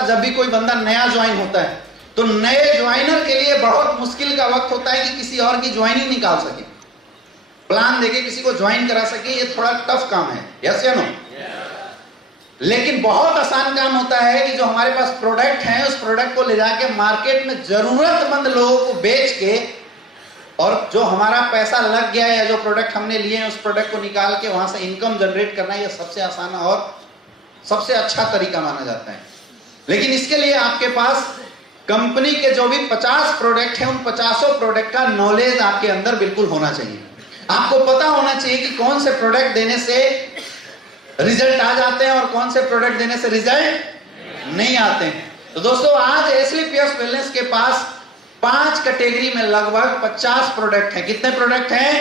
पास जब भी कोई बंदा नया ज्वाइन होता है तो नए ज्वाइनर के लिए बहुत मुश्किल का वक्त होता है कि किसी और की ज्वाइनिंग निकाल सके, प्लान देके किसी को ज्वाइन करा सके। ये थोड़ा टफ काम है, यस या नो? लेकिन बहुत आसान काम होता है कि जो हमारे पास प्रोडक्ट है उस प्रोडक्ट को ले जाके मार्केट में जरूरतमंद लोगों को बेच के, और जो हमारा पैसा लग गया या जो प्रोडक्ट हमने लिए हैं उस प्रोडक्ट को निकाल के वहां से इनकम जनरेट करना, यह सबसे आसान और सबसे अच्छा तरीका माना जाता है। लेकिन इसके लिए आपके पास कंपनी के जो भी 50 प्रोडक्ट हैं उन 50 प्रोडक्ट का नॉलेज आपके अंदर बिल्कुल होना चाहिए। आपको पता होना चाहिए कि कौन से प्रोडक्ट देने से रिजल्ट आ जाते हैं और कौन से प्रोडक्ट देने से रिजल्ट नहीं आते हैं। तो दोस्तों आज एसली पीएस वेलनेस के पास 5 कैटेगरी में लगभग 50 प्रोडक्ट हैं। कितने प्रोडक्ट हैं?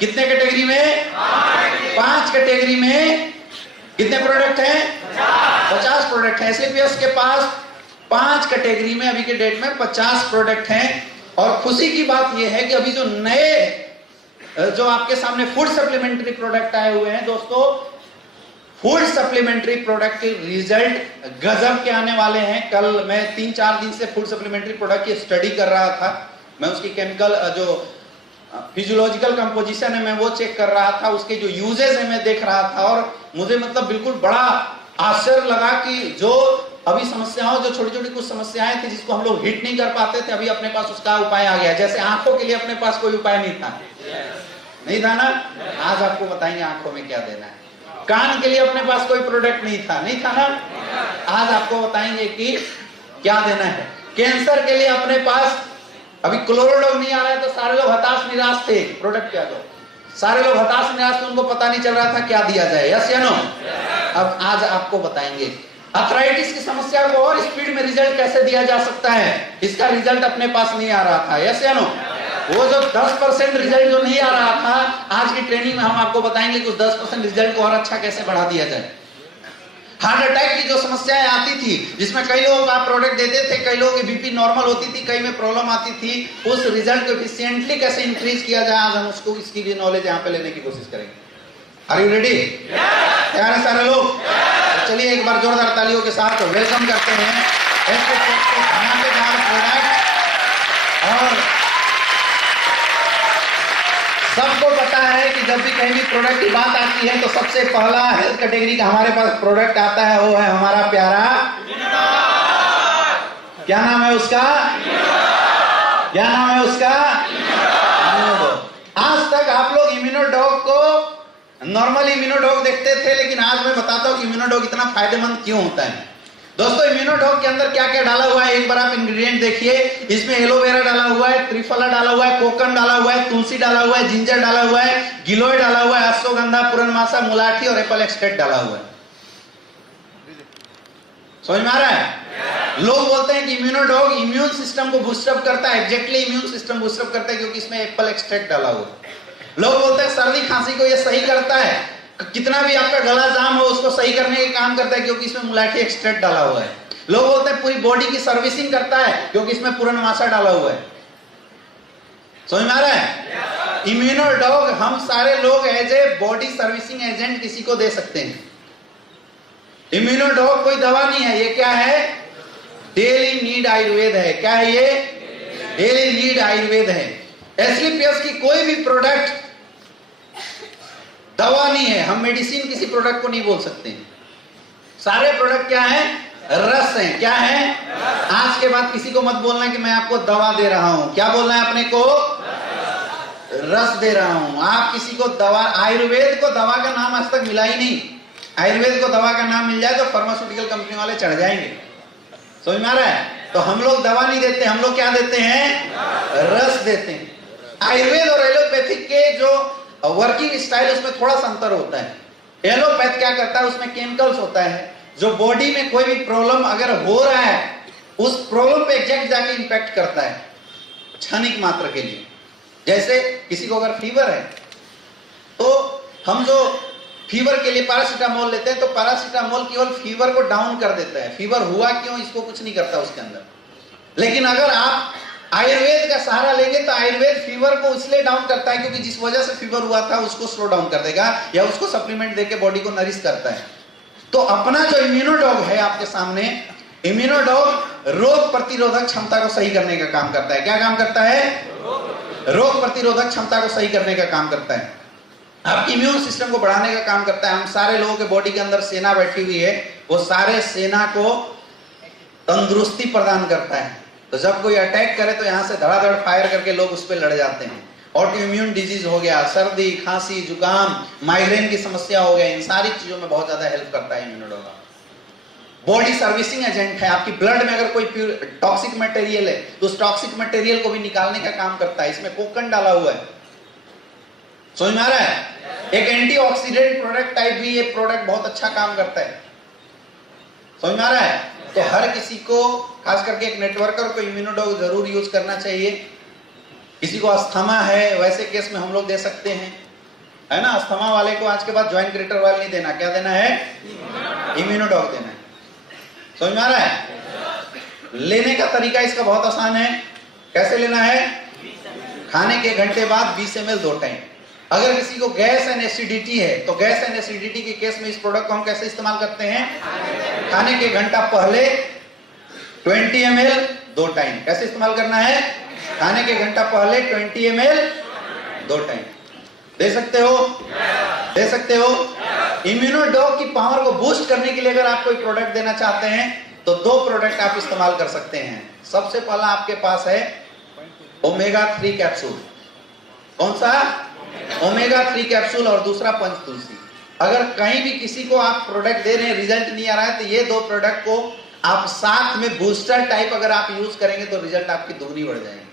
कितने कैटेगरी में? 5 कैटेगरी में कितने प्रोडक्ट हैं? 50 प्रोडक्ट हैं। एसली पीएस के पास 5 कैटेगरी में अभी के डेट में 50 प्रोडक्ट हैं। और खुशी की बात यह है कि अभी जो नए जो आपके सामने फूड सप्लीमेंट्री प्रोडक्ट आए हुए हैं दोस्तों, फूड सप्लीमेंट्री प्रोडक्ट के रिजल्ट गजब के आने वाले हैं। कल मैं 3-4 दिन से फूड सप्लीमेंट्री प्रोडक्ट की स्टडी कर रहा था। मैं उसकी केमिकल जो फिजियोलॉजिकल कंपोजिशन है मैं वो चेक कर रहा था, उसके जो यूजेस है मैं देख रहा था, और मुझे मतलब बिल्कुल बड़ा आश्चर्य लगा कि जो अभी समस्याओं, जो छोटी छोटी कुछ समस्याएं थी जिसको हम लोग हिट नहीं कर पाते थे, अभी अपने पास उसका उपाय आ गया। जैसे आंखों के लिए अपने पास कोई उपाय नहीं था, नहीं था ना? आज आपको बताएंगे आंखों में क्या देना है। कान के लिए अपने पास कोई प्रोडक्ट नहीं था, नहीं था ना? आज आपको बताएंगे कि क्या देना है। कैंसर के लिए अपने पास अभी क्लोरोडॉग नहीं आ रहा है तो सारे लोग हताश निराश थे। प्रोडक्ट क्या दो, सारे लोग हताश निराश थे, उनको पता नहीं चल रहा था क्या दिया जाए, यस या नो? अब आज आपको बताएंगे अर्थराइटिस की समस्या को और स्पीड में रिजल्ट कैसे दिया जा सकता है। इसका रिजल्ट अपने पास नहीं आ रहा था, यस या नो? वो जो 10% रिजल्ट जो नहीं आ रहा था, आज की ट्रेनिंग में हम आपको बताएंगे कि उस 10% रिजल्ट को और अच्छा कैसे बढ़ा दिया जाए। हार्ट अटैक की जो समस्याएं आती थी जिसमें कई लोग आप प्रोडक्ट देते थे, कई लोगों की बीपी नॉर्मल होती थी, कई में प्रॉब्लम आती थी, उस रिजल्ट को एफिशिएंटली कैसे इंक्रीज किया जाए, आज हम उसको इसकी भी नॉलेज यहाँ पे लेने की कोशिश करेंगे। Are you ready? तैयार है सारे लोग? तो चलिए एक बार जोरदार तालियों के साथ वेलकम करते हैं प्रोडक्ट। और सबको पता है कि जब भी कहीं भी प्रोडक्ट की बात आती है तो सबसे पहला हेल्थ कैटेगरी का हमारे पास प्रोडक्ट आता है, वो है हमारा प्यारा, क्या नाम है उसका? क्या नाम है उसका? इम्यूनोडॉग। आज तक आप लोग इम्यूनोडॉग को नॉर्मल इम्यूनोडॉग देखते थे, लेकिन आज मैं बताता हूं कि इम्यूनोडॉग इतना फायदेमंद क्यों होता है। दोस्तों इम्यूनोडॉग के अंदर क्या क्या डाला हुआ है एक बार आप इंग्रेडिएंट देखिए। इसमें एलोवेरा डाला हुआ है, त्रिफला डाला हुआ है, कोकम डाला हुआ है, तुलसी डाला हुआ है, जिंजर डाला हुआ है, गिलोय डाला हुआ है, अश्वगंधा, पुरनमासा, मुलाठी और एप्पल एक्सट्रैक्ट डाला हुआ है। समझ में आ रहा है? लोग बोलते हैं कि इम्यूनोडॉग इम्यून सिस्टम को बूस्टअप करता है। एग्जैक्टली इम्यून सिस्टम बूस्टअप करता है क्योंकि इसमें एप्पल एक्सट्रैक्ट डाला हुआ है। लोग बोलते हैं सर्दी खांसी को ये सही करता है, कितना भी आपका गला जाम हो उसको सही करने के काम करता है क्योंकि इसमें मुलाठी एक्सट्रैक्ट डाला हुआ है। लोग बोलते हैं पूरी बॉडी की सर्विसिंग करता है क्योंकि इसमें पुरनमासा डाला हुआ है। समझ में आ रहा है? इम्यूनोडॉग हम सारे लोग as a body servicing agent किसी को दे सकते हैं। इम्यूनोडॉग कोई दवा नहीं है, ये क्या है? डेली नीड आयुर्वेद है। क्या है ये? डेली नीड आयुर्वेद है। एसली पीएस की कोई भी प्रोडक्ट दवा नहीं है, हम मेडिसिन किसी प्रोडक्ट को नहीं बोल सकते। सारे प्रोडक्ट क्या है? रस है। क्या है? आज के बाद किसी को मत बोलना कि मैं आपको दवा दे रहा हूं। क्या बोलना है अपने को? रस दे रहा हूं। आप किसी को दवा, आयुर्वेद को दवा का नाम आज तक मिला ही नहीं। आयुर्वेद को दवा का नाम मिल जाए तो फार्मास्यूटिकल कंपनी वाले चढ़ जाएंगे। समझ में आ रहा है? तो हम लोग दवा नहीं देते, हम लोग क्या देते हैं? रस देते हैं। आयुर्वेद और एलोपैथिक के जो वर्किंग स्टाइल उसमें थोड़ा सा अंतर होता है। एलोपैथ क्या करता है, उसमें केमिकल्स होता है जो बॉडी में कोई भी प्रॉब्लम अगर हो रहा है उस प्रॉब्लम पे एग्जैक्ट जाके इंपैक्ट करता है क्षणिक मात्र के लिए। जैसे किसी को अगर फीवर है तो हम जो फीवर के लिए पैरासीटामोल लेते हैं तो पैरासीटामोल केवल फीवर को डाउन कर देता है, फीवर हुआ क्यों इसको कुछ नहीं करता उसके अंदर। लेकिन अगर आप आयुर्वेद का सहारा लेंगे तो आयुर्वेद फीवर को इसलिए डाउन करता है क्योंकि जिस वजह से फीवर हुआ था उसको स्लो डाउन कर देगा या उसको सप्लीमेंट देके बॉडी को नरिश करता है। तो अपना जो इम्यूनोडॉग है आपके सामने, इम्यूनोडॉग रोग प्रतिरोधक क्षमता को सही करने का काम करता है। क्या काम करता है? रोग प्रतिरोधक क्षमता को सही करने का काम करता है, आपकी इम्यून सिस्टम को बढ़ाने का काम करता है। हम सारे लोगों के बॉडी के अंदर सेना बैठी हुई है, वो सारे सेना को तंदुरुस्ती प्रदान करता है। तो जब कोई अटैक करे तो यहां से धड़ाधड़ फायर करके लोग उस पर लड़ जाते हैं। ऑटो इम्यून डिजीज हो गया, सर्दी, खांसी, जुकाम, माइग्रेन की समस्या हो गया, इन सारी चीजों में बहुत ज्यादा हेल्प करता है इम्यूनोडॉग। बॉडी सर्विसिंग एजेंट है, आपकी ब्लड में अगर कोई टॉक्सिक मटेरियल है तो उस टॉक्सिक मटेरियल को भी निकालने का काम करता है। इसमें कोकन डाला हुआ है, समझ में आ रहा है? एक एंटीऑक्सीडेंट प्रोडक्ट टाइप भी ये प्रोडक्ट बहुत अच्छा काम करता है, समझ में आ रहा है? तो हर किसी को, खास करके एक नेटवर्कर को इम्यूनोडॉग जरूर यूज करना चाहिए। किसी को अस्थमा है, वैसे केस में हम लोग दे सकते हैं, है ना? अस्थमा वाले को आज के बाद ज्वाइंट ग्रेटर वाल नहीं देना, क्या देना है? इम्यूनोडॉग देना है, समझ में आ रहा है? लेने का तरीका इसका बहुत आसान है। कैसे लेना है? खाने के घंटे बाद 20 ml 2 टाइम। अगर किसी को गैस एंड एसिडिटी है तो गैस एंड एसिडिटी के केस में इस प्रोडक्ट को हम कैसे इस्तेमाल करते हैं? खाने के घंटा पहले 20 ml 2 टाइम। कैसे इस्तेमाल करना है? खाने के घंटा पहले 20 ml 2 टाइम। दे सकते हो? दे सकते हो? इम्यूनोडॉग की पावर को बूस्ट करने के लिए अगर आप कोई प्रोडक्ट देना चाहते हैं तो 2 प्रोडक्ट आप इस्तेमाल कर सकते हैं। सबसे पहला आपके पास है ओमेगा 3 कैप्सूल। कौन सा? Omega 3 capsule. और दूसरा पंच तुलसी। अगर कहीं भी किसी को आप प्रोडक्ट दे रहे हैं, रिजल्ट नहीं आ रहा है, तो ये 2 प्रोडक्ट को आप साथ में बूस्टर टाइप अगर आप यूज करेंगे तो रिजल्ट आपकी दुगनी बढ़ जाएगी।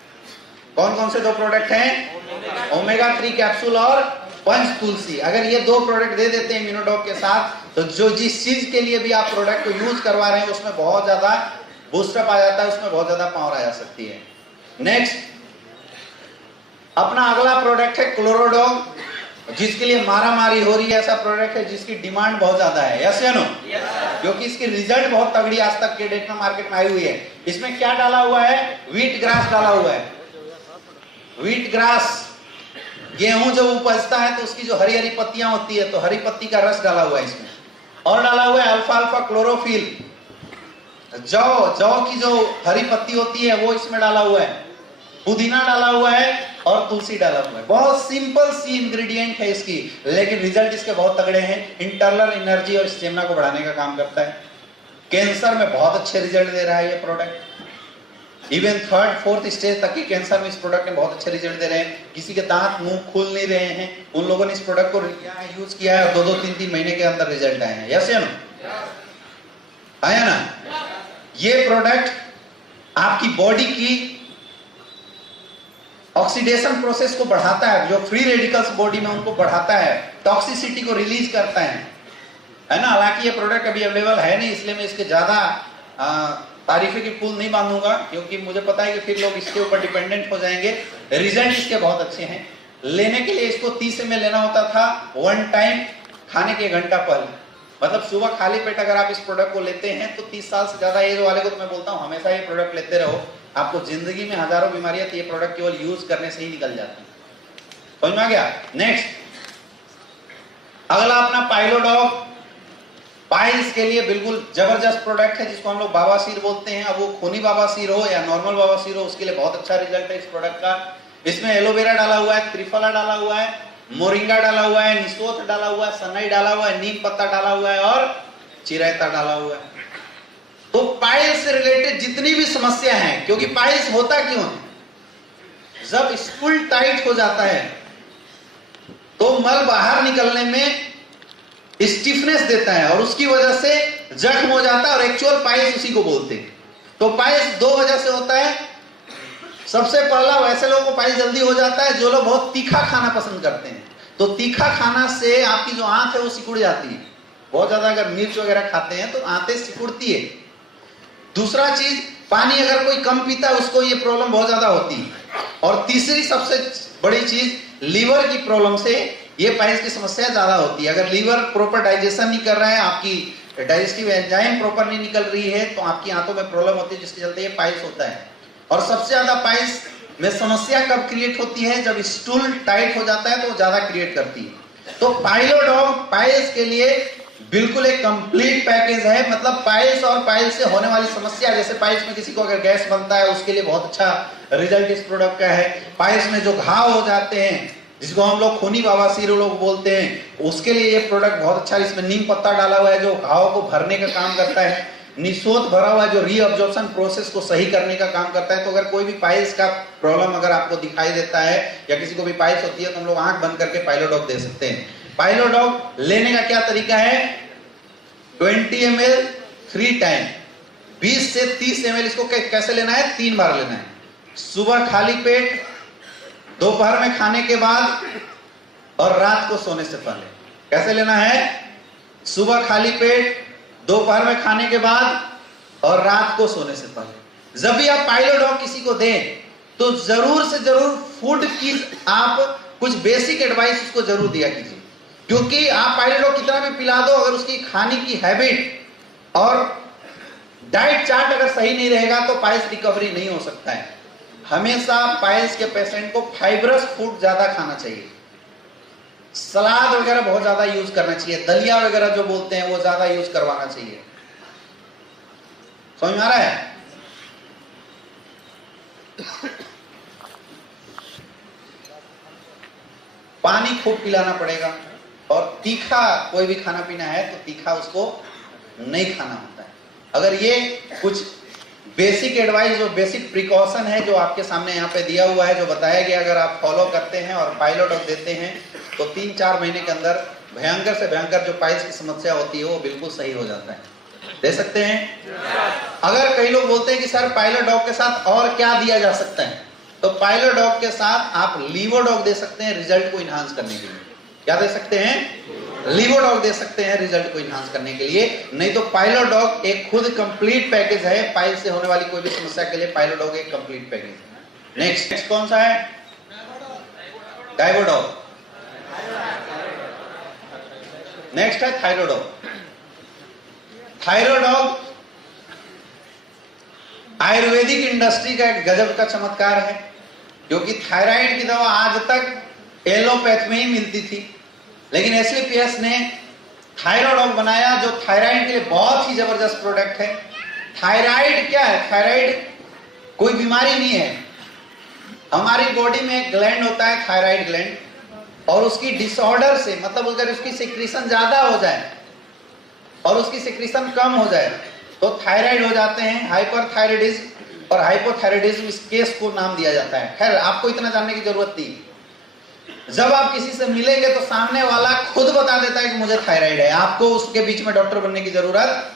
कौन कौन से 2 प्रोडक्ट हैं? ओमेगा 3 कैप्सूल और पंच तुलसी। अगर ये 2 प्रोडक्ट दे देते हैं इम्यूनोडॉग के साथ, तो जो जिस चीज के लिए भी आप प्रोडक्ट को यूज करवा रहे हैं उसमें बहुत ज्यादा बूस्टअप आ जाता है, उसमें बहुत ज्यादा पावर आ जा सकती है। नेक्स्ट, अपना अगला प्रोडक्ट है क्लोरोडॉग, जिसके लिए मारामारी हो रही है। ऐसा प्रोडक्ट है जिसकी डिमांड बहुत ज्यादा है, यस या नो? क्योंकि इसकी रिजल्ट बहुत तगड़ी आज तक के डेट में मार्केट में आई हुई है। इसमें क्या डाला हुआ है? व्हीट ग्रास डाला हुआ है। व्हीट ग्रास, गेहूं जब उपजता है तो उसकी जो हरी हरी पत्तियां होती है, तो हरी पत्ती का रस डाला हुआ है इसमें। और डाला हुआ है अल्फा अल्फा क्लोरोफिल, जौ की जो हरी पत्ती होती है वो इसमें डाला हुआ है। पुदीना डाला हुआ है और तुलसी डाला हुआ है। बहुत सिंपल सी इंग्रेडिएंट है इसकी, लेकिन रिजल्ट इसके बहुत तगड़े हैं। इंटरनल एनर्जी और स्टेमिना को बढ़ाने का काम करता है। कैंसर में बहुत अच्छे रिजल्ट दे रहा है ये product. Even 3rd 4th stage तक के कैंसर में इस प्रोडक्ट ने बहुत अच्छे रिजल्ट दे रहे हैं। किसी के दांत मुंह खुल नहीं रहे हैं, उन लोगों ने इस प्रोडक्ट को लिया है, यूज किया है, और 2-2 3-3 महीने के अंदर रिजल्ट आए हैं। यस या नो? आया ना? ये प्रोडक्ट आपकी बॉडी की ऑक्सीडेशन प्रोसेस को बढ़ाता है, जो फ्री रेडिकल्स बॉडी में उनको बढ़ाता है, टॉक्सिसिटी को रिलीज करता है ना? हालांकि ये प्रोडक्ट अभी अवेलेबल है नहीं, इसलिए मैं इसके ज्यादा तारीफे की पुल नहीं बांधूंगा, क्योंकि मुझे पता है कि फिर लोग इसके ऊपर डिपेंडेंट हो जाएंगे। रिजल्ट इसके बहुत अच्छे हैं। लेने के लिए इसको 30 ml लेना होता था 1 टाइम खाने के घंटा पहले। मतलब सुबह खाली पेट अगर आप इस प्रोडक्ट को लेते हैं तो 30 साल से ज्यादा एज वाले को तो मैं बोलता हूँ हमेशा ये प्रोडक्ट लेते रहो। आपको जिंदगी में हजारों बीमारियां तो ये प्रोडक्ट केवल यूज करने से ही निकल जाती है। समझ में आ गया? नेक्स्ट, अगला अपना पाइलोडॉग। पाइल्स के लिए बिल्कुल जबरदस्त प्रोडक्ट है, जिसको हम लोग बाबासीर बोलते हैं। अब वो खूनी बाबासीर हो या नॉर्मल बाबासीर हो, उसके लिए बहुत अच्छा रिजल्ट है इस प्रोडक्ट का। इसमें एलोवेरा डाला हुआ है, त्रिफला डाला हुआ है, मोरिंगा डाला हुआ है, निसोथ डाला हुआ है, सनई डाला हुआ है, नीम पत्ता डाला हुआ है और चिरैता डाला हुआ है। तो पाइल्स से रिलेटेड जितनी भी समस्या है, क्योंकि पाइल्स होता क्यों है? जब स्टूल टाइट हो जाता है तो मल बाहर निकलने में स्टिफनेस देता है और उसकी वजह से जख्म हो जाता है, और एक्चुअल पाइल्स उसी को बोलते हैं। तो पाइल्स 2 वजह से होता है। सबसे पहला, वैसे लोगों को पाइल्स जल्दी हो जाता है जो लोग बहुत तीखा खाना पसंद करते हैं। तो तीखा खाना से आपकी जो आंत है वो सिकुड़ जाती है। बहुत ज्यादा अगर मिर्च वगैरह खाते हैं तो आंतें सिकुड़ती है। दूसरा चीज, पानी अगर कोई कम पीता है उसको ये प्रॉब्लम बहुत ज्यादा होती है। और तीसरी सबसे बड़ी चीज, लीवर की प्रॉब्लम से ये पाइल्स की समस्या ज्यादा होती है। अगर लीवर प्रॉपर डाइजेशन नहीं कर रहा है, आपकी डाइजेस्टिव एंजाइम प्रॉपर नहीं निकल रही है, तो आपकी आंतों में प्रॉब्लम होती है, जिसके चलते ये पाइल्स होता है। और सबसे ज्यादा पाइल्स में समस्या कब क्रिएट होती है? जब स्टूल टाइट हो जाता है तो ज्यादा क्रिएट करती है। तो पाइलोडॉग पाइल्स के लिए बिल्कुल एक कंप्लीट पैकेज है। मतलब पाइल्स और पाइल्स से होने वाली समस्या, जैसे पाइल्स में किसी को अगर गैस बनता है उसके लिए बहुत अच्छा रिजल्ट इस प्रोडक्ट का है। पाइल्स में जो घाव हो जाते हैं जिसको हम लोग खूनी बवासीर लोग बोलते हैं, उसके लिए ये प्रोडक्ट बहुत अच्छा। इसमें नीम पत्ता डाला हुआ है जो घाव को भरने का काम करता है। निसोत भरा हुआ जो रीअब्जॉर्प्शन प्रोसेस को सही करने का काम करता है। तो अगर कोई भी पाइल्स का प्रॉब्लम अगर आपको दिखाई देता है या किसी को भी पाइल्स होती है तो हम लोग आंख बंद करके पाइलोडॉग दे सकते हैं। पाइलोडॉग लेने का क्या तरीका है? 20 ml 3 टाइम, 20 से 30 ml इसको कैसे लेना है? 3 बार लेना है। सुबह खाली पेट, दोपहर में खाने के बाद और रात को सोने से पहले। कैसे लेना है? सुबह खाली पेट, दोपहर में खाने के बाद और रात को सोने से पहले। जब भी आप पाइलोडॉग किसी को दें तो जरूर से जरूर फूड की आप कुछ बेसिक एडवाइस उसको जरूर दिया कीजिए, क्योंकि आप पाइलोडॉग कितना भी पिला दो, अगर उसकी खाने की हैबिट और डाइट चार्ट अगर सही नहीं रहेगा तो पाइल्स रिकवरी नहीं हो सकता है। हमेशा पाइल्स के पेशेंट को फाइब्रस फूड ज्यादा खाना चाहिए, सलाद वगैरह बहुत ज्यादा यूज करना चाहिए, दलिया वगैरह जो बोलते हैं वो ज्यादा यूज करवाना चाहिए। समझ में आ रहा है? पानी खूब पिलाना पड़ेगा, और तीखा कोई भी खाना पीना है तो तीखा उसको नहीं खाना होता है। अगर ये कुछ बेसिक एडवाइस, जो बेसिक प्रिकॉशन है जो आपके सामने यहाँ पे दिया हुआ है, जो बताया गया, अगर आप फॉलो करते हैं और पाइलोडॉग देते हैं तो 3-4 महीने के अंदर भयंकर से भयंकर जो पाइल्स की समस्या होती है वो बिल्कुल सही हो जाता है। दे सकते हैं। अगर कई लोग बोलते हैं कि सर पाइलोडॉग के साथ और क्या दिया जा सकता है, तो पाइलोडॉग के साथ आप लीवोडॉग दे सकते हैं रिजल्ट को इनहांस करने के लिए। क्या दे सकते हैं? लीवोडॉग दे सकते हैं रिजल्ट को इनहांस करने के लिए। नहीं तो पाइलोडॉग एक खुद कंप्लीट पैकेज है। पाइल से होने वाली कोई भी समस्या के लिए पाइलोडॉग एक कंप्लीट पैकेज है। नेक्स्ट कौन सा है? डाइवोडॉग। नेक्स्ट है थायरोडॉग। थायरोडॉग आयुर्वेदिक इंडस्ट्री का एक गजब का चमत्कार है, क्योंकि थायराइड की दवा आज तक एलोपैथ में ही मिलती थी, लेकिन एसलीपीएस ने थायरोडॉग बनाया जो थायराइड के लिए बहुत ही जबरदस्त प्रोडक्ट है। थायराइड क्या है? थायराइड कोई बीमारी नहीं है। हमारी बॉडी में एक ग्लैंड होता है थायराइड ग्लैंड, और उसकी डिसऑर्डर से, मतलब अगर उसकी सिक्रीशन ज्यादा हो जाए और उसकी सिक्रीशन कम हो जाए तो थायराइड हो जाते हैं। हाइपरथायराइडिज्म और हाइपोथायराइडिज्म इस केस को नाम दिया जाता है। खैर आपको इतना जानने की जरूरत नहीं। जब आप किसी से मिलेंगे तो सामने वाला खुद बता देता है कि मुझे थायराइड है, आपको उसके बीच में डॉक्टर बनने की जरूरत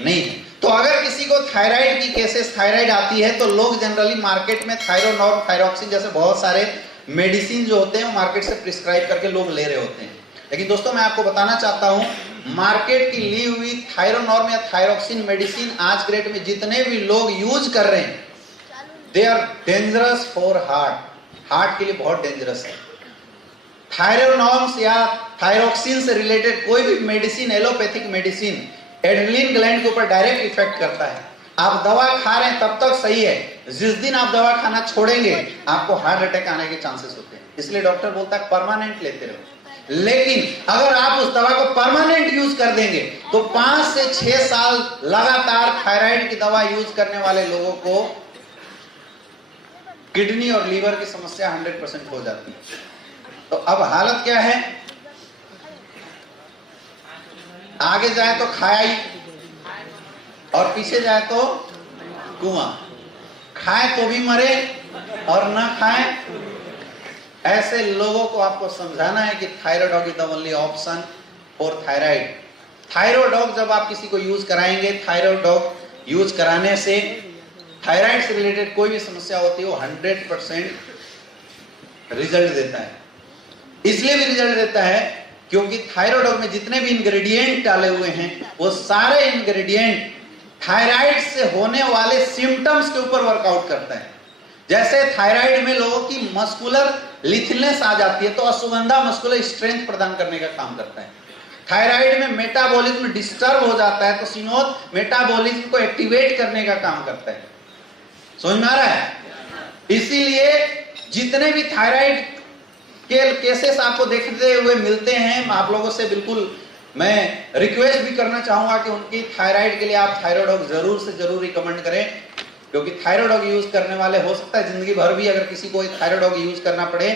नहीं है। तो अगर किसी को थायराइड की केसेस, थायराइड आती है तो लोग जनरली मार्केट में थायरोनॉर्म, थायरोक्सिन जैसे बहुत सारे मेडिसिन जो होते हैं वो मार्केट से प्रिस्क्राइब करके लोग ले रहे होते हैं। लेकिन दोस्तों मैं आपको बताना चाहता हूं, मार्केट की ली हुई थायरोनॉर्म या थायरोक्सिन मेडिसिन आज के डेट में जितने भी लोग यूज कर रहे हैं, they are dangerous for heart के लिए बहुत डेंजरस है। थायरोनॉर्म्स या थायरोक्सिन से रिलेटेड कोई भी medicine, allopathic medicine adrenaline gland के ऊपर डायरेक्ट इफेक्ट करता है। आप दवा खा रहे हैं तब तक सही है, जिस दिन आप दवा खाना छोड़ेंगे आपको हार्ट अटैक आने के चांसेस होते हैं। इसलिए डॉक्टर बोलता है परमानेंट लेते रहो। लेकिन अगर आप उस दवा को परमानेंट यूज कर देंगे तो 5 से 6 साल लगातार थायराइड की दवा यूज करने वाले लोगों को किडनी और लीवर की समस्या 100% हो जाती है। तो अब हालत क्या है? आगे जाए तो खाई और पीछे जाए तो कुआं। खाए तो भी मरे और ना खाए। ऐसे लोगों को आपको समझाना है कि Thyrodog is the only option for thyroid. Thyrodog जब आप किसी को यूज कराएंगे, थायरोडॉग यूज कराने से थायराइड से रिलेटेड कोई भी समस्या होती है वो 100% रिजल्ट देता है। इसलिए भी रिजल्ट देता है क्योंकि थायरोडॉग में जितने भी इंग्रेडिएंट डाले हुए हैं वो सारे इंग्रेडिएंट थायराइड से होने वाले सिम्टम्स के ऊपर वर्कआउट करता है। जैसे थायराइड में लोगों की मस्कुलर लिथलनेस आ जाती है तो अश्वगंधा मस्कुलर स्ट्रेंथ प्रदान करने का काम करता है। थायराइड में मेटाबॉलिज्म डिस्टर्ब हो जाता है तो सिनोद मेटाबॉलिज्म को एक्टिवेट करने का काम करता है। समझ में आ रहा है? इसीलिए जितने भी थायराइड के केसेस आपको देखते हुए मिलते हैं, आप लोगों से बिल्कुल मैं रिक्वेस्ट भी करना चाहूंगा कि उनकी थायराइड के लिए आप थायराइडॉग जरूर से जरूर रिकमेंड करें, क्योंकि थायराइडॉग यूज करने वाले हो सकता है जिंदगी भर भी अगर किसी को थायराइडॉग यूज करना पड़े,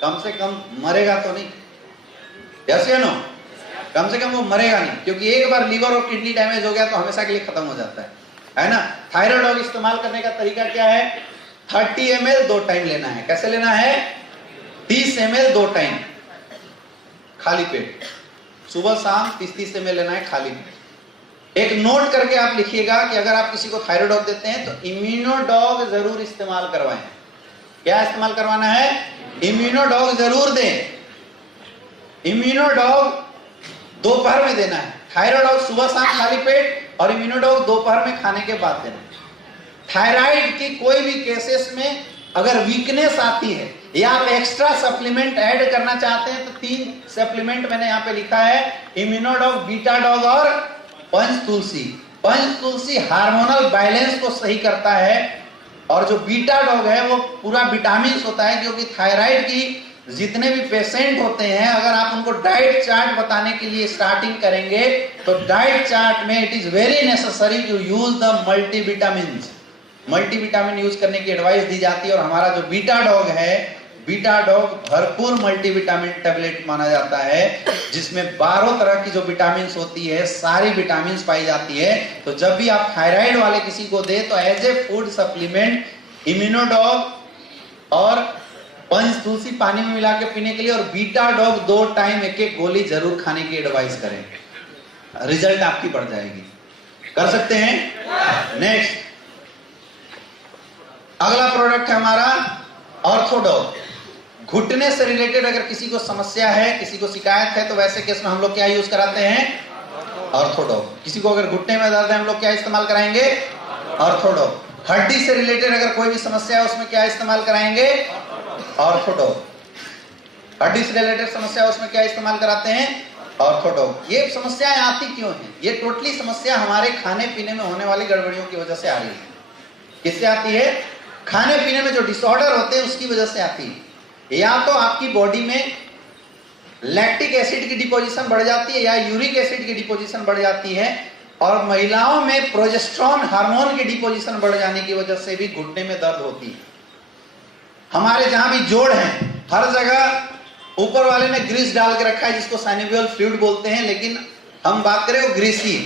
कम से कम मरेगा तो नहीं, यस या नो? कम से कम वो मरेगा नहीं, क्योंकि एक बार लीवर और किडनी डैमेज हो गया तो हमेशा के लिए खत्म हो जाता है ना। थायराइडॉग इस्तेमाल करने का तरीका क्या है? 30 ml 2 टाइम लेना है। कैसे लेना है? 30 ml 2 टाइम खाली पेट, सुबह शाम 30 ml लेना है खाली पेट। एक नोट करके आप लिखिएगा कि अगर आप किसी को थायराइडॉग देते हैं तो इम्यूनोडॉग जरूर इस्तेमाल करवाएं। क्या इस्तेमाल करवाना है? इम्यूनोडॉग जरूर दें। इम्यूनोडॉग दोपहर में देना है। थायराइडॉग सुबह शाम खाली पेट और इम्यूनोडॉग दोपहर में खाने के बाद देना है। थायराइड की कोई भी केसेस में अगर वीकनेस आती है या आप एक्स्ट्रा सप्लीमेंट ऐड करना चाहते हैं तो 3 सप्लीमेंट मैंने यहाँ पे लिखा है, इम्यूनोडॉग, बीटाडॉग और पंचतुलसी। पंचतुलसी हार्मोनल बैलेंस को सही करता है और जो बीटाडॉग है वो पूरा विटामिन होता है, क्योंकि थायराइड की जितने भी पेशेंट होते हैं अगर आप उनको डाइट चार्ट बताने के लिए स्टार्टिंग करेंगे तो डाइट चार्ट में it is very necessary to use the multivitamin. Multivitamin use करने की एडवाइस दी जाती है और हमारा जो बीटाडॉग है, बीटाडॉग भरपूर मल्टीविटामिन टैबलेट माना जाता है, जिसमें 12 तरह की जो विटामिन होती है, सारी विटामिन पाई जाती है। तो जब भी आप थायराइड वाले किसी को दे तो एज ए फूड सप्लीमेंट इम्यूनोडॉग और पंचतुलसी पानी में मिला के पीने के लिए और बीटाडॉग 2 टाइम एक गोली जरूर खाने की एडवाइस करें, रिजल्ट आपकी बढ़ जाएगी। कर सकते हैं? नेक्स्ट अगला प्रोडक्ट है हमारा ऑर्थोडॉग। घुटने से रिलेटेड अगर किसी को समस्या है, किसी को शिकायत है, तो वैसे केस में हम लोग क्या यूज कराते हैं? ऑर्थोडॉग। किसी को अगर घुटने में दर्द है हम लोग क्या इस्तेमाल कराएंगे? ऑर्थोडॉग। हड्डी से रिलेटेड अगर कोई भी समस्या है उसमें क्या इस्तेमाल कराएंगे? ऑर्थोडॉग। हड्डी से रिलेटेड समस्या उसमें क्या इस्तेमाल कराते हैं? ऑर्थोडॉग। ये समस्याएं आती क्यों हैं? ये टोटली समस्या हमारे खाने पीने में होने वाली गड़बड़ियों की वजह से आ रही है। किससे आती है? खाने पीने में जो डिसऑर्डर होते हैं उसकी वजह से आती है। या तो आपकी बॉडी में लैक्टिक एसिड की डिपोजिशन बढ़ जाती है या यूरिक एसिड की डिपोजिशन बढ़ जाती है, और महिलाओं में प्रोजेस्टेरोन हार्मोन की डिपोजिशन बढ़ जाने की वजह से भी घुटने में दर्द होती है। हमारे जहां भी जोड़ हैं हर जगह ऊपर वाले ने ग्रीस डाल के रखा है जिसको साइनोवियल फ्लूइड बोलते हैं, लेकिन हम बात करें वो ग्रीस ही।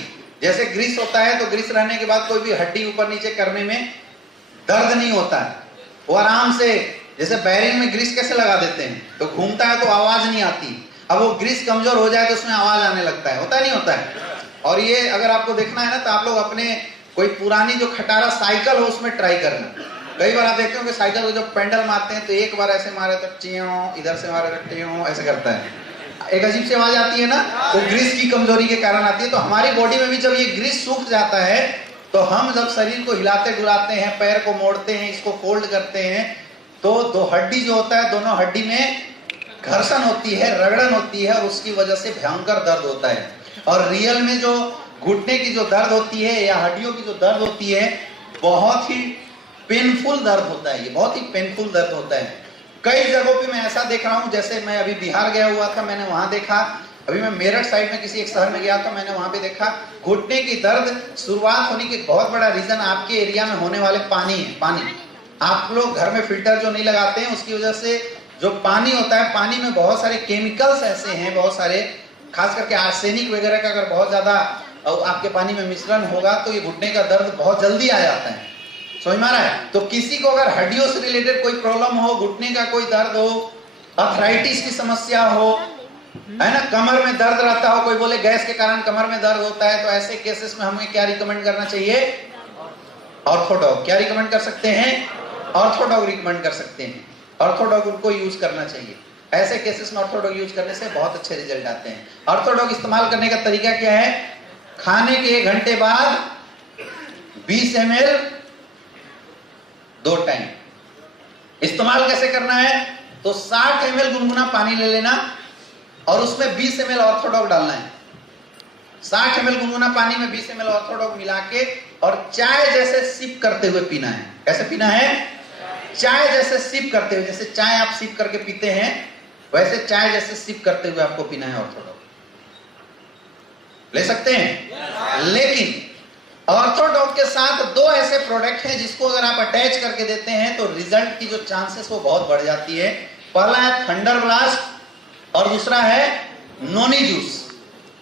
जैसे ग्रीस होता है तो ग्रीस रहने के बाद कोई भी हड्डी ऊपर नीचे करने में दर्द नहीं होता है, वो आराम से, जैसे बैरिंग में ग्रीस कैसे लगा देते हैं तो घूमता है तो आवाज नहीं आती। अब वो ग्रीस कमजोर हो जाए तो उसमें आवाज आने लगता है, होता नहीं होता है। और ये अगर आपको देखना है ना तो आप लोग अपने कोई पुरानी जो खटारा साइकिल हो उसमें ट्राई करना। कई बार आप देखते हो कि साइकिल को जब पेंडल मारते हैं तो एक बार ऐसे मारे तो टियों, इधर से मारे तो टियों, ऐसे करता है, एक अजीब सी आवाज आती है ना, वो ग्रीस की कमजोरी के कारण आती है। तो हमारी बॉडी में भी जब ये ग्रीस सूख जाता है तो हम जब शरीर को हिलाते डुलाते हैं, पैर को मोड़ते हैं, इसको फोल्ड करते हैं, तो दो हड्डी जो होता है, दोनों हड्डी में घर्षण होती है, रगड़न होती है, और उसकी वजह से भयंकर दर्द होता है। और रियल में जो घुटने की जो दर्द होती है या हड्डियों की जो दर्द होती है, बहुत ही पेनफुल दर्द होता है। ये बहुत ही पेनफुल दर्द होता है। कई जगहों पे मैं ऐसा देख रहा हूँ, जैसे मैं अभी बिहार गया हुआ था, मैंने वहां देखा, अभी मैं मेरठ साइड में किसी एक शहर में गया था, मैंने वहां पे देखा घुटने की दर्द शुरुआत होने की बहुत बड़ा रीजन आपके एरिया में होने वाले पानी है। पानी, आप लोग घर में फिल्टर जो नहीं लगाते हैं उसकी वजह से जो पानी होता है, पानी में बहुत सारे केमिकल्स ऐसे हैं, बहुत सारे, खास करके आर्सेनिक वगैरह का अगर बहुत ज्यादा आपके पानी में मिश्रण होगा तो ये घुटने का दर्द बहुत जल्दी आ जाता है। समझ में आ रहा है? तो किसी को अगर हड्डियों से रिलेटेड कोई प्रॉब्लम हो, घुटने का कोई दर्द हो, अर्थराइटिस की समस्या हो, है ना, कमर में दर्द रहता हो, कोई बोले गैस के कारण कमर में दर्द होता है, तो ऐसे केसेस में हमें क्या रिकमेंड करना चाहिए? ऑर्थोडॉग। क्या रिकमेंड कर सकते हैं? ऑर्थोडॉग रिकमेंड कर सकते हैं। ऑर्थोडॉग उनको यूज करना चाहिए। ऐसे केसेस में ऑर्थोडॉग यूज करने से बहुत अच्छे रिजल्ट आते हैं। ऑर्थोडॉग इस्तेमाल करने का तरीका क्या है? खाने के 1 घंटे बाद 20 ml 2 टाइम। इस्तेमाल कैसे करना है? तो 60 ml गुनगुना पानी ले लेना और उसमें 20 ml ऑर्थोडॉग डालना है। 60 ml गुनगुना पानी में 20 ml ऑर्थोडॉग मिला के और चाय जैसे सिप करते हुए पीना है। कैसे पीना है? चाय जैसे सिप करते हुए, जैसे चाय आप सिप करके पीते हैं वैसे चाय जैसे सिप करते हुए आपको पीना है ऑर्थोडॉग। ले सकते हैं। लेकिन ऑर्थोडॉक के साथ दो ऐसे प्रोडक्ट हैं जिसको अगर आप अटैच करके देते हैं तो रिजल्ट की जो चांसेस वो बहुत बढ़ जाती है। पहला है थंडर ब्लास्ट और दूसरा है नोनी जूस।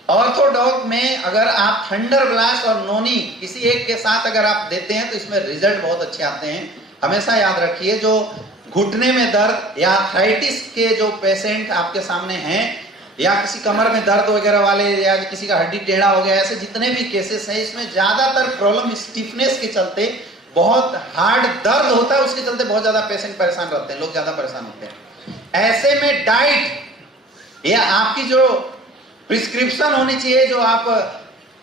ऑर्थोडॉक में अगर आप थंडर ब्लास्ट और नोनी किसी एक के साथ अगर आप देते हैं तो इसमें रिजल्ट बहुत अच्छे आते हैं। हमेशा याद रखिए, जो घुटने में दर्द या आर्थराइटिस के जो पेशेंट आपके सामने हैं, या किसी कमर में दर्द वगैरह वाले, या किसी का हड्डी टेढ़ा हो गया, ऐसे जितने भी केसेस हैं, इसमें ज्यादातर प्रॉब्लम स्टिफनेस के चलते, बहुत हार्ड दर्द होता है, उसके चलते बहुत ज्यादा पेशेंट परेशान रहते हैं, लोग ज्यादा परेशान होते हैं। ऐसे में डाइट या आपकी जो प्रिस्क्रिप्शन होनी चाहिए, जो आप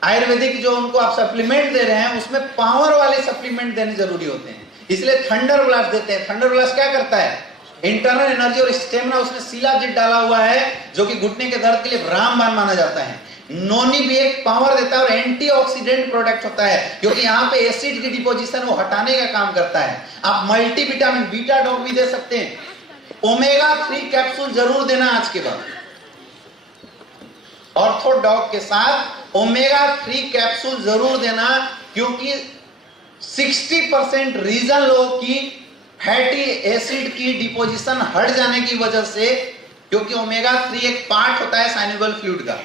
आयुर्वेदिक जो उनको आप सप्लीमेंट दे रहे हैं, उसमें पावर वाले सप्लीमेंट देने जरूरी होते हैं। इसलिए थंडर ब्लास्ट देते हैं। थंडर ब्लास्ट क्या करता है? इंटरनल एनर्जी और स्टेमिना, उसमें शिलाजीत डाला हुआ है जो कि घुटने के दर्द के लिए रामबाण माना जाता है। नोनी भी एक पावर देता है और एंटीऑक्सीडेंट प्रोडक्ट होता है, क्योंकि यहाँ पे एसिड की डिपोजिशन वो हटाने का काम करता है। आप मल्टीविटामिन बीटा डॉग भी दे सकते हैं। ओमेगा 3 कैप्सूल जरूर देना आज के बाद। ऑर्थोडॉक के साथ ओमेगा 3 कैप्सूल जरूर देना, क्योंकि 60% रीजन लोगों की फैटी एसिड की डिपोजिशन हट जाने की वजह से, क्योंकि ओमेगा 3 एक पार्ट होता है साइनोवियल फ्लूइड का,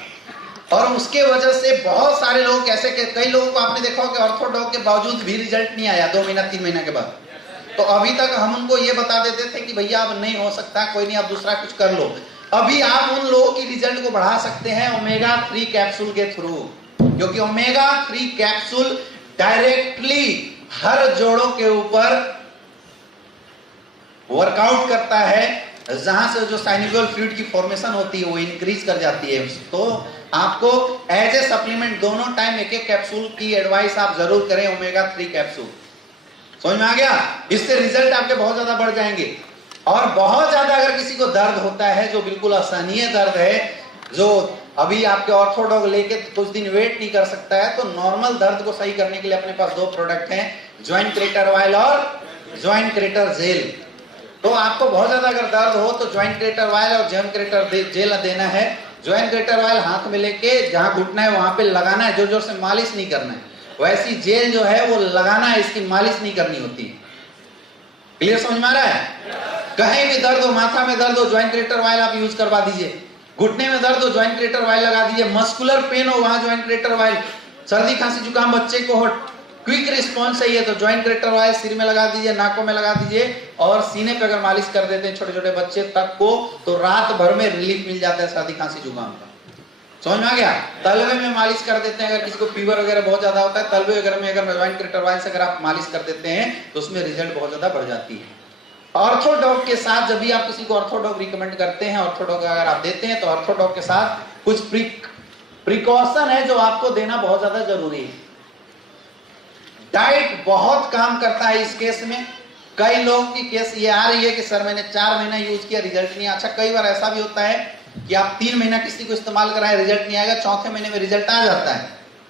और उसके वजह से बहुत सारे लोग ऐसे, कई लोगों को आपने देखा हो कि ऑर्थोडॉक के बावजूद भी रिजल्ट नहीं आया 2 महीना 3 महीना के बाद। तो अभी तक हम उनको ये बता देते थे कि भैया अब नहीं हो सकता, कोई नहीं, आप दूसरा कुछ कर लो। अभी आप उन लोगों की रिजल्ट को बढ़ा सकते हैं ओमेगा 3 कैप्सूल के थ्रू, क्योंकि ओमेगा 3 कैप्सूल डायरेक्टली हर जोड़ों के ऊपर वर्कआउट करता है, जहां से जो साइनोवियल फ्लूइड की फॉर्मेशन होती है वो इंक्रीज कर जाती है। तो आपको एज ए सप्लीमेंट दोनों टाइम एक एक कैप्सूल की एडवाइस आप जरूर करें, ओमेगा 3 कैप्सूल। समझ में आ गया? इससे रिजल्ट आपके बहुत ज्यादा बढ़ जाएंगे। और बहुत ज्यादा अगर किसी को दर्द होता है, जो बिल्कुल असहनीय दर्द है, जो अभी आपके ऑर्थोडॉक लेके कुछ दिन वेट नहीं कर सकता है, तो नॉर्मल दर्द को सही करने के लिए अपने पास 2 प्रोडक्ट हैं, जॉइंट क्रेटर ऑयल और जॉइंट क्रेटर जेल। तो आपको बहुत ज्यादा अगर दर्द हो तो जॉइंट क्रेटर ऑयल और जॉइंट क्रेटर जेल देना है। जॉइंट क्रेटर ऑयल हाथ में लेके जहां घुटना है वहां पे लगाना है, जोर जोर से मालिश नहीं करना है। वैसी जेल जो है वो लगाना है, इसकी मालिश नहीं करनी होती। क्लियर समझ में आ रहा है? कहीं भी दर्द हो, माथा में दर्द हो, जॉइंट क्रेटर ऑयल आप यूज करवा दीजिए। घुटने में दर्द हो, जॉइंट क्रेटर ऑयल लगा दीजिए। मस्कुलर पेन हो, वहां जॉइंट क्रेटर ऑयल। सर्दी खांसी जुकाम बच्चे को हो, क्विक रिस्पॉन्स चाहिए तो जॉइंट क्रेटर ऑयल सिर में लगा दीजिए, नाकों में लगा दीजिए, और सीने पे अगर मालिश कर देते हैं छोटे छोटे बच्चे तक को, तो रात भर में रिलीफ मिल जाता है सर्दी खांसी जुकाम का। समझ में आ गया? तलवे में मालिश कर देते हैं, अगर किसी को फीवर वगैरह बहुत ज्यादा होता है, तलवे वगैरह में अगर जॉइंट क्रेटर ऑयल से अगर आप मालिश कर देते हैं तो उसमें रिजल्ट बहुत ज्यादा बढ़ जाती है। ऑर्थोडॉक के साथ जब भी आप किसी को ऑर्थोडॉक रिकमेंड करते हैं, ऑर्थोडॉक अगर आप देते हैं, तो ऑर्थोडॉक के साथ कुछ प्रिकॉशन है जो आपको देना बहुत ज्यादा जरूरी है। डाइट बहुत काम करता है इस केस में। कई लोगों की केस ये आ रही है कि सर मैंने 4 महीना यूज किया, रिजल्ट नहीं। अच्छा, कई बार ऐसा भी होता है कि आप 3 महीना किसी को इस्तेमाल कराए, रिजल्ट नहीं आएगा, चौथे महीने में रिजल्ट आ जाता है।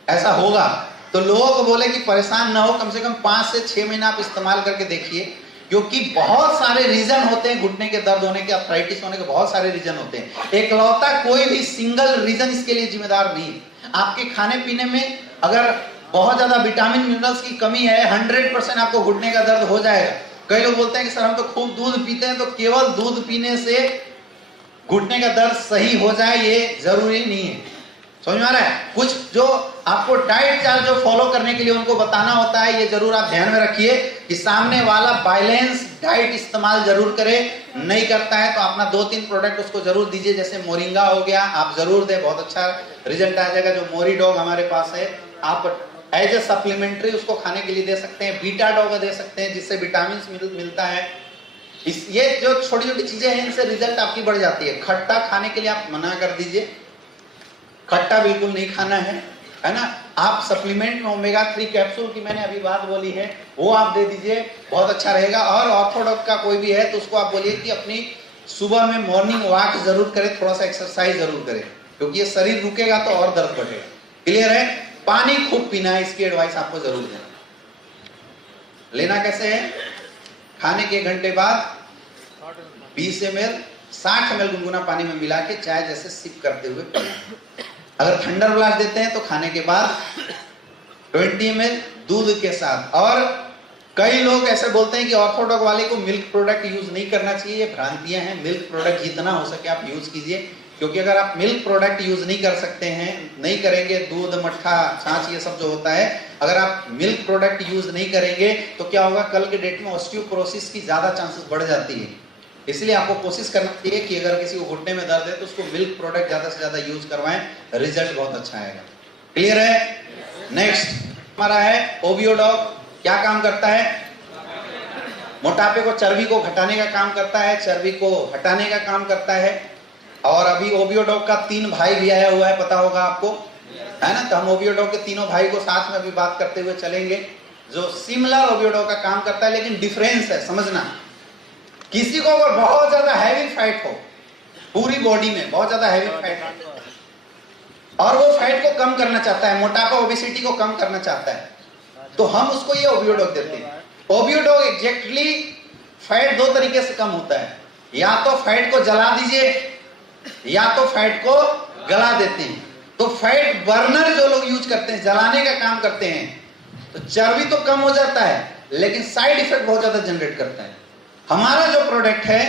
ऐसा होगा तो लोगों को बोले कि परेशान ना हो, कम से कम 5 से 6 महीना आप इस्तेमाल करके देखिए, क्योंकि बहुत सारे रीजन होते हैं घुटने के दर्द होने के, अर्थराइटिस होने के बहुत सारे रीजन होते हैं। एकलौता कोई भी सिंगल रीजन इसके लिए जिम्मेदार नहीं। आपके खाने पीने में अगर बहुत ज्यादा विटामिन मिनरल्स की कमी है, 100% आपको घुटने का दर्द हो जाएगा। कई लोग बोलते हैं कि सर हम तो खूब दूध पीते हैं, तो केवल दूध पीने से घुटने का दर्द सही हो जाए ये जरूरी नहीं है। समझ में आ रहा है? कुछ जो आपको डाइट चार्ट जो फॉलो करने के लिए उनको बताना होता है, ये जरूर आप ध्यान में रखिए कि सामने वाला बैलेंस डाइट इस्तेमाल जरूर करे। नहीं करता है तो अपना 2-3 प्रोडक्ट उसको जरूर दीजिए, जैसे मोरिंगा हो गया, आप जरूर दे, बहुत अच्छा रिजल्ट आ जाएगा। जो मोरी डॉग हमारे पास है, आप एज ए सप्लीमेंट्री उसको खाने के लिए दे सकते हैं। बीटा डॉग दे सकते हैं, जिससे विटामिन मिलता है। ये जो छोटी छोटी चीजें हैं, इनसे रिजल्ट आपकी बढ़ जाती है। खट्टा खाने के लिए आप मना कर दीजिए, खट्टा बिल्कुल नहीं खाना है ना। आप सप्लीमेंट में ओमेगा 3 कैप्सूल की मैंने अभी बात बोली है, वो आप दे दीजिए, बहुत अच्छा रहेगा। और ऑर्थोडॉक्स का कोई भी है तो उसको आप बोलिए कि अपनी सुबह में मॉर्निंग वॉक जरूर करे, थोड़ा सा एक्सरसाइज जरूर करे, क्योंकि ये शरीर रुकेगा तो और दर्द बढ़ेगा। क्लियर है? पानी खूब पीना है, इसकी एडवाइस आपको जरूर देना। लेना कैसे है? खाने के 1 घंटे बाद 20 ml 60 ml गुनगुना पानी में मिला के चाय जैसे सिप करते हुए पीना। अगर थंडर ब्लास्ट देते हैं तो खाने के बाद 20 ml दूध के साथ। और कई लोग ऐसे बोलते हैं कि ऑर्थोडॉक्स वाले को मिल्क प्रोडक्ट यूज नहीं करना चाहिए, ये भ्रांतियां हैं। मिल्क प्रोडक्ट जितना हो सके आप यूज कीजिए, क्योंकि अगर आप मिल्क प्रोडक्ट यूज नहीं कर सकते हैं, नहीं करेंगे, दूध, मट्ठा, छाछ ये सब जो होता है, अगर आप मिल्क प्रोडक्ट यूज नहीं करेंगे तो क्या होगा, कल के डेट में ऑस्टियोपोरोसिस की ज्यादा चांसेस बढ़ जाती है। इसलिए आपको कोशिश करना चाहिए कि अगर किसी को घुटने में दर्द है तो उसको मिल्क प्रोडक्ट ज्यादा से ज्यादा यूज करवाएं, रिजल्ट बहुत अच्छा आएगा। क्लियर है? नेक्स्ट हमारा है ओबियोडॉग। क्या काम करता है? मोटापे को, चर्बी को घटाने का काम करता है, चर्बी को हटाने का काम करता है। और अभी ओबियोडॉग का 3 भाई भी आया हुआ है, पता होगा आपको, है ना? तो हम ओबियोडॉग के तीनों भाई को साथ में अभी बात करते हुए चलेंगे, जो सिमिलर ओबियोडॉग का काम करता है, लेकिन डिफरेंस है, समझना। किसी को अगर बहुत ज्यादा हैवी फैट हो, पूरी बॉडी में बहुत ज्यादा हैवी फैट हो और वो फैट को कम करना चाहता है, मोटापा, ओबेसिटी को कम करना चाहता है, तो हम उसको ये ओबियोडॉग देते हैं। ओबियोडॉग एग्जैक्टली फैट 2 तरीके से कम होता है, या तो फैट को जला दीजिए या तो फैट को गला देते हैं। तो फैट बर्नर जो लोग यूज करते हैं, जलाने का काम करते हैं, तो चर्बी तो कम हो जाता है लेकिन साइड इफेक्ट बहुत ज्यादा जनरेट करता है। हमारा जो प्रोडक्ट है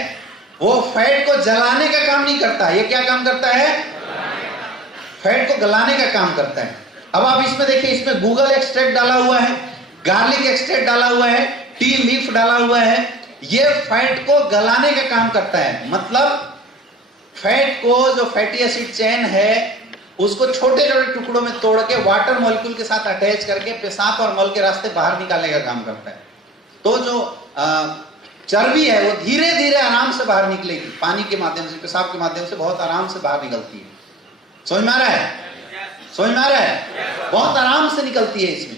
वो फैट को जलाने का काम नहीं करता, ये क्या काम करता है? फैट को गलाने का काम करता है। अब आप इसमें देखिए, इसमें गूगल एक्सट्रैक्ट डाला हुआ है, गार्लिक एक्सट्रैक्ट डाला हुआ है, टी लीफ डाला हुआ है। ये फैट को गलाने का काम करता है, मतलब फैट को, जो फैटी एसिड चेन है, उसको छोटे छोटे टुकड़ों में तोड़ के वाटर मॉलिक्यूल के साथ अटैच करके पेशाब और मल के रास्ते बाहर निकालने का काम करता है। तो जो चर्बी है वो धीरे धीरे आराम से बाहर निकलेगी, पानी के माध्यम से, पेशाब के माध्यम से बहुत आराम से बाहर निकलती है। समझ में आ रहा है? समझ में आ रहा है? बहुत आराम से निकलती है इसमें।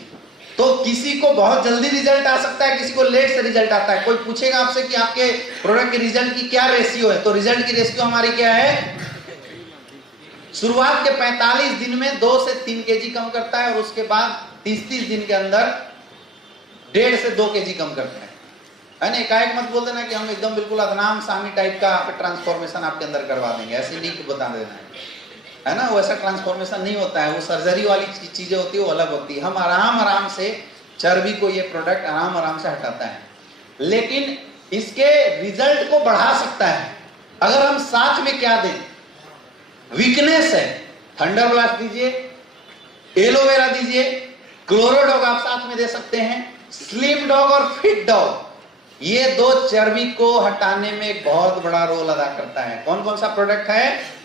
तो किसी को बहुत जल्दी रिजल्ट आ सकता है, किसी को लेट से रिजल्ट आता है। कोई पूछेगा आपसे कि आपके प्रोडक्ट के रिजल्ट की क्या रेशियो है, तो रिजल्ट की रेशियो हमारी क्या है? शुरुआत के 45 दिन में 2 से 3 केजी कम करता है, और उसके बाद 30 दिन के अंदर 1.5 से 2 केजी कम करता है ना? एकाएक मत बोल देना कि हम एकदम बिल्कुल अदनाम सामी टाइप का ट्रांसफॉर्मेशन आपके अंदर करवा देंगे, ऐसे नहीं बता देना है ना? वैसा ट्रांसफॉर्मेशन नहीं होता है, वो सर्जरी वाली चीजें होती है, वो अलग होती है। हम आराम से चर्बी को, ये प्रोडक्ट आराम से हटाता है, लेकिन इसके रिजल्ट को बढ़ा सकता है अगर हम साथ में क्या दें। वीकनेस है, थंडर ब्लास्ट दीजिए, एलोवेरा दीजिए, क्लोरोडॉग आप साथ में दे सकते हैं, स्लिम डॉग और फिट डॉग, ये 2 चर्बी को हटाने में एक बहुत बड़ा रोल अदा करता है। कौन कौन सा प्रोडक्ट है?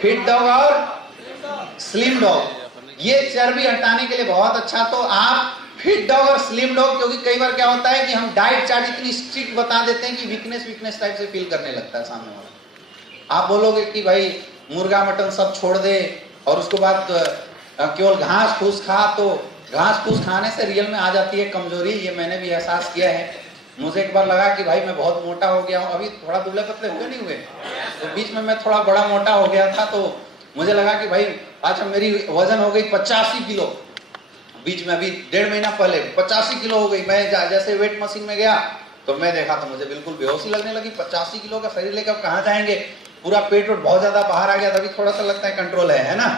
फिट डॉग और स्लिम डॉग। ये चर्बी हटाने के लिए बहुत अच्छा। तो आप फिट डॉग और स्लिम डॉग, क्योंकि कई बार क्या होता है कि हम डाइट चार्ट इतनी स्ट्रिक्ट बता देते हैं कि वीकनेस टाइप से फील करने लगता है सामने वाला। आप बोलोगे कि भाई मुर्गा मटन सब छोड़ दे और उसके बाद केवल घास फूस खा, तो घास फूस खाने से रियल में आ जाती है कमजोरी। ये मैंने भी एहसास किया है। मुझे एक बार लगा कि भाई मैं बहुत मोटा हो गया हूँ, अभी थोड़ा दुबले पतले हुए नहीं हुए, तो बीच में मैं थोड़ा बड़ा मोटा हो गया था, तो मुझे लगा कि भाई अच्छा मेरी वजन हो गई 85 किलो। बीच में अभी 1.5 महीना पहले 85 किलो हो गई। मैं जैसे वेट मशीन में गया तो मैं देखा तो मुझे बिल्कुल बेहोशी लगने लगी। 85 किलो का शरीर लेकर कहाँ जाएंगे, पूरा पेट बहुत ज्यादा बाहर आ गया, तभी थोड़ा सा लगता है कंट्रोल है ना?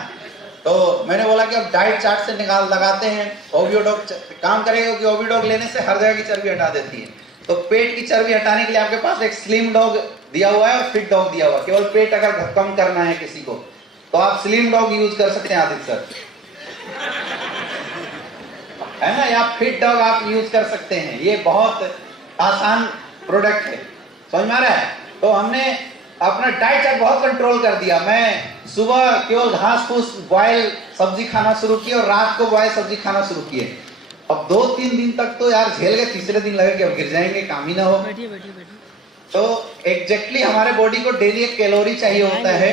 तो मैंने बोला कि अब डाइट चार्ट से निकाल लगाते हैं, ओबियोडॉग काम करेगा, क्योंकि ओबियोडॉग लेने से हर जगह की चर्बी हटा देती है। तो पेट की चर्बी हटाने के लिए आपके पास एक स्लिम डॉग दिया हुआ है और फिट डॉग दिया हुआ है। केवल पेट अगर कम करना है किसी को तो आप स्लिम डॉग यूज कर सकते हैं आदित्य सर, है ना? या फिट डॉग आप यूज कर सकते हैं। ये बहुत आसान प्रोडक्ट है। समझ में आ रहा है? तो हमने अपना डाइट चार्ट बहुत कंट्रोल कर दिया। मैं सुबह केवल घास फूस बॉयल सब्जी खाना शुरू किया और रात को बॉयल सब्जी खाना शुरू किए। अब 2-3 दिन तक तो यार झेल गए, तीसरे दिन लगे कि अब गिर जाएंगे, काम ही ना हो। तो एग्जैक्टली हमारे बॉडी को डेली एक कैलोरी चाहिए होता है,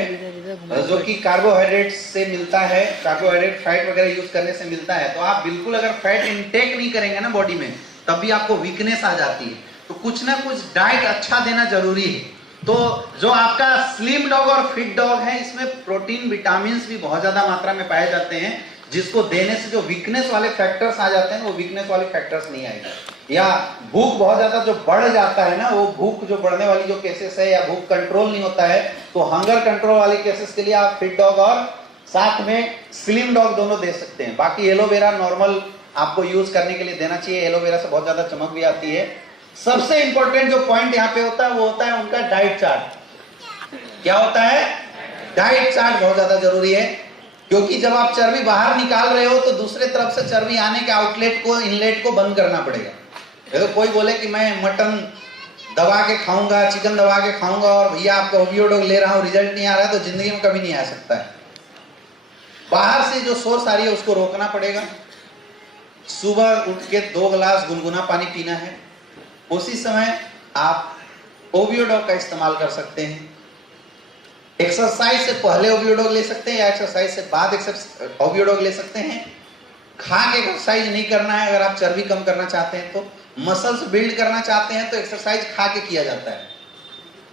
जो कि कार्बोहाइड्रेट से मिलता है, कार्बोहाइड्रेट फैट वगैरह यूज करने से मिलता है। तो आप बिल्कुल अगर फैट इंटेक नहीं करेंगे ना बॉडी में, तब भी आपको वीकनेस आ जाती है। तो कुछ ना कुछ डाइट अच्छा देना जरूरी है। तो जो आपका स्लिम डॉग और फिट डॉग है, इसमें प्रोटीन, विटामिन भी बहुत ज्यादा मात्रा में पाए जाते हैं, जिसको देने से जो वीकनेस वाले फैक्टर्स आ जाते हैं वो वीकनेस वाले फैक्टर्स नहीं आएंगे। या भूख बहुत ज्यादा जो बढ़ जाता है ना, वो भूख जो बढ़ने वाली जो केसेस है, या भूख कंट्रोल नहीं होता है, तो हंगर कंट्रोल वाले केसेस के लिए आप फिट डॉग और साथ में स्लिम डॉग दोनों दे सकते हैं। बाकी एलोवेरा नॉर्मल आपको यूज करने के लिए देना चाहिए, एलोवेरा से बहुत ज्यादा चमक भी आती है। सबसे इंपॉर्टेंट जो पॉइंट यहाँ पे होता है वो होता है उनका डाइट चार्ट। क्या होता है? डाइट चार्ट बहुत ज्यादा जरूरी है, क्योंकि जब आप चर्बी बाहर निकाल रहे हो तो दूसरे तरफ से चर्बी आने के आउटलेट को, इनलेट को बंद करना पड़ेगा। तो कोई बोले कि मैं मटन दबा के खाऊंगा, चिकन दबा के खाऊंगा और भैया आपका ओवियोडॉग ले रहा हूं, रिजल्ट नहीं आ रहा है, तो जिंदगी में कभी नहीं आ सकता है। बाहर से जो सोर्स आ रही है उसको रोकना पड़ेगा। सुबह उठ के 2 गिलास गुनगुना पानी पीना है। उसी समय आप ओवियोडॉग का इस्तेमाल कर सकते हैं। एक्सरसाइज से पहले ओवियोडॉग ले सकते हैं या एक्सरसाइज से बाद ओवियोडॉग ले सकते हैं। खा के एक्सरसाइज नहीं करना है। अगर आप चर्बी कम करना चाहते हैं तो, मसल्स बिल्ड करना चाहते हैं तो एक्सरसाइज खा के किया जाता है।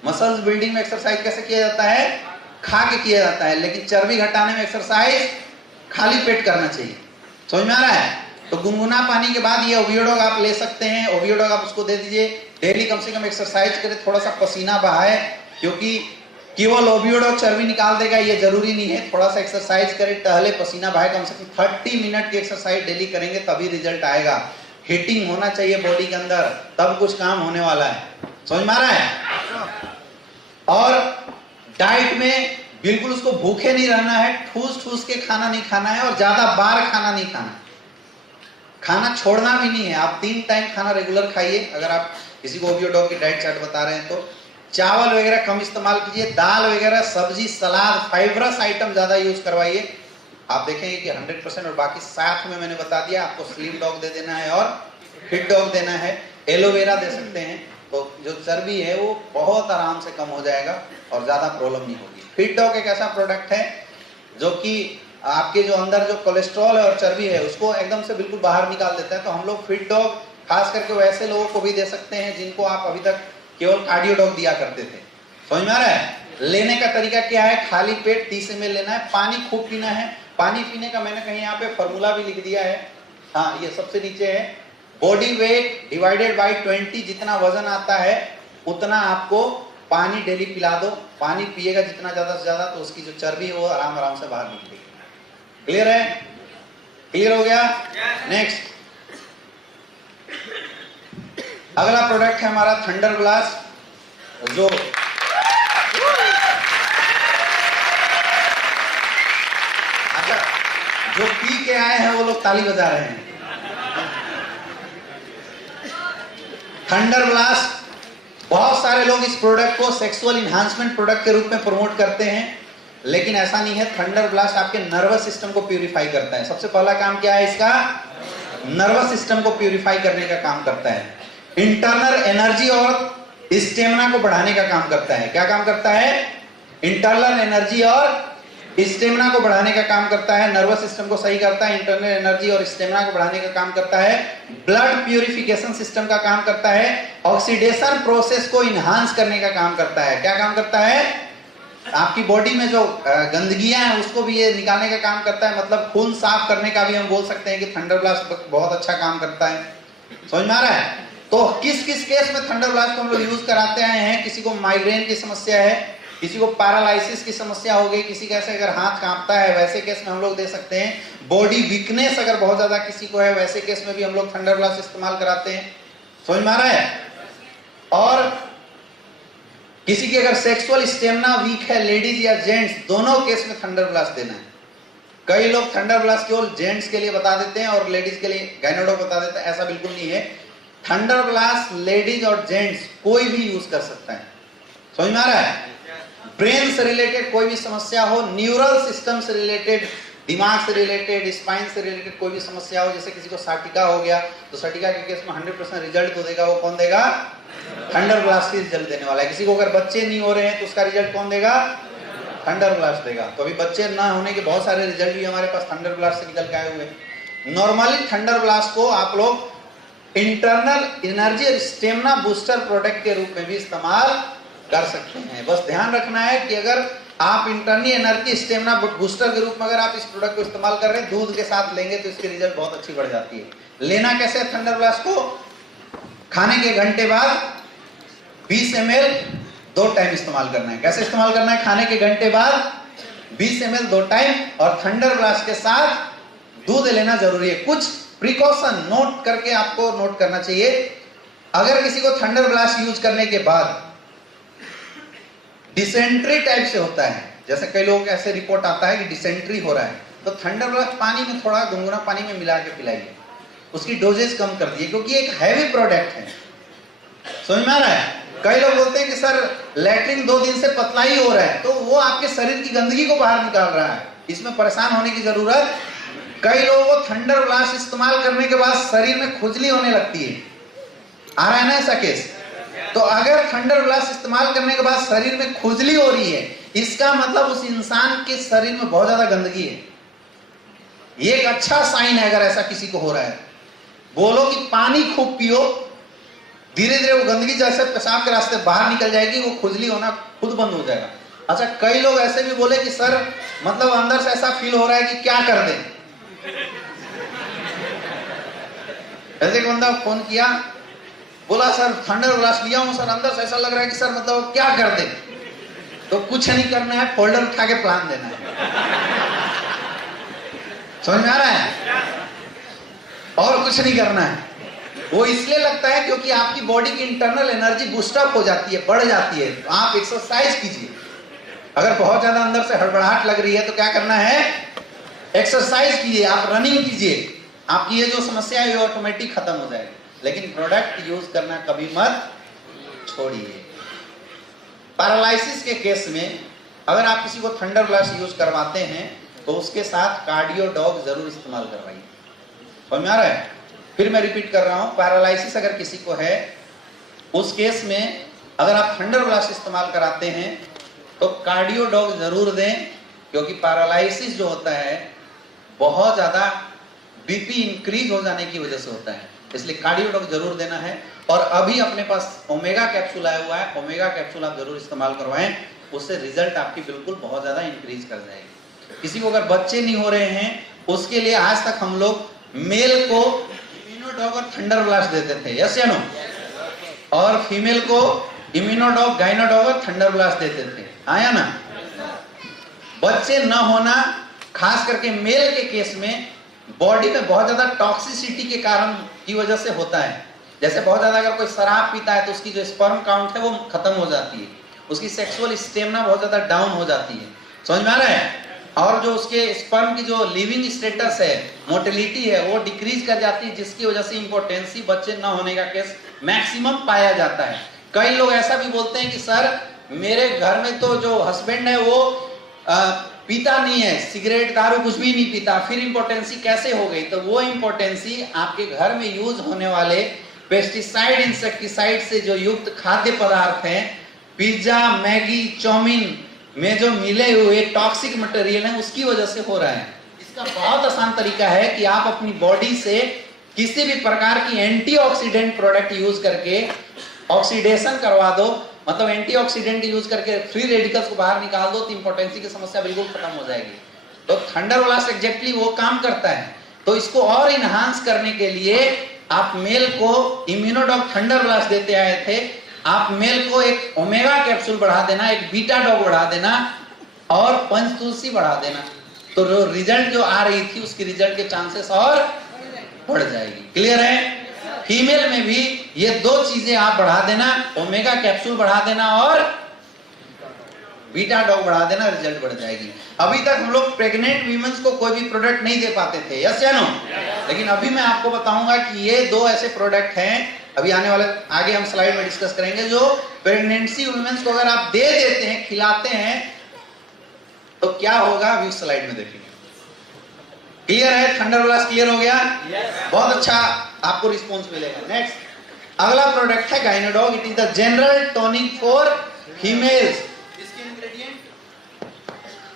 मसल्स बिल्डिंग में एक्सरसाइज कैसे किया जाता है? खा के किया जाता है। लेकिन चर्बी घटाने में एक्सरसाइज खाली पेट करना चाहिए। समझ में आ रहा है? तो गुनगुना पानी के बाद ये ओवियोडॉग आप ले सकते हैं। ओवियोडॉग आप उसको दे दीजिए। डेली कम से कम एक्सरसाइज करें, थोड़ा सा पसीना बहाए, क्योंकि केवल ओवियोडॉग चर्बी निकाल देगा ये जरूरी नहीं है। थोड़ा सा एक्सरसाइज करें, टहले, पसीना बहाए। कम से कम 30 मिनट की एक्सरसाइज डेली करेंगे तभी रिजल्ट आएगा। हीटिंग होना चाहिए बॉडी के अंदर, तब कुछ काम होने वाला है। समझ में आ रहा है? और डाइट में बिल्कुल उसको भूखे नहीं रहना है, ठूस ठूस के खाना नहीं खाना है और ज्यादा बार खाना नहीं खाना है। खाना छोड़ना भी नहीं है। आप 3 टाइम खाना रेगुलर खाइए। अगर आप किसी को ओवियोडॉग की डाइट चार्ट बता रहे हैं तो चावल वगैरह कम इस्तेमाल कीजिए। दाल वगैरह, सब्जी, सलाद, फाइबरस आइटम ज्यादा यूज करवाइए। आप देखेंगे कि 100%। और बाकी साथ में मैंने बता दिया, आपको स्लिम डॉग दे देना है और फिट डॉग देना है। एलोवेरा दे सकते हैं, तो जो चर्बी है वो बहुत आराम से कम हो जाएगा और ज्यादा प्रॉब्लम नहीं होगी। फिट डॉग एक ऐसा प्रोडक्ट है जो कि आपके जो अंदर जो कोलेस्ट्रॉल है और चर्बी है उसको एकदम से बिल्कुल बाहर निकाल देता है। तो हम लोग फिट डॉग खास करके वैसे लोगों को भी दे सकते हैं जिनको आप अभी तक केवल कार्डियो डॉग दिया करते थे। समझ में आ रहा है? लेने का तरीका क्या है? खाली पेट 30 ml लेना है। पानी खूब पीना है। पानी पीने का मैंने कहीं यहाँ पे फॉर्मूला भी लिख दिया है। हाँ, ये सबसे नीचे है। बॉडी वेट डिवाइडेड बाय 20, जितना वजन आता है उतना आपको पानी डेली पिला दो। पानी पिएगा जितना ज्यादा से ज्यादा तो उसकी जो चर्बी है वो आराम आराम से बाहर निकलेगी। क्लियर है? क्लियर हो गया? नेक्स्ट, अगला प्रोडक्ट है हमारा थंडर ब्लास्ट। जो अच्छा, जो पी के आए हैं वो लोग ताली बजा रहे हैं। थंडर ब्लास्ट, बहुत सारे लोग इस प्रोडक्ट को सेक्सुअल इन्हांसमेंट प्रोडक्ट के रूप में प्रमोट करते हैं, लेकिन ऐसा नहीं है। थंडर ब्लास्ट आपके नर्वस सिस्टम को प्यूरिफाई करता है। सबसे पहला काम क्या है इसका? नर्वस सिस्टम को प्यूरिफाई करने का काम करता है। इंटरनल एनर्जी और स्टेमिना को बढ़ाने का काम करता है। क्या काम करता है? इंटरनल एनर्जी और स्टेमिना को बढ़ाने का काम करता है। नर्वस सिस्टम को सही करता है, इंटरनल एनर्जी और स्टेमिना को बढ़ाने का काम करता है। ब्लड प्यूरिफिकेशन सिस्टम का काम करता है। ऑक्सीडेशन प्रोसेस को इनहांस करने का काम करता है। क्या काम करता है? आपकी बॉडी में जो गंदगियां हैं उसको भी ये निकालने का काम करता है। मतलब खून साफ करने का भी हम बोल सकते हैं कि थंडर ब्लास्ट बहुत अच्छा काम करता है। समझ में आ रहा है? तो किस किस केस में थंडर ब्लास्ट को हम लोग यूज कराते आए हैं? किसी को माइग्रेन की समस्या है, किसी को पैरालिसिस की समस्या हो गई, किसी कैसे अगर हाथ कांपता है वैसे केस में हम लोग दे सकते हैं। बॉडी वीकनेस अगर बहुत ज्यादा किसी को है वैसे केस में भी हम लोग थंडर ब्लास्ट इस्तेमाल कराते हैं। समझ में आ रहा है? और किसी की अगर सेक्सुअल स्टेमिना वीक है, लेडीज या जेंट्स, दोनों केस में थंडर ब्लास्ट देना है। कई लोग थंडर ब्लास्ट केवल जेंट्स के लिए बता देते हैं और लेडीज के लिए गायनेकोलॉजिस्ट बता देते हैं। ऐसा बिल्कुल नहीं है। थंडर ब्लास्ट लेडीज और जेंट्स कोई भी यूज कर सकता है। समझ में आ रहा है? ब्रेन से रिलेटेड कोई भी समस्या हो, न्यूरल सिस्टम से रिलेटेड, दिमाग से रिलेटेड, स्पाइन से रिलेटेड कोई भी समस्या हो, जैसे किसी को साटिका हो गया तो साटिका के केस में 100% रिजल्ट तो देगा वो कौन देगा? थंडर ब्लास्ट ही रिजल्ट देने वाला है। किसी को अगर बच्चे नहीं हो रहे हैं तो उसका रिजल्ट कौन देगा? थंडर ब्लास्ट देगा। तो अभी बच्चे ना होने के बहुत सारे रिजल्ट भी हमारे पास थंडर ब्लास्ट से निकल के आए हुए हैं। नॉर्मली थंडर ब्लास्ट को आप लोग इंटरनल एनर्जी और स्टेमिना बूस्टर प्रोडक्ट के रूप में भी इस्तेमाल कर सकते हैं। बस ध्यान रखना है कि अगर आप इंटरनल एनर्जी स्टेमिना बूस्टर के रूप में अगर आप इस प्रोडक्ट को इस्तेमाल कर रहे हैं, दूध के साथ लेंगे तो इसकी रिजल्ट बहुत अच्छी बढ़ जाती है। लेना कैसे है थंडर ब्लास्ट को? खाने के घंटे बाद 20 ml 2 टाइम इस्तेमाल करना है। कैसे इस्तेमाल करना है? खाने के घंटे बाद 20 ml 2 टाइम और थंडर ब्लास्ट के साथ दूध लेना जरूरी है। कुछ प्रिकॉशन नोट करके आपको नोट करना चाहिए। अगर किसी को थंडर ब्लास्ट यूज करने के बाद डिसेंट्री टाइप से होता है, जैसे कई लोगों को ऐसे रिपोर्ट आता है कि डिसेंट्री हो रहा है, तो थंडर ब्लास्ट पानी में थोड़ा गुनगुना पानी में मिला के पिलाइए, उसकी डोजेज कम कर दिए, क्योंकि एक हैवी प्रोडक्ट है। समझ में आ रहा है? कई लोग बोलते हैं कि सर लैट्रिन 2 दिन से पतला ही हो रहा है, तो वो आपके शरीर की गंदगी को बाहर निकाल रहा है, इसमें परेशान होने की जरूरत। कई लोगों को थंडर ब्लास्ट इस्तेमाल करने के बाद शरीर में खुजली होने लगती है, आ रहा है ना ऐसा केस? तो अगर थंडर ब्लास्ट इस्तेमाल करने के बाद शरीर में खुजली हो रही है, इसका मतलब उस इंसान के शरीर में बहुत ज्यादा गंदगी है। ये एक अच्छा साइन है। अगर ऐसा किसी को हो रहा है, बोलो कि पानी खूब पियो, धीरे धीरे वो गंदगी जैसे पेशाब के रास्ते बाहर निकल जाएगी, वो खुजली होना खुद बंद हो जाएगा। अच्छा, कई लोग ऐसे भी बोले कि सर मतलब अंदर से ऐसा फील हो रहा है कि क्या कर दें। ऐसे एक बंदा फोन किया, बोला सर थंडर ब्लास्ट लिया हूं सर, अंदर से ऐसा लग रहा है कि सर मतलब क्या कर दें। तो कुछ नहीं करना है, फोल्डर उठा के प्लान देना है। समझ में आ रहा है? और कुछ नहीं करना है। वो इसलिए लगता है क्योंकि आपकी बॉडी की इंटरनल एनर्जी बूस्टअप हो जाती है, बढ़ जाती है। तो आप एक्सरसाइज कीजिए। अगर बहुत ज्यादा अंदर से हड़बड़ाहट लग रही है तो क्या करना है? एक्सरसाइज कीजिए, आप रनिंग कीजिए, आपकी ये जो समस्या है ये ऑटोमेटिक खत्म हो जाएगी। लेकिन प्रोडक्ट यूज करना कभी मत छोड़िए। पैरालिसिस के केस में अगर आप किसी को थंडर ब्लास्ट यूज करवाते हैं तो उसके साथ कार्डियो डॉग जरूर इस्तेमाल करवाइए। समझ में आ रहा है? फिर मैं रिपीट कर रहा हूं, पैरालिसिस अगर किसी को है उस केस में अगर आप थंडर ब्लास्ट इस्तेमाल कराते हैं तो कार्डियो डॉग जरूर दें, क्योंकि पैरालिसिस जो होता है बहुत ज्यादा बीपी इंक्रीज हो जाने की वजह से होता है, इसलिए कार्डियो डॉग जरूर देना है। और अभी अपने पास ओमेगा कैप्सूल आया हुआ है, ओमेगा कैप्सूल आप जरूर इस्तेमाल करवाएं, उससे रिजल्ट आपकी बिल्कुल बहुत ज्यादा इंक्रीज कर जाएगी। किसी को अगर बच्चे नहीं हो रहे हैं उसके लिए आज तक हम लोग मेल को इम्यूनोडॉग और थंडर ब्लास्ट देते थे, यस या नो, और फीमेल को इम्यूनोडॉग, गाइनोडॉग और थंडर ब्लास्ट देते थे, आया ना? बच्चे न होना खास करके मेल के केस में बॉडी में बहुत ज्यादा टॉक्सिसिटी के कारण की वजह से होता है। जैसे बहुत ज्यादा अगर कोई शराब पीता है तो उसकी जो स्पर्म काउंट है वो खत्म हो जाती है, उसकी सेक्सुअल स्टेमिना बहुत ज्यादा डाउन हो जाती है। समझ में आ रहा है? और जो उसके स्पर्म की जो लिविंग स्टेटस है, मोटिलिटी है, वो डिक्रीज कर जाती है, जिसकी वजह से इंपोर्टेंसी, बच्चे न होने का केस मैक्सिमम पाया जाता है। कई लोग ऐसा भी बोलते हैं कि सर मेरे घर में तो जो हस्बैंड है वो पीता नहीं है, सिगरेट दारू कुछ भी नहीं पीता, फिर इंपोर्टेंसी कैसे हो गई? तो वो इंपोर्टेंसी आपके घर में यूज होने वाले पेस्टिसाइड, इंसेक्टिसाइड से जो युक्त खाद्य पदार्थ हैं, पिज्जा, मैगी, चाउमीन में जो मिले हुए टॉक्सिक मटेरियल हैं, उसकी वजह से हो रहा है। इसका बहुत आसान तरीका है कि आप अपनी बॉडी से किसी भी प्रकार की एंटीऑक्सीडेंट प्रोडक्ट यूज करके ऑक्सीडेशन करवा दो, मतलब एंटीऑक्सीडेंट यूज करके फ्री रेडिकल्स को बाहर निकाल दो, तो इंपोर्टेंसी की समस्या बिल्कुल खत्म हो जाएगी। तो थंडर ब्लास्ट एग्जैक्टली वो काम करता है। तो इसको और इनहांस करने के लिए आप मेल को इम्यूनोडॉग थंडर ब्लास्ट देते आए थे, आप मेल को एक ओमेगा कैप्सूल बढ़ा देना, एक बीटा डॉग बढ़ा देना और पंचतुलसी बढ़ा देना, तो जो रिजल्ट जो आ रही थी उसकी रिजल्ट के चांसेस और बढ़ जाएगी। क्लियर है? फीमेल में भी ये 2 चीजें आप बढ़ा देना, ओमेगा कैप्सूल बढ़ा देना और बीटा डॉग बढ़ा देना, रिजल्ट बढ़ जाएगी। अभी तक हम लोग प्रेग्नेंट वीमेंस को कोई भी प्रोडक्ट नहीं दे पाते थे, यस या नो? लेकिन अभी मैं आपको बताऊंगा कि ये 2 ऐसे प्रोडक्ट हैं, अभी आने वाले आगे हम स्लाइड में डिस्कस करेंगे, जो प्रेगनेंसी वुमेन्स को अगर आप दे देते हैं, खिलाते हैं, तो क्या होगा अभी स्लाइड में देखेंगे। क्लियर है? थंडर ब्लास्ट क्लियर हो गया? बहुत अच्छा आपको रिस्पॉन्स मिलेगा। नेक्स्ट अगला प्रोडक्ट है Gynodog. It is the general tonic for females.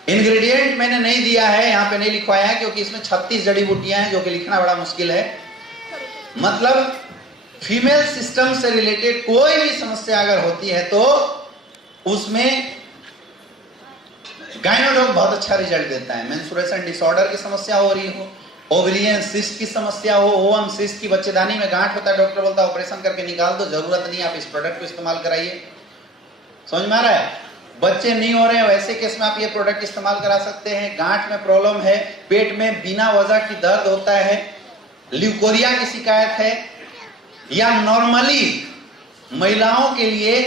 Ingredient मैंने नहीं दिया है, यहाँ पे नहीं लिखवाया है, क्योंकि इसमें 36 जड़ी बूटियां हैं जो कि लिखना बड़ा मुश्किल है। मतलब फीमेल सिस्टम से रिलेटेड कोई भी समस्या अगर होती है तो उसमें गाइनोडॉग बहुत अच्छा रिजल्ट देता है। मेंस्ट्रुएशन डिसऑर्डर की समस्या हो रही हो, ओवरियन सिस्ट की समस्या हो, ओवम सिस्ट की बच्चेदानी में गांठ होता है, डॉक्टर बोलता है ऑपरेशन करके निकाल दो, जरूरत नहीं, आप इस प्रोडक्ट को इस्तेमाल कराइए। समझ में आ रहा है? बच्चे नहीं हो रहे हैं, वैसे केस में आप ये प्रोडक्ट इस्तेमाल करा सकते हैं। गांठ में प्रॉब्लम है, पेट में बिना वजह की दर्द होता है, ल्यूकोरिया की शिकायत है, या नॉर्मली महिलाओं के लिए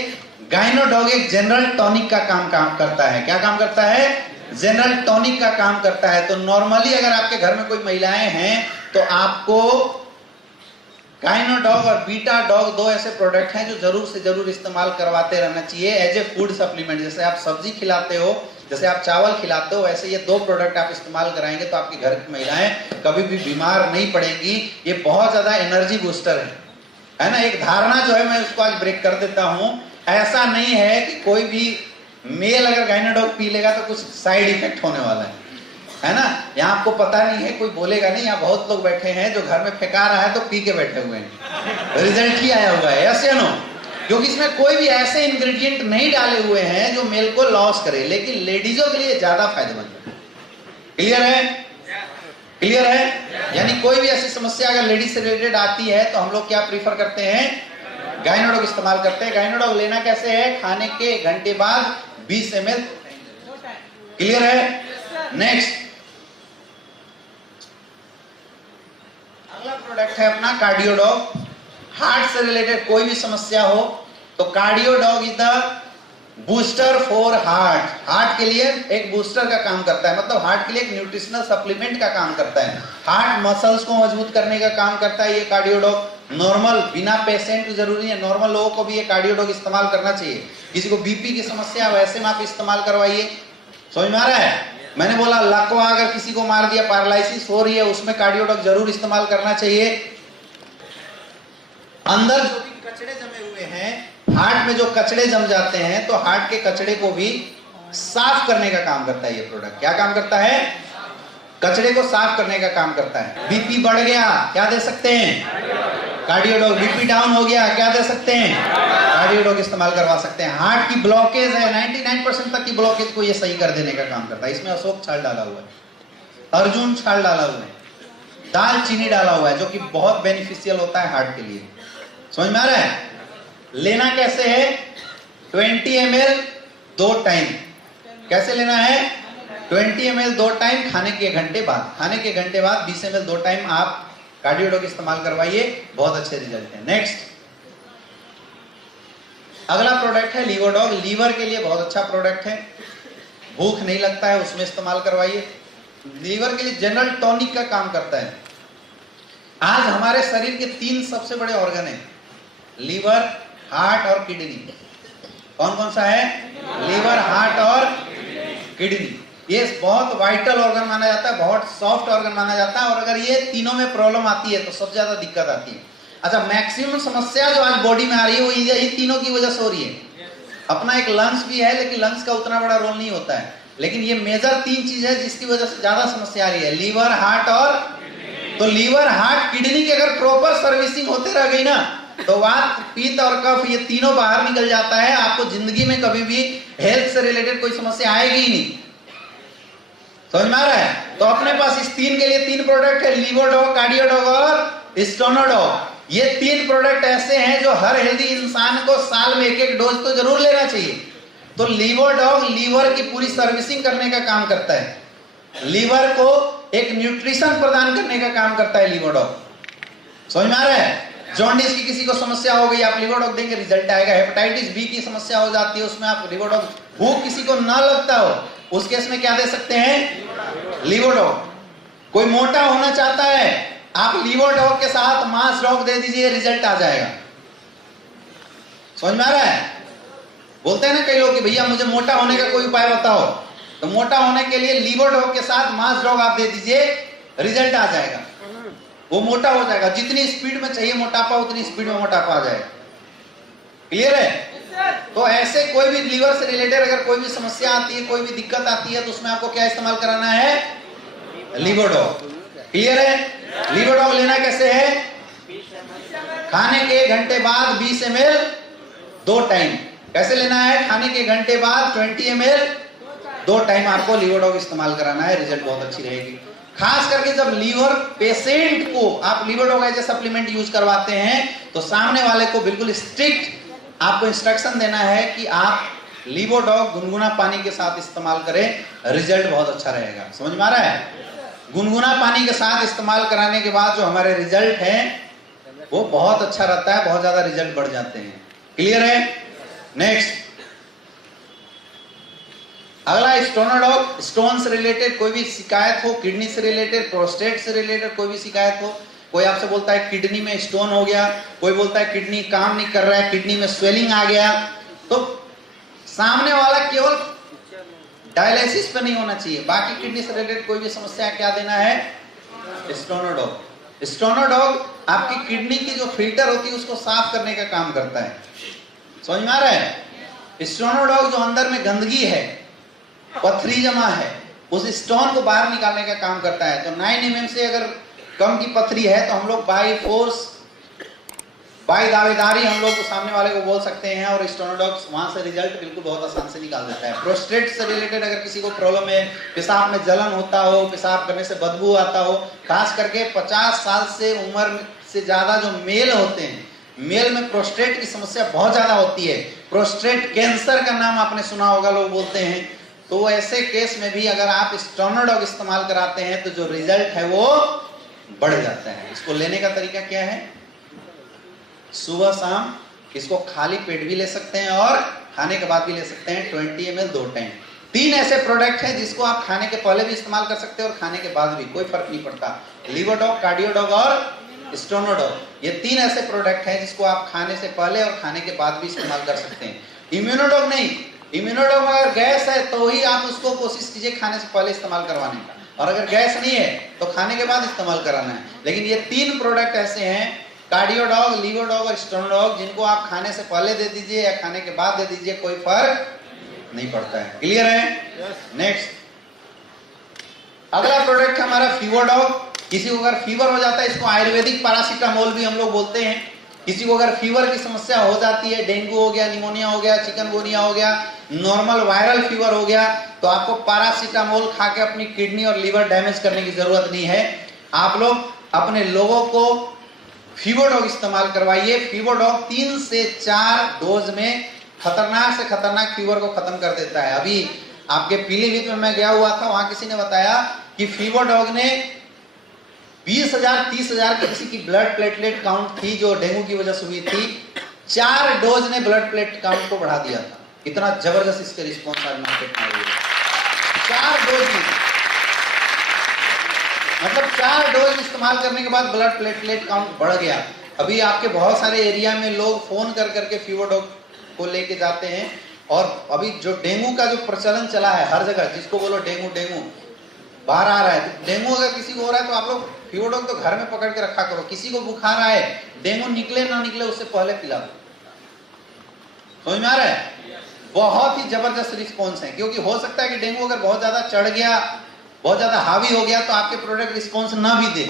गाइनोडॉग एक जनरल टॉनिक का काम करता है। क्या काम करता है? जनरल टॉनिक का काम करता है। तो नॉर्मली अगर आपके घर में कोई महिलाएं हैं तो आपको गाइनोडॉग और बीटा डॉग दो ऐसे प्रोडक्ट हैं जो जरूर से जरूर इस्तेमाल करवाते रहना चाहिए एज ए फूड सप्लीमेंट। जैसे आप सब्जी खिलाते हो, जैसे आप चावल खिलाते हो, वैसे ये दो प्रोडक्ट आप इस्तेमाल कराएंगे तो आपके घर की महिलाएं कभी भी बीमार नहीं पड़ेंगी। ये बहुत ज्यादा एनर्जी बूस्टर है ना। एक धारणा जो है मैं उसको आज ब्रेक कर देता हूं। ऐसा नहीं है कि कोई भी मेल अगर गाइनोडॉग पी लेगा तो कुछ साइड इफेक्ट होने वाला है ना। यहाँ आपको पता नहीं है, कोई बोलेगा नहीं। यहाँ बहुत लोग बैठे हैं जो घर में फेंका रहा है तो पी के बैठे हुए हैं, रिजल्ट ही आया हुआ है, यस या नो? क्योंकि इसमें कोई भी ऐसे इंग्रेडिएंट नहीं डाले हुए हैं जो मेल को लॉस करे, लेकिन लेडीजों के लिए ज्यादा फायदेमंद है। क्लियर है? क्लियर है? यानी कोई भी ऐसी समस्या अगर लेडीज से रिलेटेड आती है तो हम लोग क्या प्रीफर करते हैं? गाइनोडॉग इस्तेमाल करते हैं। गाइनोडॉग लेना कैसे है? खाने के घंटे बाद 20 ml। क्लियर है? नेक्स्ट अगला प्रोडक्ट है अपना कार्डियोडॉग। हार्ट से रिलेटेड कोई भी समस्या हो तो Cardiodog is the booster for heart. Heart के लिए एक बूस्टर का काम करता है, मतलब हार्ट के लिए एक न्यूट्रिशनल सप्लीमेंट का काम करता है। हार्ट मसल्स को मजबूत करने का काम करता है ये कार्डियोडॉग। नॉर्मल बिना पेशेंट जरूरी है, नॉर्मल लोगों को भी ये कार्डियोडॉग इस्तेमाल करना चाहिए। किसी को बीपी की समस्या वैसे में आप इस्तेमाल करवाइए। समझ में आ रहा है? मैंने बोला लकवा अगर किसी को मार दिया, पैरालिसिस हो रही है, उसमें कार्डियोडॉग जरूर इस्तेमाल करना चाहिए। अंदर जो भी कचड़े जमे हुए हैं, हार्ट में जो कचड़े जम जाते हैं तो हार्ट के कचड़े को भी साफ करने का काम करता है ये प्रोडक्ट। क्या काम करता है? कचड़े को साफ करने का काम करता है। बीपी बढ़ गया, क्या दे सकते हैं? कार्डियोडॉग। बीपी डाउन हो गया, क्या दे सकते हैं? कार्डियोडॉग इस्तेमाल करवा सकते हैं। हार्ट की ब्लॉकेज है, 99% तक की ब्लॉकेज को ये सही कर देने का काम करता है। इसमें अशोक छाल डाला हुआ है, अर्जुन छाल डाला हुआ है, दालचीनी डाला हुआ है, जो कि बहुत बेनिफिशियल होता है हार्ट के लिए। समझ में आ रहा है? लेना कैसे है? 20 ml 2 टाइम। कैसे लेना है? 20 ml 2 टाइम खाने के घंटे बाद। खाने के घंटे बाद 20 ml 2 टाइम आप कार्डियोडॉग इस्तेमाल करवाइए, बहुत अच्छे रिजल्ट है। नेक्स्ट अगला प्रोडक्ट है लीवोडॉग। लीवर के लिए बहुत अच्छा प्रोडक्ट है, भूख नहीं लगता है उसमें इस्तेमाल करवाइए। लीवर के लिए जनरल टॉनिक का काम करता है। आज हमारे शरीर के 3 सबसे बड़े ऑर्गन हैं, लीवर, हार्ट और किडनी। कौन कौन सा है? लीवर, हार्ट और किडनी। ये बहुत वाइटल ऑर्गन माना जाता है, बहुत सॉफ्ट ऑर्गन माना जाता है। और अगर ये तीनों में प्रॉब्लम आती है तो सबसे ज्यादा दिक्कत आती है। अच्छा, मैक्सिमम समस्या जो आज बॉडी में आ रही है वो ये तीनों की वजह से हो रही है। अपना एक लंग्स भी है, लेकिन लंग्स का उतना बड़ा रोल नहीं होता है, लेकिन ये मेजर 3 चीज है जिसकी वजह से ज्यादा समस्या आ रही है, लीवर, हार्ट और। तो लीवर, हार्ट, किडनी की अगर प्रॉपर सर्विसिंग होते रह गई ना तो वात, पित्त और कफ ये तीनों बाहर निकल जाता है। आपको जिंदगी में कभी भी हेल्थ से रिलेटेड कोई समस्या आएगी ही नहीं। समझ में आ रहा है? तो अपने पास इस 3 के लिए 3 प्रोडक्ट है, लीवोडॉग, कार्डियोडॉग और स्टोनोडॉग। ये 3 प्रोडक्ट ऐसे हैं जो हर हेल्दी इंसान को साल में 1-1 डोज तो जरूर लेना चाहिए। तो लीवोडॉग लीवर की पूरी सर्विसिंग करने का काम करता है, लीवर को एक न्यूट्रिशन प्रदान करने का काम करता है लीवोडॉग। समझ में आ रहा है? जॉन्डिस की किसी को समस्या हो गई, आप लीवोडॉग देंगे, रिजल्ट आएगा। हेपेटाइटिस बी की समस्या हो जाती है, उसमें आप लीवोडॉग। भूख किसी को ना लगता हो, उस केस में क्या दे सकते हैं? लीवोडॉग। कोई मोटा होना चाहता है, आप लीवोडॉग के साथ मास डॉग दे दीजिए, रिजल्ट आ जाएगा। समझ में आ रहा है? बोलते हैं ना कई लोग कि भैया मुझे मोटा होने का कोई उपाय बताओ, तो मोटा होने के लिए लीवोडॉग के साथ मास डॉग आप दे दीजिए, रिजल्ट आ जाएगा, वो मोटा हो जाएगा। जितनी स्पीड में चाहिए मोटापा, उतनी स्पीड में मोटापा आ जाएगा। क्लियर है? तो ऐसे कोई भी लीवर से रिलेटेड अगर कोई भी समस्या आती है, कोई भी दिक्कत आती है, तो उसमें आपको क्या इस्तेमाल कराना है? लीवोडॉग। क्लियर है? लीवोडॉग लेना कैसे है? खाने के घंटे बाद 20 ml 2 टाइम। कैसे लेना है? खाने के घंटे बाद 20 ml 2 टाइम आपको लीवोडॉग इस्तेमाल कराना है, रिजल्ट बहुत अच्छी रहेगी। खास करके जब लीवर पेशेंट को आप लीवोडॉग एज ए सप्लीमेंट यूज करवाते हैं तो सामने वाले को बिल्कुल स्ट्रिक्ट आपको इंस्ट्रक्शन देना है कि आप लिवोडॉग गुनगुना पानी के साथ इस्तेमाल करें, रिजल्ट बहुत अच्छा रहेगा। समझ में आ रहा है? गुनगुना पानी के साथ इस्तेमाल कराने के बाद जो हमारे रिजल्ट हैं वो बहुत अच्छा रहता है, बहुत ज्यादा रिजल्ट बढ़ जाते हैं। क्लियर है? नेक्स्ट, अगला स्टोनोडॉग, स्टोन से रिलेटेड कोई भी शिकायत हो, किडनी से रिलेटेड, प्रोस्टेट से रिलेटेड कोई भी शिकायत हो, कोई आपसे बोलता है किडनी में स्टोन हो गया, कोई बोलता है किडनी काम नहीं कर रहा है, किडनी में स्वेलिंग आ गया, तो सामने वाला केवल डायलिसिस पे नहीं होना चाहिए, बाकी किडनी से रिलेटेड कोई भी समस्या क्या देना है? स्टोनोडॉग। स्टोनोडॉग आपकी किडनी की जो फिल्टर होती है उसको साफ करने का काम करता है। समझ में आ रहा है? स्टोनोडॉग जो अंदर में गंदगी है, पथरी जमा है, उस स्टोन को बाहर निकालने का काम करता है। तो 9 mm से अगर कम की पथरी है तो हम लोग बाई फोर्स, बाई दावेदारी हम लोग सामने वाले को बोल सकते हैं और स्टोनोडॉग वहां से रिजल्ट बिल्कुल बहुत आसान से निकाल देता है। प्रोस्टेट से रिलेटेड अगर किसी को प्रॉब्लम है, पेशाब में जलन होता हो, पेशाब करने से बदबू आता हो, खास करके 50 साल से उम्र से ज्यादा जो मेल होते हैं, मेल में प्रोस्टेट की समस्या बहुत ज्यादा होती है। प्रोस्टेट कैंसर का नाम आपने सुना होगा, लोग बोलते हैं। तो ऐसे केस में भी अगर आप स्टोनोडॉग इस्तेमाल कराते हैं तो जो रिजल्ट है वो बढ़ जाता है। इसको लेने का तरीका क्या है? सुबह शाम इसको खाली पेट भी ले सकते हैं और खाने के बाद भी ले सकते हैं, 20 ml 2 टाइम। 3 ऐसे प्रोडक्ट हैं जिसको आप खाने के पहले भी इस्तेमाल कर सकते हैं और खाने के बाद भी, कोई फर्क नहीं पड़ता। लिवोडॉग, कार्डियोडॉग और स्टोनोडॉग, ये 3 ऐसे प्रोडक्ट हैं जिसको आप खाने से पहले और खाने के बाद भी इस्तेमाल कर सकते हैं। इम्यूनोडॉग नहीं, इम्यूनोडॉग में अगर गैस है तो ही आप उसको कोशिश कीजिए खाने से पहले इस्तेमाल करवाने का, और अगर गैस नहीं है तो खाने के बाद इस्तेमाल कराना है। लेकिन ये 3 प्रोडक्ट ऐसे हैं, कार्डियोडॉग, लिवोडॉग और स्टोनोडॉग, जिनको आप खाने से पहले दे दीजिए या खाने के बाद दे दीजिए, कोई फर्क नहीं पड़ता है। क्लियर है? नेक्स्ट, अगला प्रोडक्ट है हमारा फीवरडॉग। किसी को अगर फीवर हो जाता है, इसको आयुर्वेदिक पैरासीटामोल भी हम लोग बोलते हैं। किसी को अगर फीवर की समस्या हो जाती है, डेंगू हो गया, निमोनिया हो गया, चिकनगुनिया हो गया, नॉर्मल वायरल फीवर हो गया, तो आपको पैरासीटामोल खा के अपनी किडनी और लीवर डैमेज करने की जरूरत नहीं है। आप लोग अपने लोगों को फीवरडॉग इस्तेमाल करवाइए। फीवरडॉग 3 से 4 डोज में खतरनाक से खतरनाक फीवर को खत्म कर देता है। अभी आपके पीलीभीत में मैं गया हुआ था, वहां किसी ने बताया कि फीवरडॉग ने 20,000 30,000 की किसी की ब्लड प्लेटलेट काउंट थी जो डेंगू की वजह से हुई थी, 4 डोज ने ब्लड प्लेट काउंट को बढ़ा दिया था। इतना जबरदस्त इसके रिस्पॉन्स आज मार्केट में हुआ, 4 डोज में, मतलब 4 डोज इस्तेमाल करने के बाद ब्लड प्लेटलेट काउंट बढ़ गया। अभी आपके बहुत सारे एरिया में लोग फोन कर करके फीवरडॉग को लेके जाते हैं, और अभी जो डेंगू का जो प्रचलन चला है हर जगह, जिसको बोलो डेंगू डेंगू बाहर आ रहा है। डेंगू अगर किसी को हो रहा है तो आप लोग फीवरडॉग तो घर में पकड़ के रखा करो। किसी को बुखार आए, डेंगू निकले ना निकले, उससे पहले पिला दो। समझ में आ रहा है? बहुत ही जबरदस्त रिस्पॉन्स है, क्योंकि हो सकता है कि डेंगू अगर बहुत ज्यादा चढ़ गया, बहुत ज्यादा हावी हो गया, तो आपके प्रोडक्ट रिस्पॉन्स ना भी दे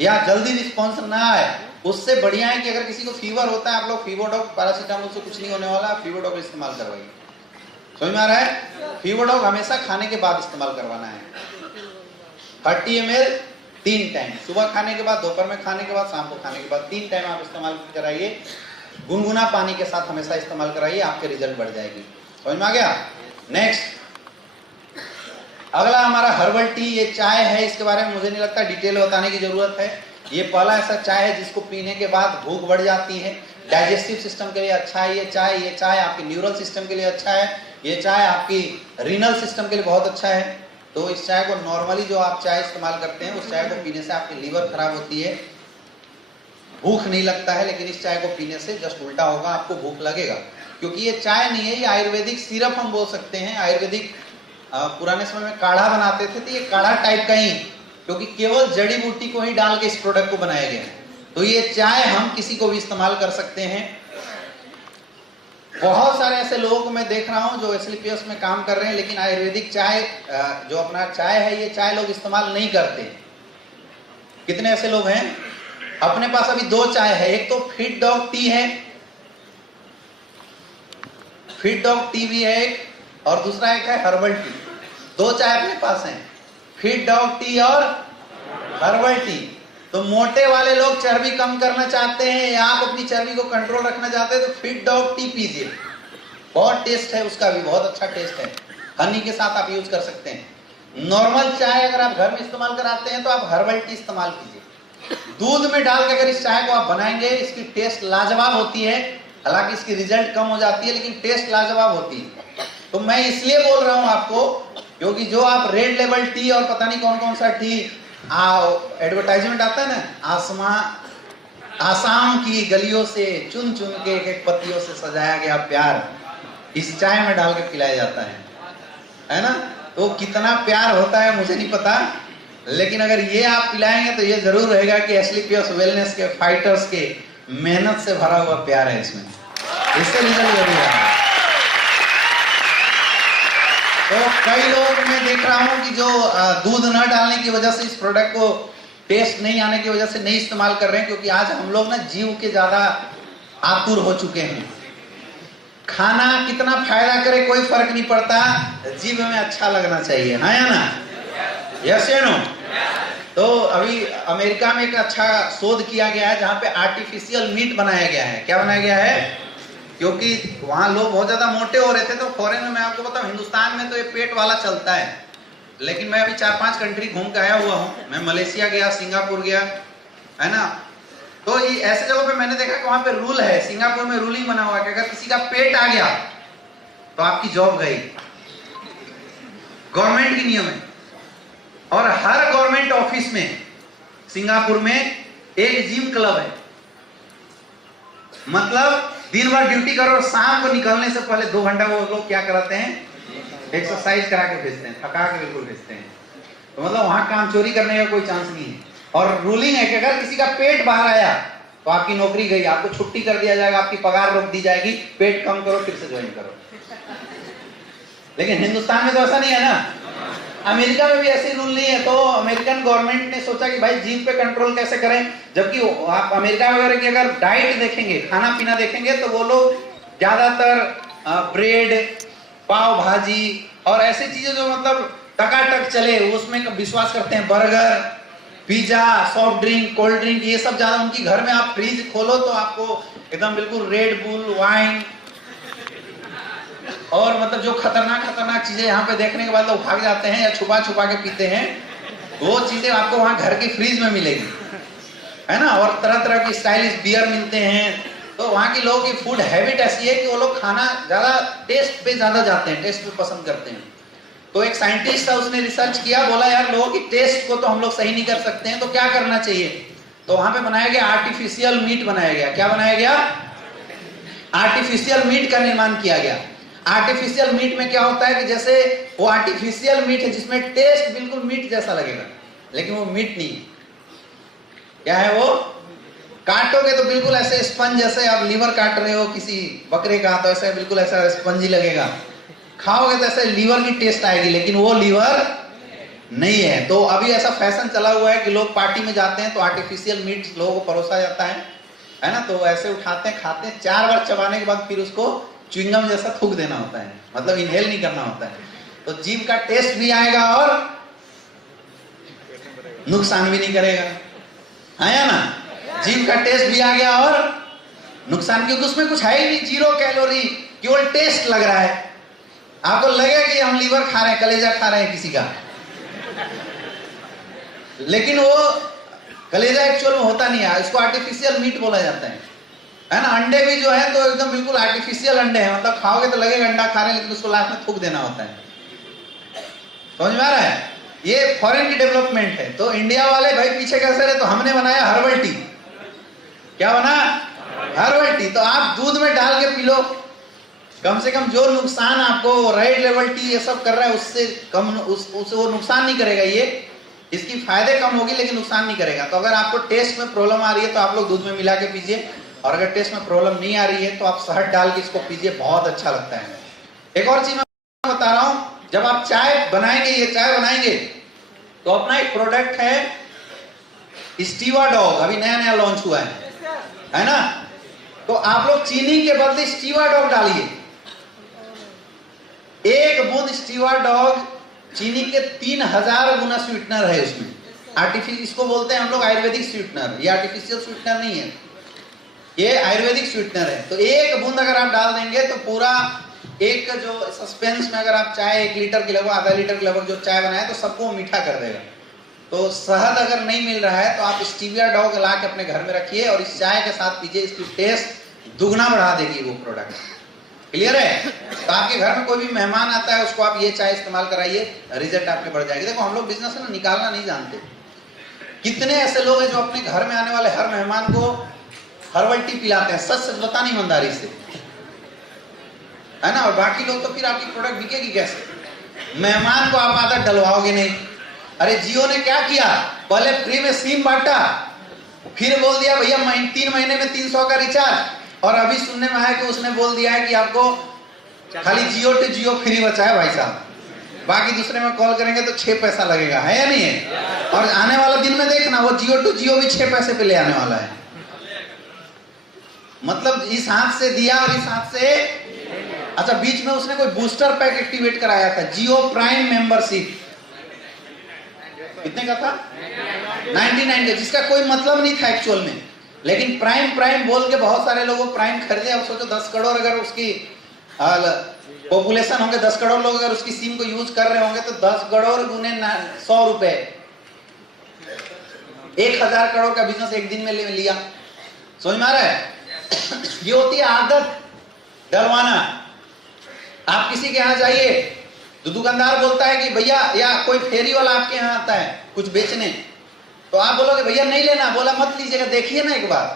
या जल्दी रिस्पॉन्स ना आए। उससे बढ़िया है कि अगर किसी को फीवर होता है, आप लोग फीवरडॉग, पैरासीटामोल से कुछ नहीं होने वाला, फीवरडॉग इस्तेमाल करवाइए। समझ में आ रहा है? फीवरडॉग हमेशा खाने के बाद इस्तेमाल करवाना है। 30 ml 3 टाइम, सुबह खाने के बाद, दोपहर में खाने के बाद, शाम को खाने के बाद, 3 टाइम आप इस्तेमाल कराइए। गुनगुना पानी के साथ हमेशा इस्तेमाल कराइए, आपके रिजल्ट बढ़ जाएगी। समझ में आ गया? नेक्स्ट, अगला हमारा हर्बल टी। ये चाय है, इसके बारे में मुझे नहीं लगता डिटेल बताने की जरूरत है। ये पहला ऐसा चाय है जिसको पीने के बाद भूख बढ़ जाती है। डाइजेस्टिव सिस्टम के लिए अच्छा है ये चाय आपके न्यूरल सिस्टम के लिए अच्छा है, ये चाय आपकी रीनल सिस्टम के लिए बहुत अच्छा है। तो इस चाय को नॉर्मली जो आप चाय इस्तेमाल करते हैं, उस चाय को पीने से आपकी लीवर खराब होती है, भूख नहीं लगता है। लेकिन इस चाय को पीने से जस्ट उल्टा होगा, आपको भूख लगेगा, क्योंकि ये चाय नहीं है, ये आयुर्वेदिक सिरप हम बोल सकते हैं। आयुर्वेदिक पुराने समय में काढ़ा बनाते थे, तो ये काढ़ा टाइप का ही, क्योंकि केवल जड़ी बूटी को ही डाल के इस प्रोडक्ट को बनाया गया है। तो ये चाय हम किसी को भी इस्तेमाल कर सकते हैं। बहुत सारे ऐसे लोगों को मैं देख रहा हूं जो एसलीपीएस में काम कर रहे हैं, लेकिन आयुर्वेदिक चाय जो अपना चाय है, ये चाय लोग इस्तेमाल नहीं करते। कितने ऐसे लोग हैं? अपने पास अभी 2 चाय है, एक तो फिट डॉग टी है, फिट डॉग टी भी है एक, और दूसरा एक है हर्बल टी। 2 चाय अपने पास हैं, फिट डॉग टी और हर्बल टी। तो मोटे वाले लोग चर्बी कम करना चाहते हैं या आप अपनी चर्बी को कंट्रोल रखना चाहते हैं, तो फिट डॉग टी पीजिए। बहुत टेस्ट है उसका भी, बहुत अच्छा टेस्ट है। हनी के साथ आप यूज कर सकते हैं। नॉर्मल चाय अगर आप घर में इस्तेमाल कराते हैं तो आप हर्बल टी इस्तेमाल कीजिए। दूध में डाल के अगर इस चाय को आप बनाएंगे, इसकी टेस्ट लाजवाब होती है। हालांकि इसकी रिजल्ट कम हो जाती है, लेकिन टेस्ट लाजवाब होती है। तो मैं इसलिए बोल रहा हूं आपको, क्योंकि जो आप रेड लेबल टी और पता नहीं कौन कौन सा टी एडवर्टाइजमेंट आता है ना, आसाम की गलियों से चुन चुन के एक एक पत्तियों से सजाया गया प्यार इस चाय में डाल के पिलाया जाता है ना। तो कितना प्यार होता है मुझे नहीं पता, लेकिन अगर ये आप पिलाएंगे तो ये जरूर रहेगा कि एस्क्लेपियस वेलनेस के फाइटर्स के मेहनत से भरा हुआ प्यार है इसमें, इससे रिजल्ट जरूर है। तो कई लोग मैं देख रहा हूं कि जो दूध न डालने की वजह से इस प्रोडक्ट को टेस्ट नहीं आने की वजह से नहीं इस्तेमाल कर रहे हैं, क्योंकि आज हम लोग ना जीव के ज्यादा आतुर हो चुके हैं। खाना कितना फायदा करे कोई फर्क नहीं पड़ता, जीव में अच्छा लगना चाहिए, हाँ या ना? यस या नो? तो अभी अमेरिका में एक अच्छा शोध किया गया है जहां पे आर्टिफिशियल मीट बनाया गया है। क्या बनाया गया है? क्योंकि वहां लोग बहुत ज्यादा मोटे हो रहे थे, तो फॉरेन में, मैं आपको बताऊं, हिंदुस्तान में तो ये पेट वाला चलता है, लेकिन मैं अभी 4-5 कंट्री घूम के आया हुआ हूं। मैं मलेशिया गया, सिंगापुर गया, है ना। तो ये ऐसे जगहों पे मैंने देखा कि वहां पे रूल है, सिंगापुर में रूलिंग बना हुआ है कि अगर किसी का पेट आ गया तो आपकी जॉब गई, गवर्नमेंट की नियम है। और हर गवर्नमेंट ऑफिस में सिंगापुर में एक जिम क्लब है। मतलब दिन भर ड्यूटी करो और शाम को निकलने से पहले 2 घंटा वो लोग क्या कराते हैं? एक्सरसाइज करा के भेजते हैं, थका के बिल्कुल भेजते हैं। तो मतलब वहां काम चोरी करने का कोई चांस नहीं है। और रूलिंग है कि अगर किसी का पेट बाहर आया तो आपकी नौकरी गई, आपको छुट्टी कर दिया जाएगा, आपकी पगार रोक दी जाएगी, पेट कम करो फिर से ज्वाइन करो। लेकिन हिंदुस्तान में तो ऐसा नहीं है ना, अमेरिका में भी ऐसे रूल नहीं है। तो अमेरिकन गवर्नमेंट ने सोचा कि भाई जिम पे कंट्रोल कैसे करें, जबकि आप अमेरिका वगैरह की अगर डाइट देखेंगे, खाना पीना देखेंगे, तो वो लोग ज्यादातर ब्रेड, पाव भाजी और ऐसी चीजें जो मतलब टकाटक चले उसमें विश्वास करते हैं। Burger, pizza, soft drink, cold drink, ये सब ज्यादा उनकी घर में। आप फ्रिज खोलो तो आपको एकदम बिल्कुल रेड बुल, वाइन और मतलब जो खतरनाक चीजें यहाँ पे देखने के बाद लोग भाग जाते हैं या छुपा छुपा के पीते हैं, वो चीजें आपको वहां घर की फ्रिज में मिलेगी, है ना। और तरह तरह की स्टाइलिश बियर मिलते हैं। तो वहां के लोगों की फूड हैबिट ऐसी है कि वो लोग खाना ज्यादा टेस्ट पे ज्यादा जाते हैं, टेस्ट पे पसंद करते हैं। तो एक साइंटिस्ट था, उसने रिसर्च किया, बोला यार लोगों की टेस्ट को तो हम लोग सही नहीं कर सकते हैं, तो क्या करना चाहिए? तो वहां पे बनाया गया आर्टिफिशियल मीट बनाया गया। क्या बनाया गया? आर्टिफिशियल मीट का निर्माण किया गया। आर्टिफिशियल मीट में क्या होता है कि जैसे वो आर्टिफिशियल मीट है जिसमें टेस्ट बिल्कुल मीट जैसा लगेगा, लेकिन वो मीट नहीं है। क्या है वो? काटोगे तो बिल्कुल ऐसे स्पंज, जैसे आप लीवर काट रहे हो किसी बकरे का, तो ऐसे बिल्कुल ऐसा स्पंजी लगेगा। खाओगे तो ऐसे लीवर की टेस्ट आएगी, लेकिन वो लीवर नहीं है। तो अभी ऐसा फैशन चला हुआ है कि लोग पार्टी में जाते हैं तो आर्टिफिशियल मीट लोगों को परोसा जाता है ना। तो ऐसे उठाते हैं, खाते हैं, 4 बार चबाने के बाद फिर उसको च्युइंगम जैसा थूक देना होता है, मतलब इनहेल नहीं करना होता है। तो जीभ का टेस्ट भी आएगा और नुकसान भी नहीं करेगा, है या ना। जीभ का टेस्ट भी आ गया और नुकसान, क्योंकि उसमें कुछ है ही नहीं, 0 कैलोरी, केवल टेस्ट लग रहा है। आपको लगेगा कि हम लीवर खा रहे हैं, कलेजा खा रहे हैं किसी का, लेकिन वो कलेजा एक्चुअल में होता नहीं है। इसको आर्टिफिशियल मीट बोला जाता है ना। अंडे भी जो है तो एकदम बिल्कुल आर्टिफिशियल अंडे हैं, मतलब खाओगे तो लगेगा अंडा खा रहे हैं, लेकिन उसको लास्ट में थूक देना होता है। समझ में आ रहा है? ये फॉरेन की डेवलपमेंट है। तो इंडिया वाले भाई पीछे कैसे रहे, तो हमने बनाया हर्बल टी। क्या बना? Herbal tea. तो आप दूध में डाल के पी लो, कम से कम जो नुकसान आपको रेड लेवल टी ये सब कर रहा है उससे कम, उससे वो नुकसान नहीं करेगा। ये इसकी फायदे कम होगी लेकिन नुकसान नहीं करेगा। तो अगर आपको टेस्ट में प्रॉब्लम आ रही है तो आप लोग दूध में मिला के पीजिए, और अगर टेस्ट में प्रॉब्लम नहीं आ रही है तो आप शहद डाल के इसको पीजिए, बहुत अच्छा लगता है। एक और चीज मैं बता रहा हूं, जब आप चाय बनाएंगे, ये चाय बनाएंगे, तो अपना एक प्रोडक्ट है स्टीवा डॉग, अभी नया नया लॉन्च हुआ है ना। तो आप लोग चीनी के बदले स्टीवा डॉग डालिए। 1 बूंद स्टीवा डॉग चीनी के 3000 गुना स्वीटनर है उसमें। आर्टिफिशियल, इसको बोलते हैं हम लोग आयुर्वेदिक स्वीटनर। ये आर्टिफिशियल स्वीटनर नहीं है, ये आयुर्वेदिक स्वीटनर है। तो 1 बूंद अगर आप डाल देंगे तो पूरा एक जो सस्पेंस में अगर आप चाय 1 लीटर की लगभग आधा लीटर की लगभग जो चाय बनाए तो सबको मीठा कर देगा। तो शहद अगर नहीं मिल रहा है तो आप स्टीविया डॉग ला के अपने घर में रखिए और इस चाय के साथ पीजिए, इसकी टेस्ट दुगना बढ़ा देगी वो प्रोडक्ट। क्लियर है? तो आपके घर में कोई भी मेहमान आता है उसको आप ये चाय इस्तेमाल कराइए, रिजल्ट आपके बढ़ जाएगी। देखो हम लोग बिजनेस में निकालना नहीं जानते। कितने ऐसे लोग हैं जो अपने घर में आने वाले हर मेहमान को हर्बल टी पिलाते हैं, सच सच बताना ईमानदारी से, है ना? और बाकी लोग तो फिर आपकी प्रोडक्ट बिकेगी कैसे? मेहमान को आप आदत डलवाओगे नहीं। अरे जियो ने क्या किया, पहले फ्री में सिम बांटा, फिर बोल दिया भैया 3 महीने में 300 का रिचार्ज, और अभी सुनने में आया कि उसने बोल दिया है कि आपको खाली जियो टू जियो फ्री बचा है भाई साहब, बाकी दूसरे में कॉल करेंगे तो 6 पैसा लगेगा, है या नहीं है? और आने वाला दिन में देखना वो जियो टू जियो भी 6 पैसे पे ले आने वाला है। मतलब इस हाथ से दिया और इस हाथ से। अच्छा, बीच में उसने कोई बूस्टर पैक एक्टिवेट कराया था, जियो प्राइम मेंबरशिप, कितने का था? 99 का, जिसका कोई मतलब नहीं था एक्चुअल में, लेकिन प्राइम बोल के बहुत सारे लोगों प्राइम खरीदे। अब सोचो 10 करोड़ अगर उसकी पॉपुलेशन होंगे, 10 करोड़ लोग अगर उसकी सिम को यूज कर रहे होंगे तो 10 करोड़ गुने 100 रुपए, 1000 करोड़ का बिजनेस एक दिन में लिया। समझ में आ रहा है? ये होती है आदत डलवाना। आप किसी के यहाँ जाइए तो दुकानदार बोलता है कि भैया, या कोई फेरी वाला आपके यहाँ आता है कुछ बेचने, तो आप बोलोगे भैया नहीं लेना, बोला मत लीजिएगा, देखिए ना एक बार,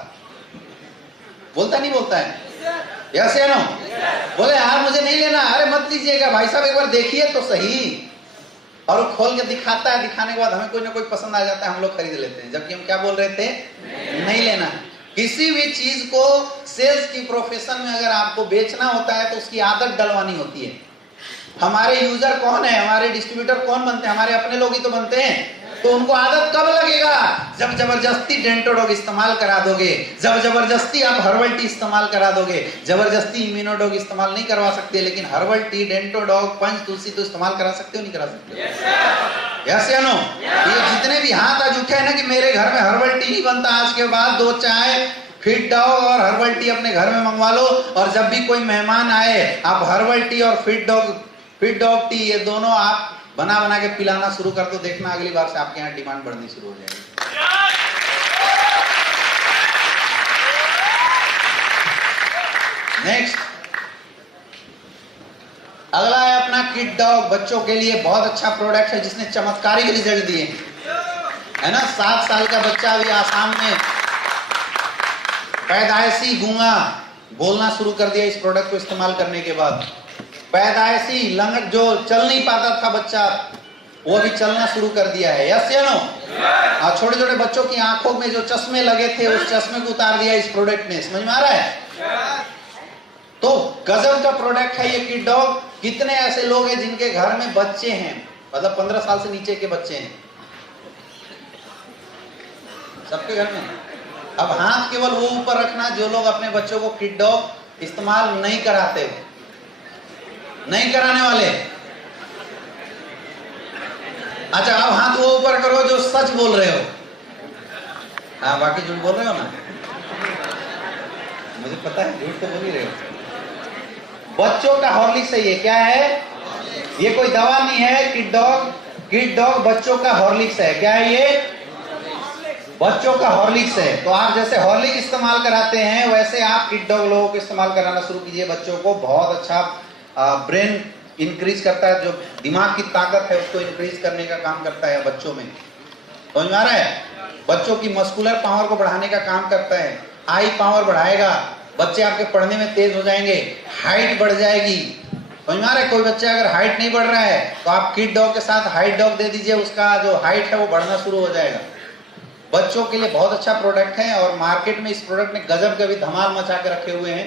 बोलता नहीं बोलता है? यस या नो? बोले यार मुझे नहीं लेना, अरे मत लीजिएगा भाई साहब, एक बार देखिए तो सही। और वो खोल के दिखाता है, दिखाने के बाद हमें कोई ना कोई पसंद आ जाता है, हम लोग खरीद लेते हैं, जबकि हम क्या बोल रहे थे? नहीं लेना। किसी भी चीज को सेल्स की प्रोफेशन में अगर आपको बेचना होता है तो उसकी आदत डलवानी होती है। हमारे यूजर कौन है, हमारे डिस्ट्रीब्यूटर कौन बनते हैं? हमारे अपने लोग ही तो बनते हैं। तो उनको आदत कब लगेगा? जब जबरदस्ती डेंटोडॉग इस्तेमाल करा दोगे, जब जबरदस्ती आप हर्बल टी इस्तेमाल करा दोगे। जबरदस्ती इम्यूनोडॉग इस्तेमाल नहीं करवा सकते, लेकिन हर्बल टी, डेंटोडॉग, पंच तुलसी तो इस्तेमाल करा सकते हो, नहीं करा सकते? यस या नो? ये जितने भी हाथ आज उठे हैं ना कि मेरे घर में हर्बल टी नहीं बनता, आज के बाद 2 चाय फिट डॉग और हर्बल टी अपने घर में मंगवा लो, और जब भी कोई मेहमान आए आप हर्बल टी और फिट डॉग टी ये दोनों आप बना के पिलाना शुरू कर दो, देखना अगली बार से आपके यहाँ डिमांड बढ़नी शुरू हो जाएगी। नेक्स्ट, अगला है अपना किड डॉग। बच्चों के लिए बहुत अच्छा प्रोडक्ट है जिसने चमत्कारिक रिजल्ट दिए, है ना? 7 साल का बच्चा अभी आसाम में पैदाइशी गूंगा बोलना शुरू कर दिया इस प्रोडक्ट को इस्तेमाल करने के बाद। पैदाइशी लंगट, जो चल नहीं पाता था बच्चा, वो भी चलना शुरू कर दिया है। यस या नो? और छोटे छोटे बच्चों की आंखों में जो चश्मे लगे थे उस चश्मे को उतार दिया इस प्रोडक्ट ने। समझ में आ रहा है? तो गजब का प्रोडक्ट है ये किड डॉग। कितने ऐसे लोग हैं जिनके घर में बच्चे हैं, मतलब 15 साल से नीचे के बच्चे हैं, सबके घर में। अब हाथ केवल वो ऊपर रखना जो लोग अपने बच्चों को किड डॉग इस्तेमाल नहीं कराते, नहीं कराने वाले। अच्छा, अब हाथ वो ऊपर करो जो सच बोल रहे हो। हाँ, बाकी झूठ बोल रहे हो ना? मुझे पता है झूठ तो बोल ही रहे हो। बच्चों का हॉर्लिक्स है ये। क्या है ये? कोई दवा नहीं है। किड डॉग बच्चों का हॉर्लिक्स है। क्या है ये? बच्चों का हॉर्लिक्स है। तो आप जैसे हॉर्लिक्स इस्तेमाल कराते हैं वैसे आप किड डॉग लोगों को इस्तेमाल कराना शुरू कीजिए बच्चों को। बहुत अच्छा ब्रेन इंक्रीज करता है, जो दिमाग की ताकत है उसको इंक्रीज करने का काम करता है बच्चों में। समझ में आ रहा है? बच्चों की मस्कुलर पावर को बढ़ाने का काम करता है। आई पावर बढ़ाएगा, बच्चे आपके पढ़ने में तेज हो जाएंगे, हाइट बढ़ जाएगी। समझ में आ रहा है? कोई बच्चा अगर हाइट नहीं बढ़ रहा है तो आप किड डॉग के साथ हाइट डॉग दे दीजिए, उसका जो हाइट है वो बढ़ना शुरू हो जाएगा। बच्चों के लिए बहुत अच्छा प्रोडक्ट है और मार्केट में इस प्रोडक्ट ने गजब के भी धमाल मचा के रखे हुए हैं।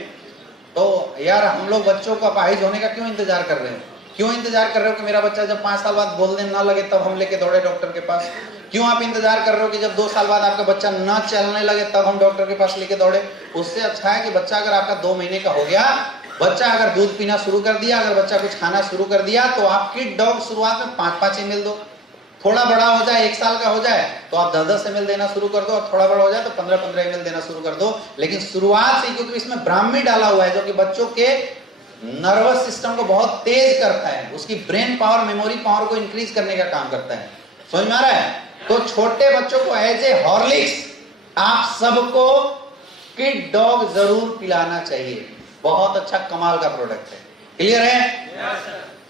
तो यार हम लोग बच्चों को अपाहिज होने का क्यों इंतजार कर रहे हो? क्यों इंतजार कर रहे हो कि मेरा बच्चा जब 5 साल बाद बोलने ना लगे तब हम लेके दौड़े डॉक्टर के पास? क्यों आप इंतजार कर रहे हो कि जब 2 साल बाद आपका बच्चा ना चलने लगे तब हम डॉक्टर के पास लेके दौड़े? उससे अच्छा है कि बच्चा अगर आपका 2 महीने का हो गया, बच्चा अगर दूध पीना शुरू कर दिया, अगर बच्चा कुछ खाना शुरू कर दिया, तो आप किड डॉग शुरुआत में 5-5 ml दो। थोड़ा बड़ा हो जाए, 1 साल का हो जाए तो आप 10-10 ml देना शुरू कर दो, और थोड़ा बड़ा हो जाए तो 15-15 ml देना शुरू कर दो। लेकिन शुरुआत से, क्योंकि इसमें ब्राह्मी डाला हुआ है जो कि बच्चों के नर्वस सिस्टम को बहुत तेज करता है, उसकी ब्रेन पावर, मेमोरी पावर को इंक्रीज करने का काम करता है। समझ में आ रहा है? तो छोटे बच्चों को एज ए हॉर्लिक्स आप सबको किड डॉग जरूर पिलाना चाहिए। बहुत अच्छा कमाल का प्रोडक्ट है। क्लियर है?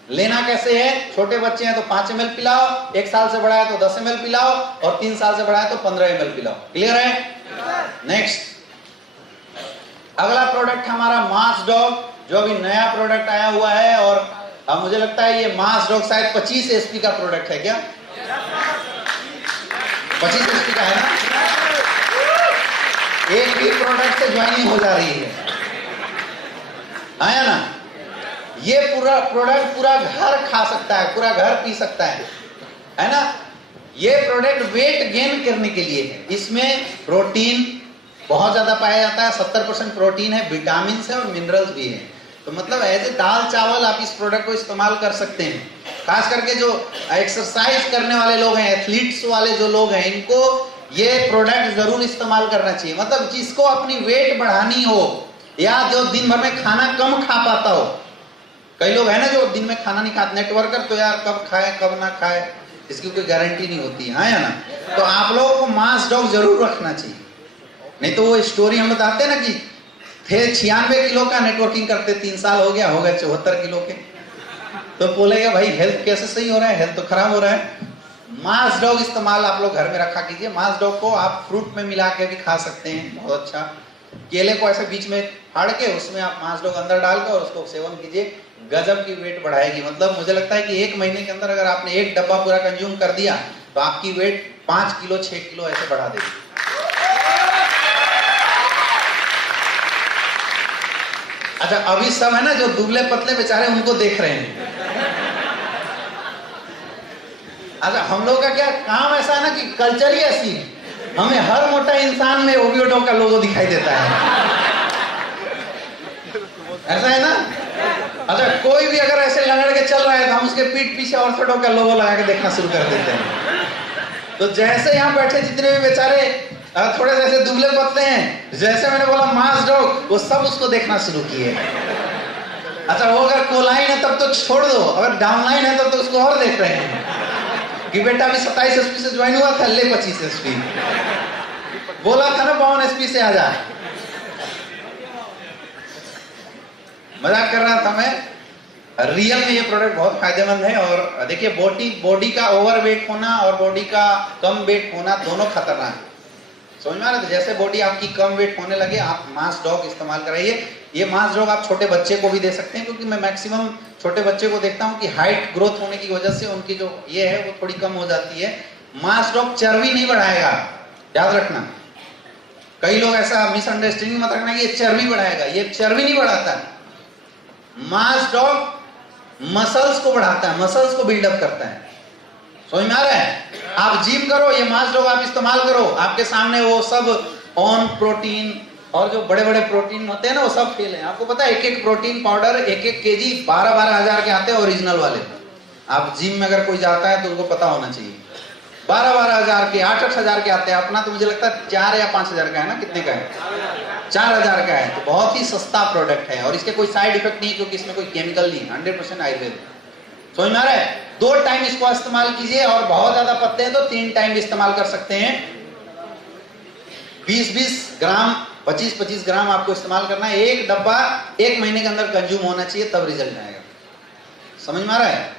लेना कैसे है? छोटे बच्चे हैं तो 5 ml पिलाओ, 1 साल से बड़ा है तो 10 ml पिलाओ, और 3 साल से बड़ा है तो 15 ml पिलाओ। क्लियर है? नेक्स्ट, अगला प्रोडक्ट हमारा मास डॉग, जो अभी नया प्रोडक्ट आया हुआ है, और अब मुझे लगता है ये मास डॉग शायद 25 SP का प्रोडक्ट है। क्या 25 SP का है ना? एक भी प्रोडक्ट से ज्वाइनिंग हो जा रही है, आया ना? ये पूरा प्रोडक्ट पूरा घर खा सकता है, पूरा घर पी सकता है ना? ये प्रोडक्ट वेट गेन करने के लिए है। इसमें प्रोटीन बहुत ज्यादा पाया जाता है, 70% प्रोटीन है, विटामिन है और मिनरल्स भी है। तो मतलब ऐसे दाल चावल आप इस प्रोडक्ट को इस्तेमाल कर सकते हैं। खास करके जो एक्सरसाइज करने वाले लोग हैं, एथलीट्स वाले जो लोग हैं, इनको ये प्रोडक्ट जरूर इस्तेमाल करना चाहिए। मतलब जिसको अपनी वेट बढ़ानी हो, या जो दिन भर में खाना कम खा पाता हो। कई लोग हैं ना जो दिन में खाना नहीं खाते, नेटवर्कर, तो यार कब खाए कब ना खाए इसकी कोई गारंटी नहीं होती है ना? तो आप लोगों को मास डॉग जरूर रखना चाहिए। नहीं तो वो स्टोरी हम बताते हैं ना कि थे 96 किलो का, नेटवर्किंग करते 3 साल हो गया, 74 किलो के। तो बोलेगा भाई हेल्थ कैसे सही हो रहा है, हेल्थ तो खराब हो रहा है। मास डॉग इस्तेमाल आप लोग घर में रखा कीजिए। मास डॉग को आप फ्रूट में मिला के भी खा सकते हैं, बहुत अच्छा। केले को ऐसे बीच में फाड़ के उसमें आप मास डॉग अंदर डाल के और उसको सेवन कीजिए, गजब की वेट बढ़ाएगी। मतलब मुझे लगता है कि 1 महीने के अंदर अगर आपने 1 डब्बा पूरा कंज्यूम कर दिया तो आपकी वेट 5 किलो 6 किलो ऐसे बढ़ा देगी। अच्छा, अभी सब है ना जो दुबले पतले बेचारे उनको देख रहे हैं। अच्छा, हम लोग का क्या काम ऐसा है ना कि कल्चर ही ऐसी है, हमें हर मोटा इंसान में ओबियोडो का लोगो दिखाई देता है, ऐसा है ना? अच्छा, कोई भी अगर ऐसे लंगड़ के चल रहा है तो हम उसके पीठ पीछे ऑर्थोडो का लोगो लगा के देखना शुरू कर देते हैं। तो जैसे यहाँ बैठे जितने भी बेचारे थोड़े से ऐसे दुबले पतले हैं, जैसे मैंने बोला मास डॉग, वो सब उसको देखना शुरू किए। अच्छा, वो अगर कोलाइन है तब तो छोड़ दो, अगर डाउनलाइन है तब तो उसको और देख रहे हैं कि बेटा अभी 27 SP से ज्वाइन हुआ था, ले 25 SP, बोला था ना 52 SP से आ जा। मजाक कर रहा था मैं। रियल में ये प्रोडक्ट बहुत फायदेमंद है। और देखिए, बॉडी का ओवरवेट होना और बॉडी का कम वेट होना दोनों खतरनाक है। समझ में आ रहा है? जैसे बॉडी आपकी कम वेट होने लगे, आप मास डॉग इस्तेमाल कराइए। ये मास डॉग आप छोटे बच्चे को भी दे सकते हैं, क्योंकि मैं मैक्सिमम छोटे बच्चे को देखता हूँ कि हाइट ग्रोथ होने की वजह से उनकी जो ये है वो थोड़ी कम हो जाती है। मास डॉग चर्बी नहीं बढ़ाएगा, याद रखना। कई लोग ऐसा मिसअंडरस्टैंडिंग मत रखना कि ये चर्बी बढ़ाएगा, ये चर्बी नहीं बढ़ाता। मास डॉग मसल्स को बढ़ाता है, मसल्स को बिल्डअप करता है। समझ में आ रहा है? आप जिम करो, ये मास डॉग आप इस्तेमाल करो, आपके सामने वो सब ऑन प्रोटीन और जो बड़े बड़े प्रोटीन होते हैं ना, वो सब फेल है। आपको पता है, एक एक प्रोटीन पाउडर 1-1 kg 12-12 हजार के आते हैं, ओरिजिनल वाले। आप जिम में अगर कोई जाता है तो उनको पता होना चाहिए, 12-12 हजार के, 8-8 हजार के आते हैं। अपना तो मुझे लगता है 4 या 5 हजार का है ना? कितने का है? 4 हजार का है। तो बहुत ही सस्ता प्रोडक्ट है और इसके कोई साइड इफेक्ट नहीं, क्योंकि इसमें कोई केमिकल नहीं, 100% आयुर्वेद। समझ में आ रहा है? 2 टाइम इसको इस्तेमाल कीजिए, और बहुत ज्यादा पतले हैं तो 3 टाइम भी इस्तेमाल कर सकते हैं। 20-20 ग्राम, 25-25 ग्राम आपको इस्तेमाल करना है। 1 डब्बा 1 महीने के अंदर कंज्यूम होना चाहिए, तब रिजल्ट आएगा। समझ में आ रहा है?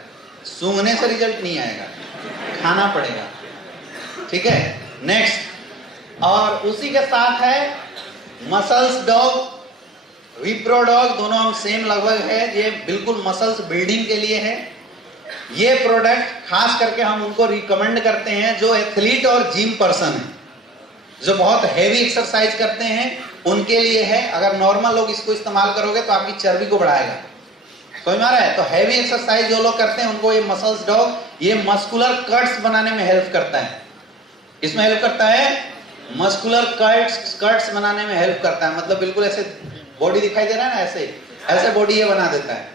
सूंघने से रिजल्ट नहीं आएगा, खाना पड़ेगा। ठीक है, नेक्स्ट। और उसी के साथ है मसल्स डॉग, विप्रो डॉग, दोनों हम सेम लगभग है। ये बिल्कुल मसल्स बिल्डिंग के लिए है। ये प्रोडक्ट खास करके हम उनको रिकमेंड करते हैं जो एथलीट और जिम पर्सन है, जो बहुत हैवी एक्सरसाइज करते हैं, उनके लिए है। अगर नॉर्मल लोग इसको इस्तेमाल करोगे तो आपकी चर्बी को बढ़ाएगा। समझ में आ रहा है? तो हैवी एक्सरसाइज जो लोग करते हैं उनको ये मसल्स डॉग, ये मस्कुलर कट्स बनाने में हेल्प करता है। इसमें हेल्प करता है, मस्कुलर कट्स बनाने में हेल्प करता है। मतलब बिल्कुल ऐसे बॉडी दिखाई दे रहा है ना, ऐसे बॉडी ये बना देता है।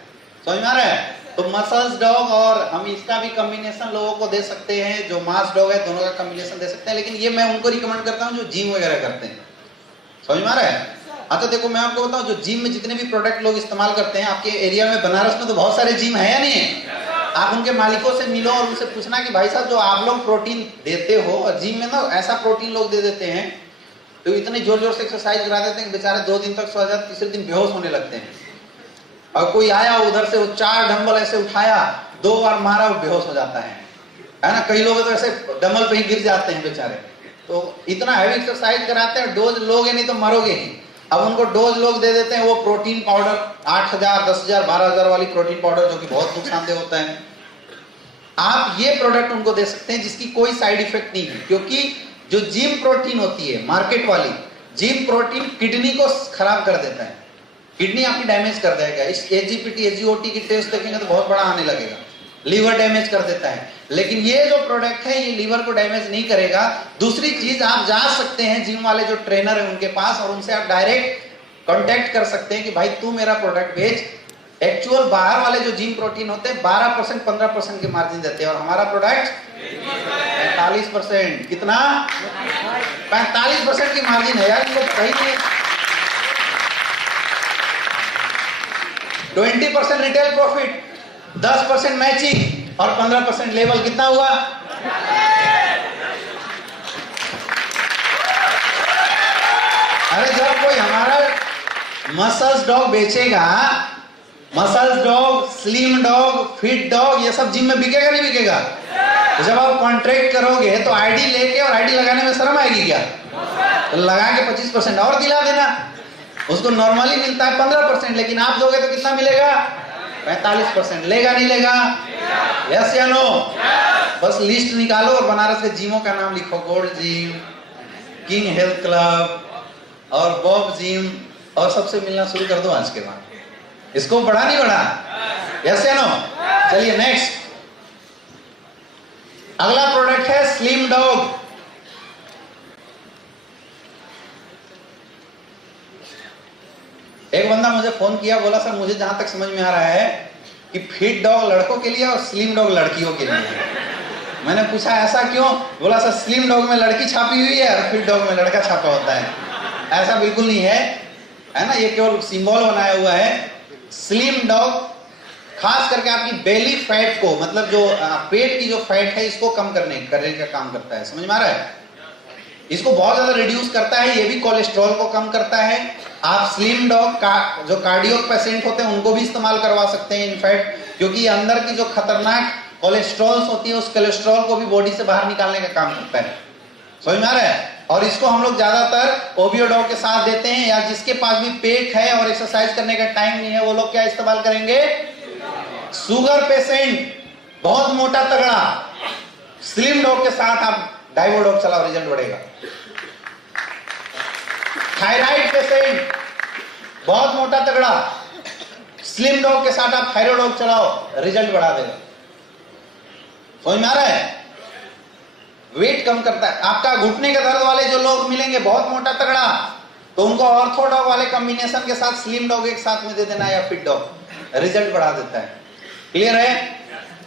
समझ में आ रहा है? तो मसल्स डॉग और हम इसका भी कॉम्बिनेशन लोगों को दे सकते हैं, जो मास डॉग है दोनों का कॉम्बिनेशन दे सकते हैं। लेकिन ये मैं उनको रिकमेंड करता हूं जो जिम वगैरह करते हैं। समझ में आ रहा है? अच्छा देखो मैं आपको बताऊं, जो जिम में जितने भी प्रोडक्ट लोग इस्तेमाल करते हैं, आपके एरिया में बनारस में तो बहुत सारे जिम है या नहीं है? आप उनके मालिकों से मिलो और उनसे पूछना कि भाई साहब जो आप लोग प्रोटीन देते हो, और जिम में ना ऐसा प्रोटीन लोग दे देते हैं तो इतने जोर जोर से एक्सरसाइज करा देते हैं कि बेचारे 2 दिन तक सो जाते, तीसरे दिन बेहोश होने लगते हैं। और कोई आया उधर से, वो 4 डंबल ऐसे उठाया, 2 बार मारा, वो बेहोश हो जाता है ना। कई लोग तो ऐसे डंबल पे ही गिर जाते हैं बेचारे। तो इतना हैवी एक्सरसाइज कराते हैं, डोज लोगे नहीं तो मरोगे ही। अब उनको डोज लोग दे देते हैं वो प्रोटीन पाउडर 8000, 10000, 12000 वाली प्रोटीन पाउडर, जो कि बहुत नुकसानदेह होता है। आप ये प्रोडक्ट उनको दे सकते हैं जिसकी कोई साइड इफेक्ट नहीं है, क्योंकि जो जिम प्रोटीन होती है मार्केट वाली, जिम प्रोटीन किडनी को खराब कर देता है, किडनी आपकी डैमेज कर देगा। इस एसजीपीटी एसजीओटी की टेस्ट देखेंगे तो बहुत बड़ा आने लगेगा, लीवर डैमेज कर देता है। लेकिन ये जो प्रोडक्ट है ये लीवर को डैमेज नहीं करेगा। दूसरी चीज, आप जा सकते हैं जिम वाले जो ट्रेनर है उनके पास, और उनसे आप डायरेक्ट कांटेक्ट कर सकते हैं कि भाई तू मेरा प्रोडक्ट बेच। एक्चुअल बाहर वाले जो जिम प्रोटीन होते हैं 12% 15% के मार्जिन देते हैं, और हमारा प्रोडक्ट 45%। कितना? 45% की मार्जिन है यार, इनको सही नहीं। 20% रिटेल प्रॉफिट, 10% मैचिंग और 15% लेवल। कितना हुआ? अरे जब कोई हमारा मसल्स डॉग बेचेगा, muscles dog, slim dog, fit dog, ये सब जिम में बिकेगा नहीं बिकेगा? तो जब आप कॉन्ट्रैक्ट करोगे तो आईडी लेके और आईडी लगाने में शर्म आएगी क्या? तो लगा के 25% और दिला देना। उसको नॉर्मली मिलता है 15%, लेकिन आप दोगे तो कितना मिलेगा? 45%। लेगा नहीं लेगा? यस या नो? बस लिस्ट निकालो और बनारस के जिमों का नाम लिखो, gold gym, king health club और बॉब जिम, और सबसे मिलना शुरू कर दो आज के बाद। इसको बढ़ा नहीं बढ़ा? यस या नो? चलिए नेक्स्ट, अगला प्रोडक्ट है स्लिम डॉग। एक बंदा मुझे फोन किया, बोला सर मुझे जहां तक समझ में आ रहा है कि फिट डॉग लड़कों के लिए और स्लिम डॉग लड़कियों के लिए। मैंने पूछा ऐसा क्यों? बोला सर स्लिम डॉग में लड़की छापी हुई है और फिट डॉग में लड़का छापा होता है। ऐसा बिल्कुल नहीं है ना, ये केवल सिंबल बनाया हुआ है। स्लिम डॉग खास करके आपकी बेली फैट को, मतलब जो पेट की जो फैट है इसको कम करने का काम करता है। समझ में आ रहा है? इसको बहुत ज्यादा रिड्यूस करता है। ये भी कोलेस्ट्रॉल को कम करता है। आप स्लिम डॉग का जो कार्डियो पेशेंट होते हैं उनको भी इस्तेमाल करवा सकते हैं इनफैक्ट, क्योंकि अंदर की जो खतरनाक कोलेस्ट्रॉल होती है उस कोलेस्ट्रॉल को भी बॉडी से बाहर निकालने का काम करता है। समझ में आ रहा है? और इसको हम लोग ज्यादातर ओबियो डॉग के साथ देते हैं, या जिसके पास भी पेट है और एक्सरसाइज करने का टाइम नहीं है वो लोग क्या इस्तेमाल करेंगे? शुगर पेशेंट, बहुत मोटा तगड़ा, स्लिम डॉग के साथ आप डाइवो डॉग चलाओ, रिजल्ट बढ़ेगा। थायराइड पेशेंट, बहुत मोटा तगड़ा, स्लिम डॉग के साथ आप थायराइड डॉग चलाओ, रिजल्ट बढ़ा देगा। समझ में आ रहा है? वेट कम करता है। आपका घुटने के दर्द वाले जो लोग मिलेंगे बहुत मोटा तगड़ा, तो उनको ऑर्थो डॉग वाले कॉम्बिनेशन के साथ स्लिम डॉग एक साथ में दे देना, या फिट डॉग, रिजल्ट बढ़ा देता है। क्लियर है?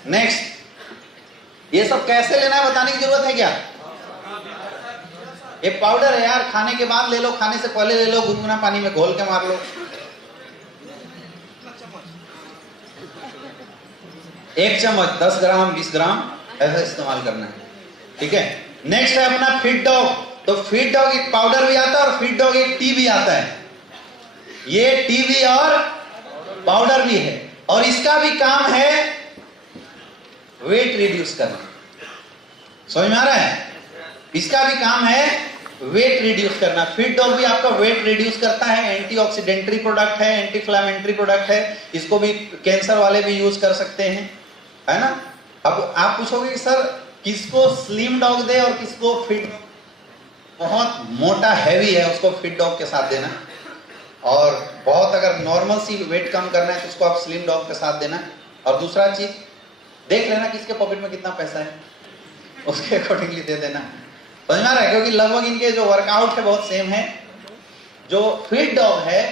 नेक्स्ट, ये सब कैसे लेना है बताने की जरूरत है क्या? ये पाउडर है यार, खाने के बाद ले लो, खाने से पहले ले लो, गुनगुना पानी में घोल के मार लो। 1 चम्मच 10 ग्राम 20 ग्राम ऐसा इस्तेमाल करना है। ठीक है? नेक्स्ट है अपना फिट डॉग। तो फिट डॉग एक पाउडर भी आता है और फिट डॉग एक टी भी आता है। ये टी भी और पाउडर भी है, और इसका भी काम है वेट रिड्यूस करना। समझ में आ रहा है? इसका भी काम है वेट रिड्यूस करना। फिट डॉग भी आपका वेट रिड्यूस करता है, एंटीऑक्सीडेंटरी प्रोडक्ट है, एंटी इन्फ्लेमेटरी प्रोडक्ट है। इसको भी कैंसर वाले भी यूज कर सकते हैं, है ना? अब आप पूछोगे कि सर किसको स्लिम डॉग दे और किसको फिट? बहुत मोटा हैवी है उसको फिट डॉग के साथ देना, और बहुत अगर नॉर्मल सी वेट कम करना है तो उसको आप स्लिम डॉग के साथ देना। और दूसरा चीज देख लेना किसके पॉकेट में कितना पैसा है, उसके अकॉर्डिंगली दे देना। समझ में आ रहा है? क्योंकि लगभग इनके जो वर्कआउट है बहुत सेम है। जो फिट डॉग है,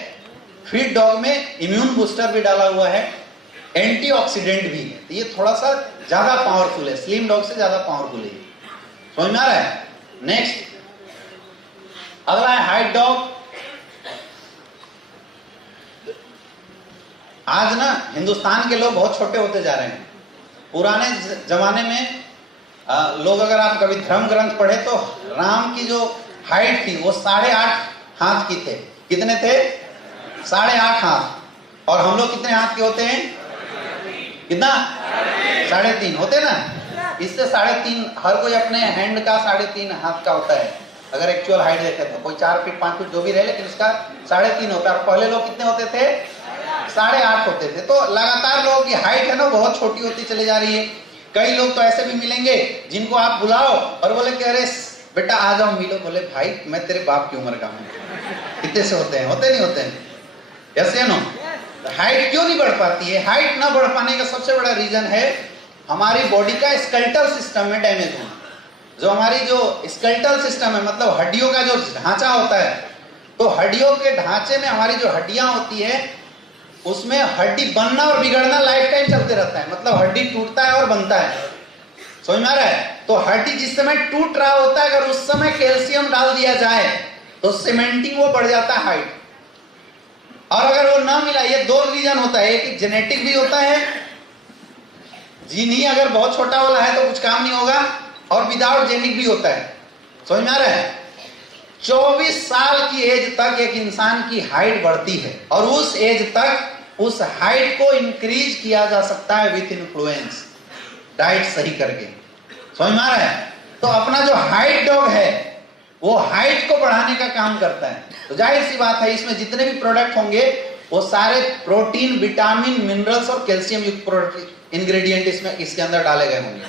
फिट डॉग में इम्यून बूस्टर भी डाला हुआ है, एंटीऑक्सीडेंट भी है, तो ये थोड़ा सा ज्यादा पावरफुल है, स्लिम डॉग से ज्यादा पावरफुल है। समझ में आ रहा है? नेक्स्ट, अगला है हाइट डॉग। आज ना हिंदुस्तान के लोग बहुत छोटे होते जा रहे हैं। पुराने जमाने में लोग, अगर आप कभी धर्म ग्रंथ पढ़े तो राम की जो हाइट थी वो 8.5 हाथ की थे। कितने थे? 8.5 हाथ। और हम लोग कितने हाथ के होते हैं? कितना? 3.5 होते ना। इससे 3.5, हर कोई अपने हैंड का 3.5 हाथ का होता है। अगर एक्चुअल हाइट देखे तो कोई 4 फीट 5 फीट जो भी रहे, लेकिन इसका 3.5 होता है। और पहले लोग कितने होते थे? 8.5 होते थे। तो लगातार लोगों की हाइट है ना बहुत छोटी होती चली जा रही है। कई लोग तो ऐसे भी मिलेंगे जिनको आप बुलाओ और बोले कि अरे बेटा आ जाओ मिलो, बोले भाई मैं तेरे बाप की उम्र का हूं। कितने से होते हैं? होते नहीं होते हैं? यस या नो? हाइट क्यों नहीं बढ़ पाती है? हाइट ना बढ़ पाने का सबसे बड़ा रीजन है हमारी बॉडी का स्केलेटल सिस्टम में डैमेज होना। जो हमारी जो स्केलेटल सिस्टम है, मतलब हड्डियों का जो ढांचा होता है, तो हड्डियों के ढांचे में हमारी जो हड्डियां होती है उसमें हड्डी बनना और बिगड़ना लाइफ टाइम चलते रहता है। मतलब हड्डी टूटता है और बनता है। समझ में आ रहा है? तो हड्डी जिस समय टूट रहा होता है, अगर उस समय कैल्शियम डाल दिया जाए तो सीमेंटिंग वो बढ़ जाता है हाइट। और अगर वो ना मिला, ये 2 रीजन होता है। एक जेनेटिक भी होता है, जीन ही अगर बहुत छोटा वाला है तो कुछ काम नहीं होगा, और विदाउट जेनिक भी होता है। समझ में आ रहा है? 24 साल की एज तक एक इंसान की हाइट बढ़ती है, और उस एज तक उस हाइट को इंक्रीज किया जा सकता है विथ इन्फ्लुएंस, डाइट सही करके। समझ में आ रहा है? तो अपना जो हाइट डॉग है वो हाइट को बढ़ाने का काम करता है। तो जाहिर सी बात है इसमें जितने भी प्रोडक्ट होंगे वो सारे प्रोटीन, विटामिन, मिनरल्स और कैल्शियम युक्त इंग्रेडिएंट इसमें इसके अंदर डाले गए होंगे।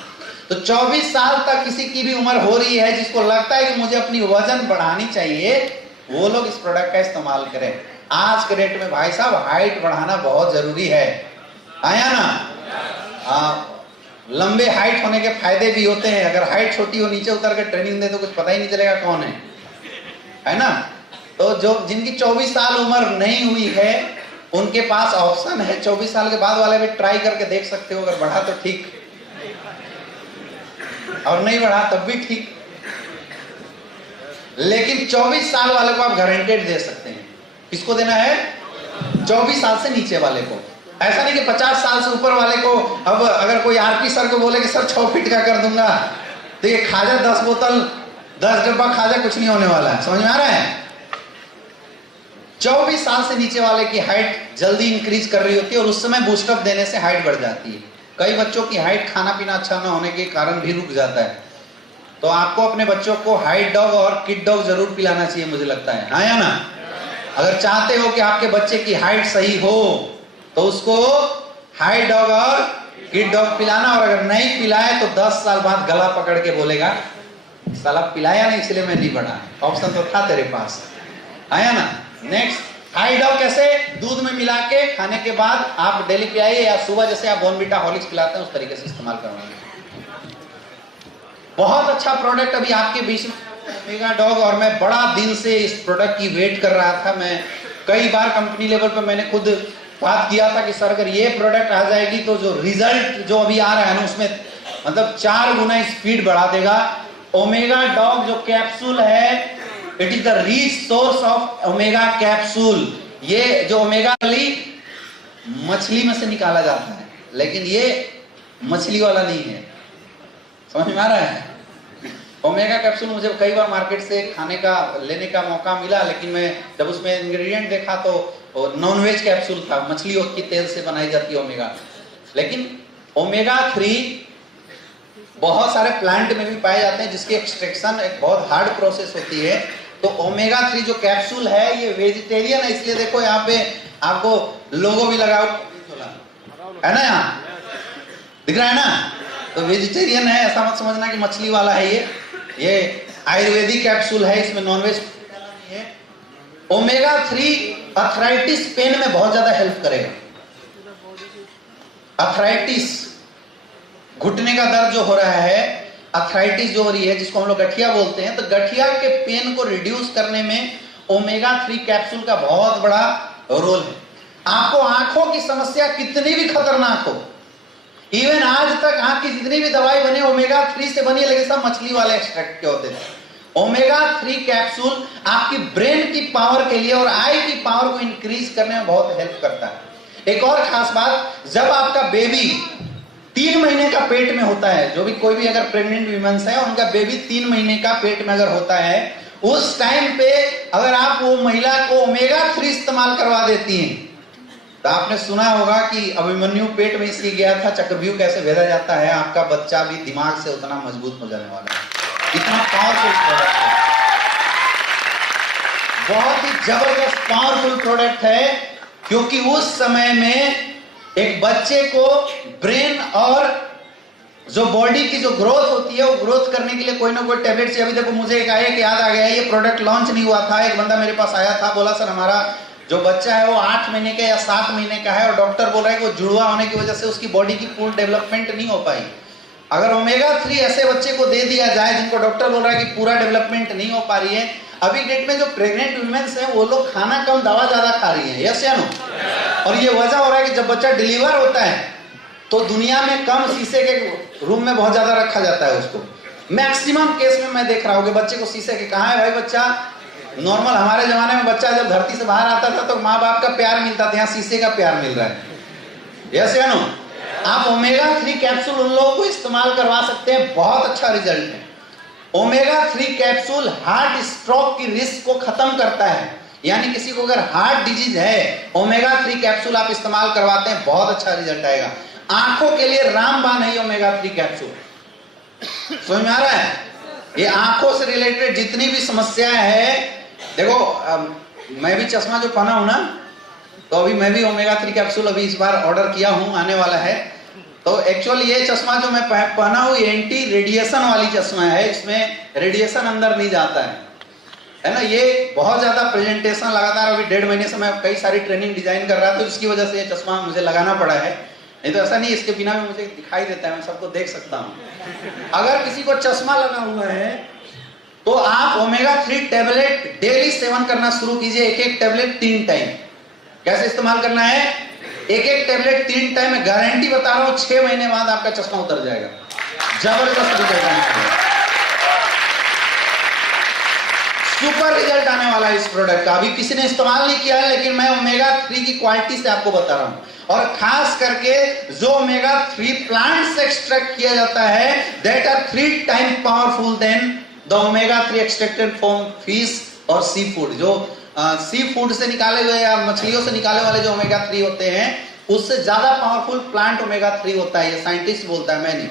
तो 24 साल तक किसी की भी उम्र हो रही है जिसको लगता है कि मुझे अपनी वजन बढ़ानी चाहिए, वो लोग इस प्रोडक्ट का इस्तेमाल करें। आज के डेट में भाई साहब हाइट बढ़ाना बहुत जरूरी है। आया ना? लंबे हाइट होने के फायदे भी होते हैं। अगर हाइट छोटी हो, नीचे उतर के ट्रेनिंग दे तो कुछ पता ही नहीं चलेगा कौन है ना? तो जो जिनकी 24 साल उम्र नहीं हुई है उनके पास ऑप्शन है। 24 साल के बाद वाले भी ट्राई करके देख सकते हो। अगर बढ़ा तो ठीक, और नहीं बढ़ा तब भी ठीक। लेकिन 24 साल वाले को आप गारंटेड दे सकते हैं। किसको देना है? 24 साल से नीचे वाले को। ऐसा नहीं कि 50 साल से ऊपर वाले को। अब अगर कोई आरपी सर को बोले कि सर 6 फीट का कर दूंगा, तो ये खाजा 10 बोतल 10 डब्बा खाजा कुछ नहीं होने वाला है। समझ में आ रहा है? 24 साल से नीचे वाले की हाइट जल्दी इंक्रीज कर रही होती है, और उस समय बूस्टअप देने से हाइट बढ़ जाती है। कई बच्चों की हाइट खाना पीना अच्छा न होने के कारण भी रुक जाता है। तो आपको अपने बच्चों को हाइट डॉग और किड डॉग जरूर पिलाना चाहिए, मुझे लगता है। हाँ या ना? अगर चाहते हो कि आपके बच्चे की हाइट सही हो तो उसको हाइट डॉग और किड डॉग पिलाना। और अगर नहीं पिलाए तो 10 साल बाद गला पकड़ के बोलेगा साला पिलाया नहीं इसलिए मैं नहीं बढ़ा। ऑप्शन तो था तेरे पास। आया ना? नेक्स्ट, हाइट डॉग कैसे? दूध में मिला के खाने के बाद आप डेली पिलाइए, या सुबह जैसे आप बॉर्नविटा हॉर्लिक्स पिलाते हैं उस तरीके से इस्तेमाल करवाइए। बहुत अच्छा प्रोडक्ट अभी आपके बीच में ओमेगा डॉग, और मैं बड़ा दिन से इस प्रोडक्ट की वेट कर रहा था। मैं कई बार कंपनी लेवल पर मैंने खुद बात किया था कि सर अगर ये प्रोडक्ट आ जाएगी तो जो रिजल्ट जो अभी आ रहा है ना उसमें मतलब 4 गुना स्पीड बढ़ा देगा। ओमेगा डॉग जो कैप्सूल है, it is the rich source of omega capsule. ये जो ओमेगा मछली में से निकाला जाता है, लेकिन ये मछली वाला नहीं है। समझ में आ रहा है? ओमेगा कैप्सूल मुझे कई बार मार्केट से खाने का लेने का मौका मिला, लेकिन मैं जब उसमें इंग्रेडिएंट देखा तो नॉन वेज कैप्सूल था। मछली की तेल से बनाई जाती है ओमेगा। लेकिन ओमेगा 3 बहुत सारे प्लांट में भी पाए जाते हैं जिसकी एक्सट्रैक्शन एक बहुत हार्ड प्रोसेस होती है। तो ओमेगा 3 जो कैप्सूल है ये वेजिटेरियन है, इसलिए देखो यहाँ पे आपको लोगो भी लगाओ है ना, यहाँ दिख रहा है ना? तो वेजिटेरियन है, ऐसा मत समझना कि मछली वाला है। ये आयुर्वेदिक कैप्सूल है, इसमें नॉनवेज है। ओमेगा 3 अर्थराइटिस पेन में बहुत ज्यादा हेल्प करेगा। अर्थराइटिस, घुटने का दर्द जो हो रहा है, अर्थराइटिस जो हो रही है जिसको हम लोग गठिया बोलते हैं, तो गठिया के पेन को रिड्यूस करने में ओमेगा 3 कैप्सूल का बहुत बड़ा रोल है। आपको आंखों की समस्या कितनी भी खतरनाक हो, इवन आज तक आंख की जितनी भी दवाई बनी ओमेगा 3 से बनी है, लेकिन सब मछली वाले एक्सट्रैक्ट के होते थे। ओमेगा 3 कैप्सूल आपकी ब्रेन की पावर के लिए और आई की पावर को इंक्रीज करने में बहुत हेल्प करता है। एक और खास बात, जब आपका बेबी 3 महीने का पेट में होता है, जो भी कोई भी अगर प्रेग्नेंट वीमेंस है उनका बेबी 3 महीने का पेट में अगर होता है, उस टाइम पे अगर आप वो महिला को ओमेगा 3 इस्तेमाल करवा देती हैं, तो आपने सुना होगा कि अभिमन्यु पेट में इसलिए गया था, चक्रव्यूह कैसे भेजा जाता है, आपका बच्चा भी दिमाग से उतना मजबूत हो जाने वाला है। इतना पावरफुल प्रोडक्ट है, बहुत ही जबरदस्त पावरफुल प्रोडक्ट है, क्योंकि उस समय में एक बच्चे को ब्रेन और जो बॉडी की जो ग्रोथ होती है, वो ग्रोथ करने के लिए कोई ना कोई टैबलेट चाहिए। अभी देखो मुझे एक आया कि याद आ गया, ये प्रोडक्ट लॉन्च नहीं हुआ था, एक बंदा मेरे पास आया था, बोला सर हमारा जो बच्चा है वो 8 महीने का या 7 महीने का है और डॉक्टर बोल रहा है कि वो जुड़वा होने की वजह से उसकी बॉडी की पूर्ण डेवलपमेंट नहीं हो पाई। अगर ओमेगा 3 ऐसे बच्चे को दे दिया जाए जिनको डॉक्टर बोल रहा है कि पूरा डेवलपमेंट नहीं हो पा रही है, अभी डेट में जो प्रेग्नेंट वुमेन्स हैं वो लोग खाना कम दवा ज्यादा खा रही हैं, यस या नो? और ये वजह हो रहा है कि जब बच्चा डिलीवर होता है तो दुनिया में कम शीशे के रूम में बहुत ज्यादा रखा जाता है उसको। मैक्सिमम केस में मैं देख रहा हूं कि बच्चे को शीशे के, कहाँ है भाई बच्चा? नॉर्मल हमारे जमाने में बच्चा जब धरती से बाहर आता था तो माँ बाप का प्यार मिलता था, यहाँ शीशे का प्यार मिल रहा है, यस या नो? आप ओमेगा 3 कैप्सूल उन लोगों को इस्तेमाल करवा सकते हैं, बहुत अच्छा रिजल्ट है। ओमेगा 3 कैप्सूल हार्ट स्ट्रोक की रिस्क को खत्म करता है, यानी किसी को अगर हार्ट डिजीज है, ओमेगा 3 कैप्सूल आप इस्तेमाल करवाते हैं, बहुत अच्छा रिजल्ट आएगा। आंखों के लिए रामबाण है ओमेगा 3 कैप्सूल, समझ में आ रहा है? ये आंखों से रिलेटेड जितनी भी समस्याएं है, देखो मैं भी चश्मा जो पहना हूं ना, तो अभी मैं भी ओमेगा 3 कैप्सूल अभी इस बार ऑर्डर किया हूं, आने वाला है। तो एक्चुअली ये चश्मा जो मैं पहना हूं ये एंटी रेडिएशन वाली चश्मा है, इसमें रेडिएशन अंदर नहीं जाता है ना। ये बहुत ज्यादा प्रेजेंटेशन लगातार अभी 1.5 महीने से मैं कई सारी ट्रेनिंग डिजाइन कर रहा था, तो इसकी वजह से ये चश्मा मुझे लगाना पड़ा है, नहीं तो ऐसा नहीं, इसके बिना भी मुझे दिखाई देता है, मैं सबको देख सकता हूं। अगर किसी को चश्मा लगा हुआ है तो आप ओमेगा 3 टैबलेट डेली सेवन करना शुरू कीजिए, एक टैबलेट 3 टाइम। कैसे इस्तेमाल करना है? एक टैबलेट 3 टाइम, मैं गारंटी बता रहा हूं 6 महीने बाद आपका चश्मा उतर जाएगा, जबरदस्त रिजल्ट आने वाला है, सुपर रिजल्ट आने वाला है इस प्रोडक्ट का। अभी किसी ने इस्तेमाल नहीं किया है, लेकिन मैं ओमेगा 3 की क्वालिटी से आपको बता रहा हूं, और खास करके जो ओमेगा 3 प्लांट से एक्सट्रैक्ट किया जाता है, that are 3 time powerful then the omega 3 extracted from fish और सी फूड। जो सी फूड से निकाले हुए या मछलियों से निकाले वाले जो ओमेगा 3 होते हैं, उससे ज्यादा पावरफुल प्लांट ओमेगा 3 होता है, ये साइंटिस्ट बोलता है, मैं नहीं।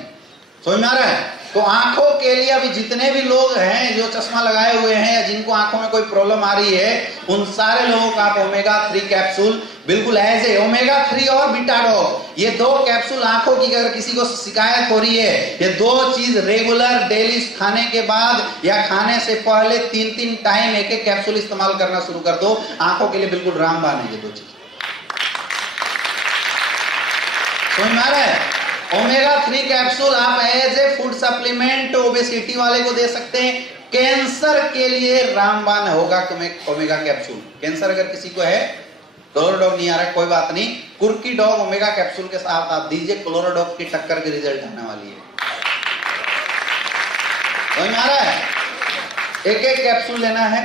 समझ में आ रहा है? तो आंखों के लिए अभी जितने भी लोग हैं जो चश्मा लगाए हुए हैं या जिनको आंखों में कोई प्रॉब्लम आ रही है, उन सारे लोगों को आप ओमेगा 3 कैप्सूल बिल्कुल एज ए ओमेगा 3 और बीटा डॉग, ये 2 कैप्सूल आंखों की अगर किसी को शिकायत हो रही है, ये 2 चीज रेगुलर डेली खाने के बाद या खाने से पहले 3-3 टाइम एक कैप्सूल इस्तेमाल करना शुरू कर दो, आंखों के लिए बिल्कुल रामबाण है ये 2 चीज। समझ में आ रहा है? ओमेगा 3 कैप्सूल आप as a food supplement obesity वाले को दे सकते हैं, कैंसर के लिए रामबाण होगा ओमेगा कैप्सूल। कैंसर अगर किसी को है, क्लोरोडॉग नहीं आ रहा है, कोई बात नहीं, कुर्की डॉग ओमेगा कैप्सूल के साथ आप दीजिए, क्लोरोडॉग की टक्कर के रिजल्ट आने वाली है। समझ में आ रहा है? एक कैप्सूल लेना है,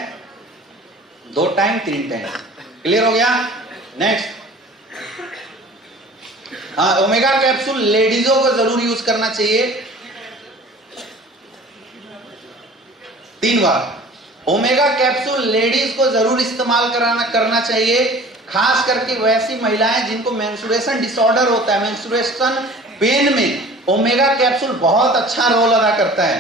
2 टाइम 3 टाइम, क्लियर हो गया? नेक्स्ट, हाँ, ओमेगा कैप्सूल लेडीजों को जरूर यूज करना चाहिए 3 बार। ओमेगा कैप्सूल लेडीज को जरूर इस्तेमाल करना चाहिए, खास करके वैसी महिलाएं जिनको मेंस्ट्रुएशन डिसऑर्डर होता है, मेंस्ट्रुएशन पेन में ओमेगा कैप्सूल बहुत अच्छा रोल अदा करता है।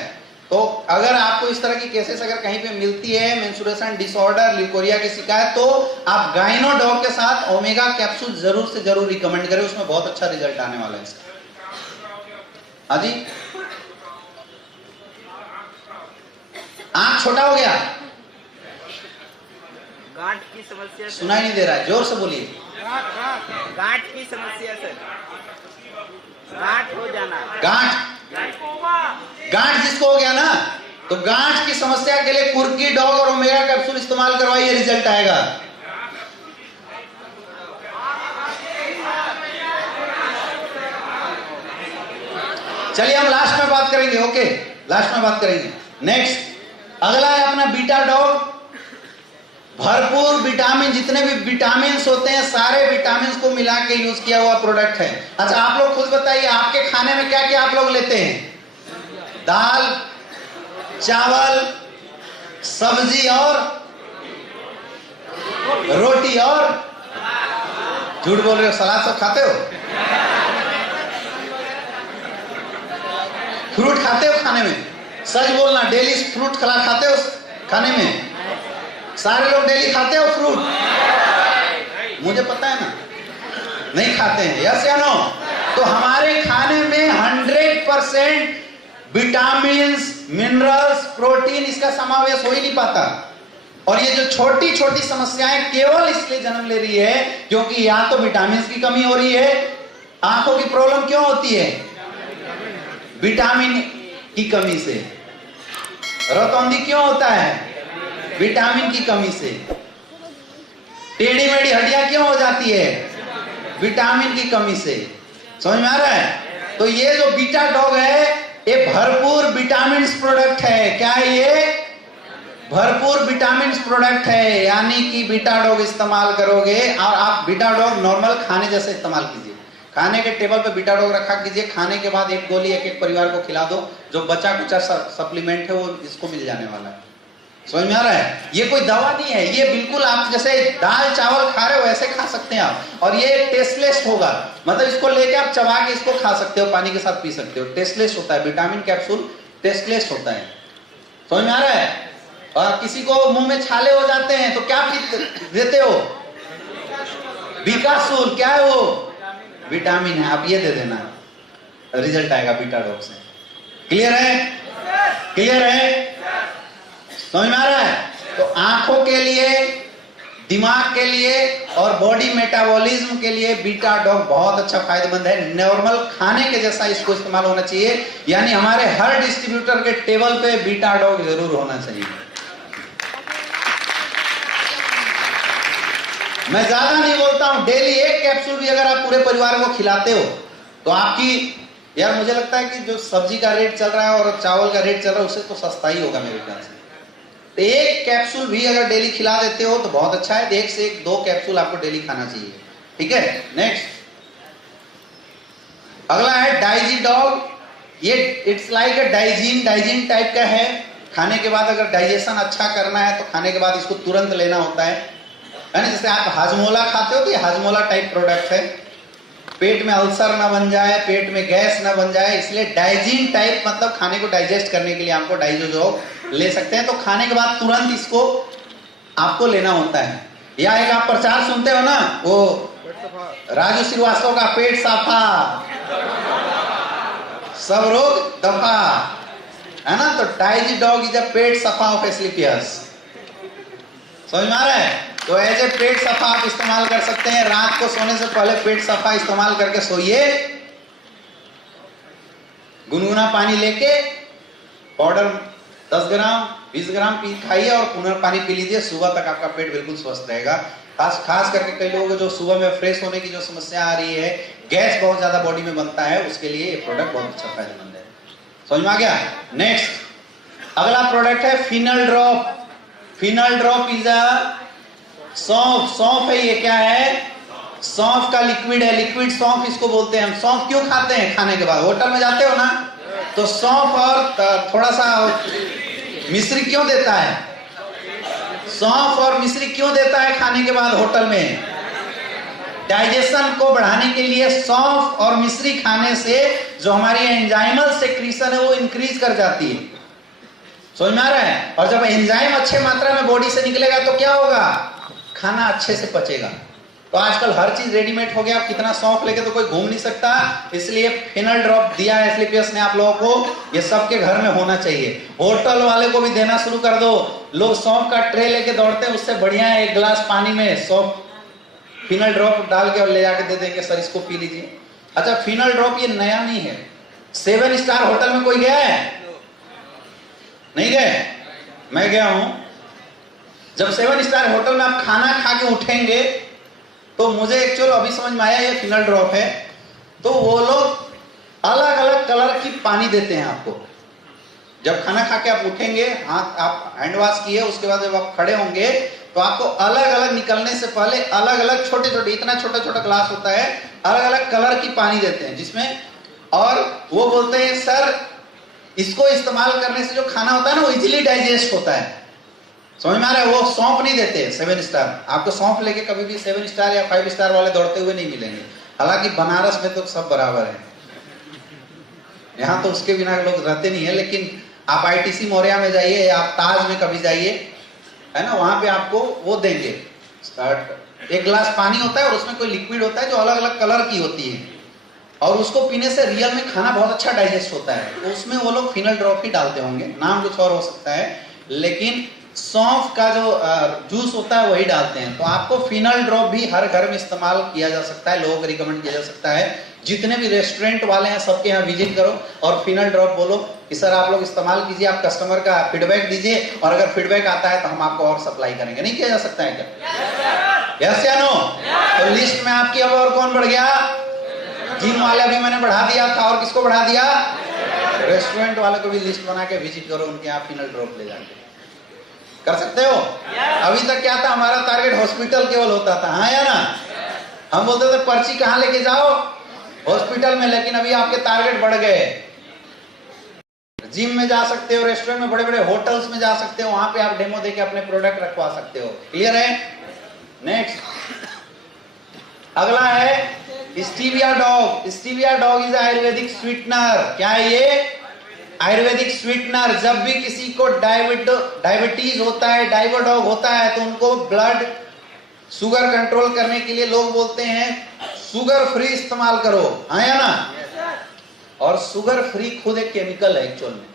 तो अगर आपको इस तरह की केसेस अगर कहीं पे मिलती है, मेंस्ट्रुएशन डिसऑर्डर, ल्यूकोरिया की शिकायत, तो आप गाइनो डॉग के साथ ओमेगा कैप्सूल जरूर से जरूर रिकमेंड करें, उसमें बहुत अच्छा रिजल्ट आने वाला है इसका। हाँ जी, आंख छोटा हो गया, गांठ की समस्या, सुनाई नहीं दे रहा है, जोर से बोलिए। गांठ की समस्या सर, गांठ हो जाना, गांठ जिसको हो गया ना, तो गांठ की समस्या के लिए कुर्की डॉग और ओमेगा कैप्सूल इस्तेमाल करवाइए, रिजल्ट आएगा। चलिए हम लास्ट में बात करेंगे, ओके, लास्ट में बात करेंगे। नेक्स्ट, अगला है अपना बीटा डॉग, भरपूर विटामिन, जितने भी विटामिन होते हैं सारे विटामिन को मिला के यूज किया हुआ प्रोडक्ट है। अच्छा आप लोग खुद बताइए, आपके खाने में क्या क्या आप लोग लेते हैं? दाल, चावल, सब्जी और रोटी, और झूठ बोल रहे हो, सलाद सब खाते हो? फ्रूट खाते हो खाने में? सच बोलना, डेली फ्रूट खाते हो खाने में? सारे लोग डेली खाते हो फ्रूट? मुझे पता है ना, नहीं खाते हैं। यस या नो? तो हमारे खाने में 100% विटामिन्स, मिनरल्स, प्रोटीन इसका समावेश हो ही नहीं पाता। और ये जो छोटी छोटी समस्याएं केवल इसलिए जन्म ले रही है क्योंकि या तो विटामिन की कमी हो रही है। आंखों की प्रॉब्लम क्यों होती है? विटामिन की कमी से। रतौंधी क्यों होता है? विटामिन की कमी से। टेढ़ी मेढ़ी हड्डियां क्यों हो जाती है? विटामिन की कमी से। समझ में आ रहा है? तो ये जो बीटा डॉग है ये भरपूर विटामिन प्रोडक्ट है। क्या है ये? भरपूर विटामिन प्रोडक्ट है। यानी कि बीटा डॉग इस्तेमाल करोगे, और आप बीटा डॉग नॉर्मल खाने जैसे इस्तेमाल कीजिए। खाने के टेबल पे बीटा डॉग रखा कीजिए, खाने के बाद एक गोली एक एक परिवार को खिला दो। जो बचा कुचा सप्लीमेंट है वो इसको मिल जाने वाला है। समझ में आ रहा है? ये कोई दवा नहीं है, ये बिल्कुल आप जैसे दाल चावल खा रहे हो वैसे खा सकते हैं आप। और ये टेस्टलेस होगा, मतलब इसको लेके आप चबा के इसको खा सकते हो, पानी के साथ पी सकते हो। टेस्टलेस होता है, विटामिन कैप्सूल टेस्टलेस होता है। समझ में आ रहा है? और किसी को मुंह में छाले हो जाते हैं तो क्या देते हो? बीकासूल। क्या है वो? विटामिन है, आप ये दे देना, रिजल्ट आएगा बीटा डॉग से। क्लियर है? क्लियर है? समझ में आ रहा है? तो आंखों के लिए, दिमाग के लिए और बॉडी मेटाबॉलिज्म के लिए बीटा डॉग बहुत अच्छा फायदेमंद है। नॉर्मल खाने के जैसा इसको इस्तेमाल होना चाहिए। यानी हमारे हर डिस्ट्रीब्यूटर के टेबल पे बीटा डॉग जरूर होना चाहिए। मैं ज्यादा नहीं बोलता हूं, डेली एक कैप्सूल भी अगर आप पूरे परिवार को खिलाते हो तो आपकी, यार मुझे लगता है कि जो सब्जी का रेट चल रहा है और चावल का रेट चल रहा है उससे तो सस्ता ही होगा मेरे ख्याल से। तो एक कैप्सूल भी अगर डेली खिला देते हो तो बहुत अच्छा है। एक से एक 2 कैप्सूल आपको डेली खाना चाहिए। ठीक है? नेक्स्ट अगला है डाइजी डॉग। ये it's like a Digene type का है। खाने के बाद अगर डाइजेशन अच्छा करना है तो खाने के बाद इसको तुरंत लेना होता है ना? जैसे आप हाजमोला खाते हो तो ये हाजमोला टाइप प्रोडक्ट है। पेट में अल्सर ना बन जाए, पेट में गैस ना बन जाए, इसलिए डाइजीन टाइप, मतलब खाने को डाइजेस्ट करने के लिए आपको डाइजो डॉग ले सकते हैं। तो खाने के बाद तुरंत इसको आपको लेना होता है। या एक आप प्रचार सुनते हो ना, वो राजू श्रीवास्तव का पेट साफा सब रोग दफा, है ना? तो डाइजी डॉग इज अ पेट सफा ऑफ एस्क्लेपियस। समझ में आ रहा है? तो ऐसे पेट सफा आप इस्तेमाल कर सकते हैं। रात को सोने से पहले पेट सफा इस्तेमाल करके सोइए। गुनगुना पानी लेके पाउडर 10 ग्राम 20 ग्राम खाइए और पुनः पानी पी लीजिए। सुबह तक आपका पेट बिल्कुल स्वस्थ रहेगा। खास करके कई लोगों को जो सुबह में फ्रेश होने की जो समस्या आ रही है, गैस बहुत ज्यादा बॉडी में बनता है, उसके लिए ये प्रोडक्ट बहुत अच्छा फायदेमंद है। समझ में आ गया? नेक्स्ट अगला प्रोडक्ट है fennel drop. Fennel drop is a सौंफ है। ये क्या है? सौंफ का लिक्विड है। लिक्विड सौंफ इसको बोलते हैं हम। सौंफ क्यों खाते हैं? खाने के बाद होटल में जाते हो ना, तो सौंफ और थोड़ा सा मिश्री क्यों देता है? सौंफ और मिश्री क्यों देता है खाने के बाद होटल में? डाइजेशन को बढ़ाने के लिए। सौंफ और मिश्री खाने से जो हमारी एंजाइमल सेक्रीशन है वो इंक्रीज कर जाती है। समझ में आ रहा है? और जब एंजाइम अच्छे मात्रा में बॉडी से निकलेगा तो क्या होगा? खाना अच्छे से पचेगा। तो आजकल हर चीज रेडीमेड हो गया, आप कितना सौंफ लेके तो कोई घूम नहीं सकता। इसलिए फिनल ड्रॉप दिया है एस्क्लेपियस ने आप लोगों को। ये सबके घर में होना चाहिए। होटल वाले को भी देना शुरू कर दो। लोग सौंफ का ट्रे लेके दौड़ते हैं, उससे बढ़िया है एक गिलास पानी में सौंफ फिनल ड्रॉप डाल के और ले जाके दे देंगे, सर इसको पी लीजिए। अच्छा, फिनल ड्रॉप ये नया नहीं है। 7 स्टार होटल में कोई गया है? नहीं गए? मैं गया हूं। जब 7 स्टार होटल में आप खाना खा के उठेंगे तो मुझे एक्चुअल अभी समझ में आया ये फिनल ड्रॉप है। तो वो लोग अलग अलग कलर की पानी देते हैं आपको। जब खाना खा के आप उठेंगे, हाथ आप हैंड वॉश किए, उसके बाद जब आप खड़े होंगे तो आपको अलग अलग निकलने से पहले अलग अलग छोटे छोटे, इतना छोटा छोटा ग्लास होता है, अलग अलग कलर की पानी देते हैं जिसमें, और वो बोलते हैं सर इसको इस्तेमाल करने से जो खाना होता है ना वो इजीली डाइजेस्ट होता है। समझ में आ रहा है? वो सौंफ नहीं देते 7 स्टार, आपको सौंफ लेके कभी भी 7 स्टार या 5 स्टार वाले दौड़ते हुए नहीं मिलेंगे। हालांकि बनारस में तो सब बराबर है, यहाँ तो उसके बिना लोग रहते नहीं है, लेकिन आप ITC मौर्या में जाइए या आप ताज में कभी जाइए, है ना, वहां पे आपको वो देंगे, एक गिलास पानी होता है और उसमें कोई लिक्विड होता है जो अलग अलग कलर की होती है, और उसको पीने से रियल में खाना बहुत अच्छा डाइजेस्ट होता है। तो उसमें वो लोग फिनल ड्रॉप ही डालते होंगे, नाम कुछ और हो सकता है, लेकिन सौंफ का जो जूस होता है वही डालते हैं। तो आपको फिनल ड्रॉप भी हर घर में इस्तेमाल किया जा सकता है, लोगों को रिकमेंड किया जा सकता है। जितने भी रेस्टोरेंट वाले हैं सबके यहाँ विजिट करो और फिनल ड्रॉप बोलो कि सर आप लोग इस्तेमाल कीजिए, आप कस्टमर का फीडबैक दीजिए, और अगर फीडबैक आता है तो हम आपको और सप्लाई करेंगे। नहीं किया जा सकता है क्या? यस या नो? तो लिस्ट में आपकी अब और कौन बढ़ गया? जिम वाले भी मैंने बढ़ा दिया था, और किसको बढ़ा दिया? रेस्टोरेंट वाले को भी लिस्ट बना के विजिट करो, उनके यहाँ फिनल ड्रॉप ले जाके कर सकते हो। अभी तक क्या था, हमारा टारगेट हॉस्पिटल केवल होता था, हाँ या ना? हम बोलते थे पर्ची कहाँ लेके जाओ? हॉस्पिटल में, लेकिन अभी आपके टारगेट बढ़ गए। जिम में जा सकते हो, रेस्टोरेंट में, बड़े बड़े होटल्स में जा सकते हो, वहां पे आप डेमो देके अपने प्रोडक्ट रखवा सकते हो। क्लियर है? नेक्स्ट अगला है stevia dog. Stevia dog is Ayurvedic sweetener. क्या है ये? आयुर्वेदिक स्वीटनर। जब भी किसी को डायबिटीज होता है, डायबोडॉग होता है, तो उनको ब्लड शुगर कंट्रोल करने के लिए लोग बोलते हैं शुगर फ्री इस्तेमाल करो, हाँ या ना? और शुगर फ्री खुद एक केमिकल है एक्चुअल में।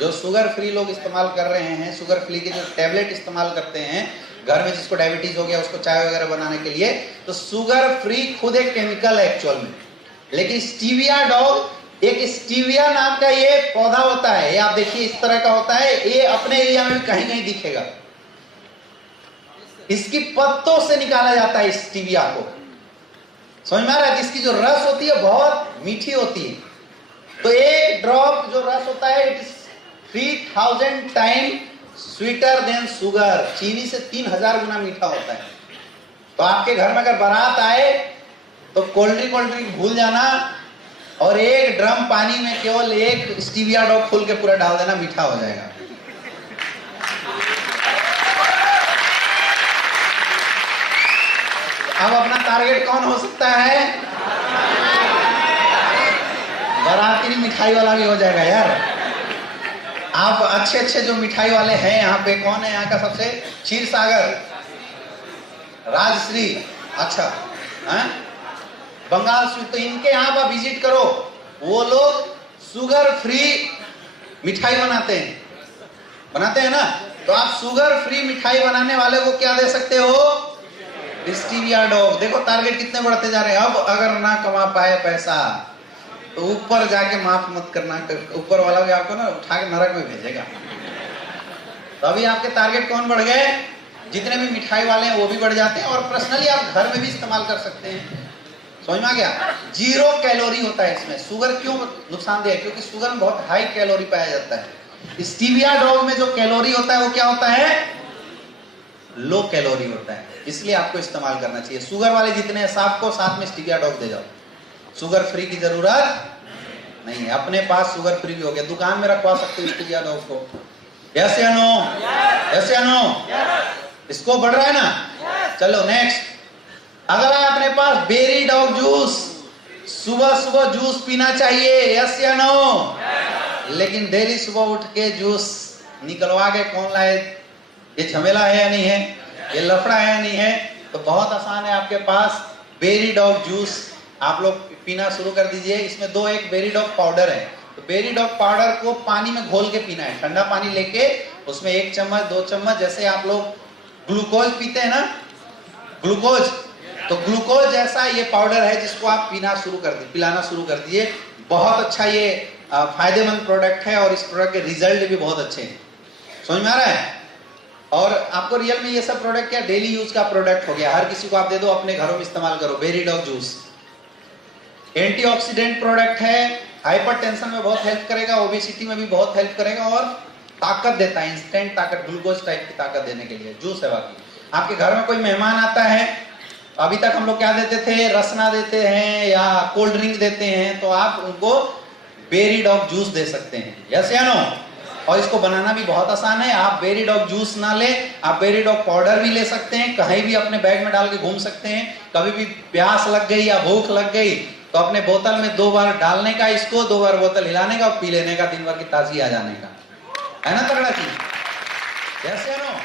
जो शुगर फ्री लोग इस्तेमाल कर रहे हैं, शुगर फ्री के जो टैबलेट इस्तेमाल करते हैं घर में, जिसको डायबिटीज हो गया उसको चाय वगैरह बनाने के लिए, तो शुगर फ्री खुद एक केमिकल है एक्चुअल में। लेकिन स्टीविया डॉग, एक स्टीविया नाम का ये पौधा होता है, ये आप देखिए इस तरह का होता है, ये अपने एरिया में भी कहीं कहीं दिखेगा। इसकी पत्तों से निकाला जाता है स्टीविया को, समझ में आ रहा है? जिसकी जो रस होती है बहुत मीठी होती है। तो एक ड्रॉप जो रस होता है it is 3000 time sweeter than sugar. चीनी से 3000 गुना मीठा होता है। तो आपके घर में अगर बारात आए तो कोल्ड ड्रिंक भूल जाना, और एक ड्रम पानी में केवल एक स्टीविया डॉग खोल के पूरा डाल देना, मीठा हो जाएगा। अब अपना टारगेट कौन हो सकता है? बाराती मिठाई वाला भी हो जाएगा यार। आप अच्छे अच्छे जो मिठाई वाले हैं यहाँ पे, कौन है यहाँ का सबसे? क्षीर सागर, राजश्री, अच्छा है? बंगाल स्वीट। तो इनके यहाँ आप विजिट करो, वो लोग शुगर फ्री मिठाई बनाते हैं ना। तो आप शुगर फ्री मिठाई बनाने वाले को क्या दे सकते हो? Stevia dog. देखो टारगेट कितने बढ़ते जा रहे हैं। अब अगर ना कमा पाए पैसा तो ऊपर जाके माफ मत करना, ऊपर वाला भी आपको ना उठा के नरक में भेजेगा। तो अभी आपके टारगेट कौन बढ़ गए? जितने भी मिठाई वाले हैं वो भी बढ़ जाते हैं, और पर्सनली आप घर में भी इस्तेमाल कर सकते हैं। समझ में आ गया? 0 कैलोरी होता है इसमें। शुगर क्यों नुकसानदेह है? क्योंकि शुगर में बहुत हाई कैलोरी पाया जाता है। स्टीविया डॉग में जो कैलोरी होता है वो क्या होता है? लो कैलोरी होता है, इसलिए आपको इस्तेमाल करना चाहिए। शुगर वाले जितने हैं सबको साथ में स्टीविया डॉग दे जाओ, शुगर फ्री की जरूरत नहीं है। अपने पास शुगर फ्री भी हो गया, दुकान में रखवा सकते हो स्टीविया डॉग को। यस या नो? यस या नो? इसको बढ़ रहा है ना? चलो नेक्स्ट अगला अपने पास बेरी डॉग जूस। सुबह सुबह जूस पीना चाहिए, यस या नो? लेकिन डेली सुबह उठ के जूस निकलवा के कौन लाए? ये झमेला है या नहीं है? ये लफड़ा है या नहीं है? तो बहुत आसान है, आपके पास बेरी डॉग जूस आप लोग पीना शुरू कर दीजिए। इसमें 1 बेरी डॉग पाउडर है। तो बेरी डॉग पाउडर को पानी में घोल के पीना है, ठंडा पानी लेके उसमें 1 चम्मच 2 चम्मच, जैसे आप लोग ग्लूकोज पीते हैं ना, ग्लूकोज, तो ग्लूकोज जैसा ये पाउडर है जिसको आप पिलाना शुरू कर दिए। बहुत अच्छा ये फायदेमंद प्रोडक्ट है, और इस प्रोडक्ट के रिजल्ट भी बहुत अच्छे हैं। समझ में आ रहा है? और आपको रियल में ये सब प्रोडक्ट क्या डेली यूज का प्रोडक्ट हो गया, हर किसी को आप दे दो, अपने घरों में इस्तेमाल करो। Berry dog juice antioxidant product है, हाइपरटेंशन में बहुत हेल्प करेगा, ओबेसिटी में भी बहुत हेल्प करेगा, और ताकत देता है, इंस्टेंट ताकत, ग्लूकोज टाइप की ताकत देने के लिए जूस है। बाकी आपके घर में कोई मेहमान आता है, अभी तक हम लोग क्या देते थे, रसना देते हैं या कोल्ड ड्रिंक देते हैं, तो आप उनको बेरी डॉग जूस दे सकते हैं, यस या नो। और इसको बनाना भी बहुत आसान है। आप बेरी डॉग जूस ना ले, आप बेरी डॉग पाउडर भी ले सकते हैं, कहीं भी अपने बैग में डाल के घूम सकते हैं। कभी भी प्यास लग गई या भूख लग गई तो अपने बोतल में 2 बार डालने का, इसको 2 बार बोतल हिलाने का और पी लेने का, दिन भर की ताजगी आ जाने का, है ना तगड़ा चीज, यस या नो।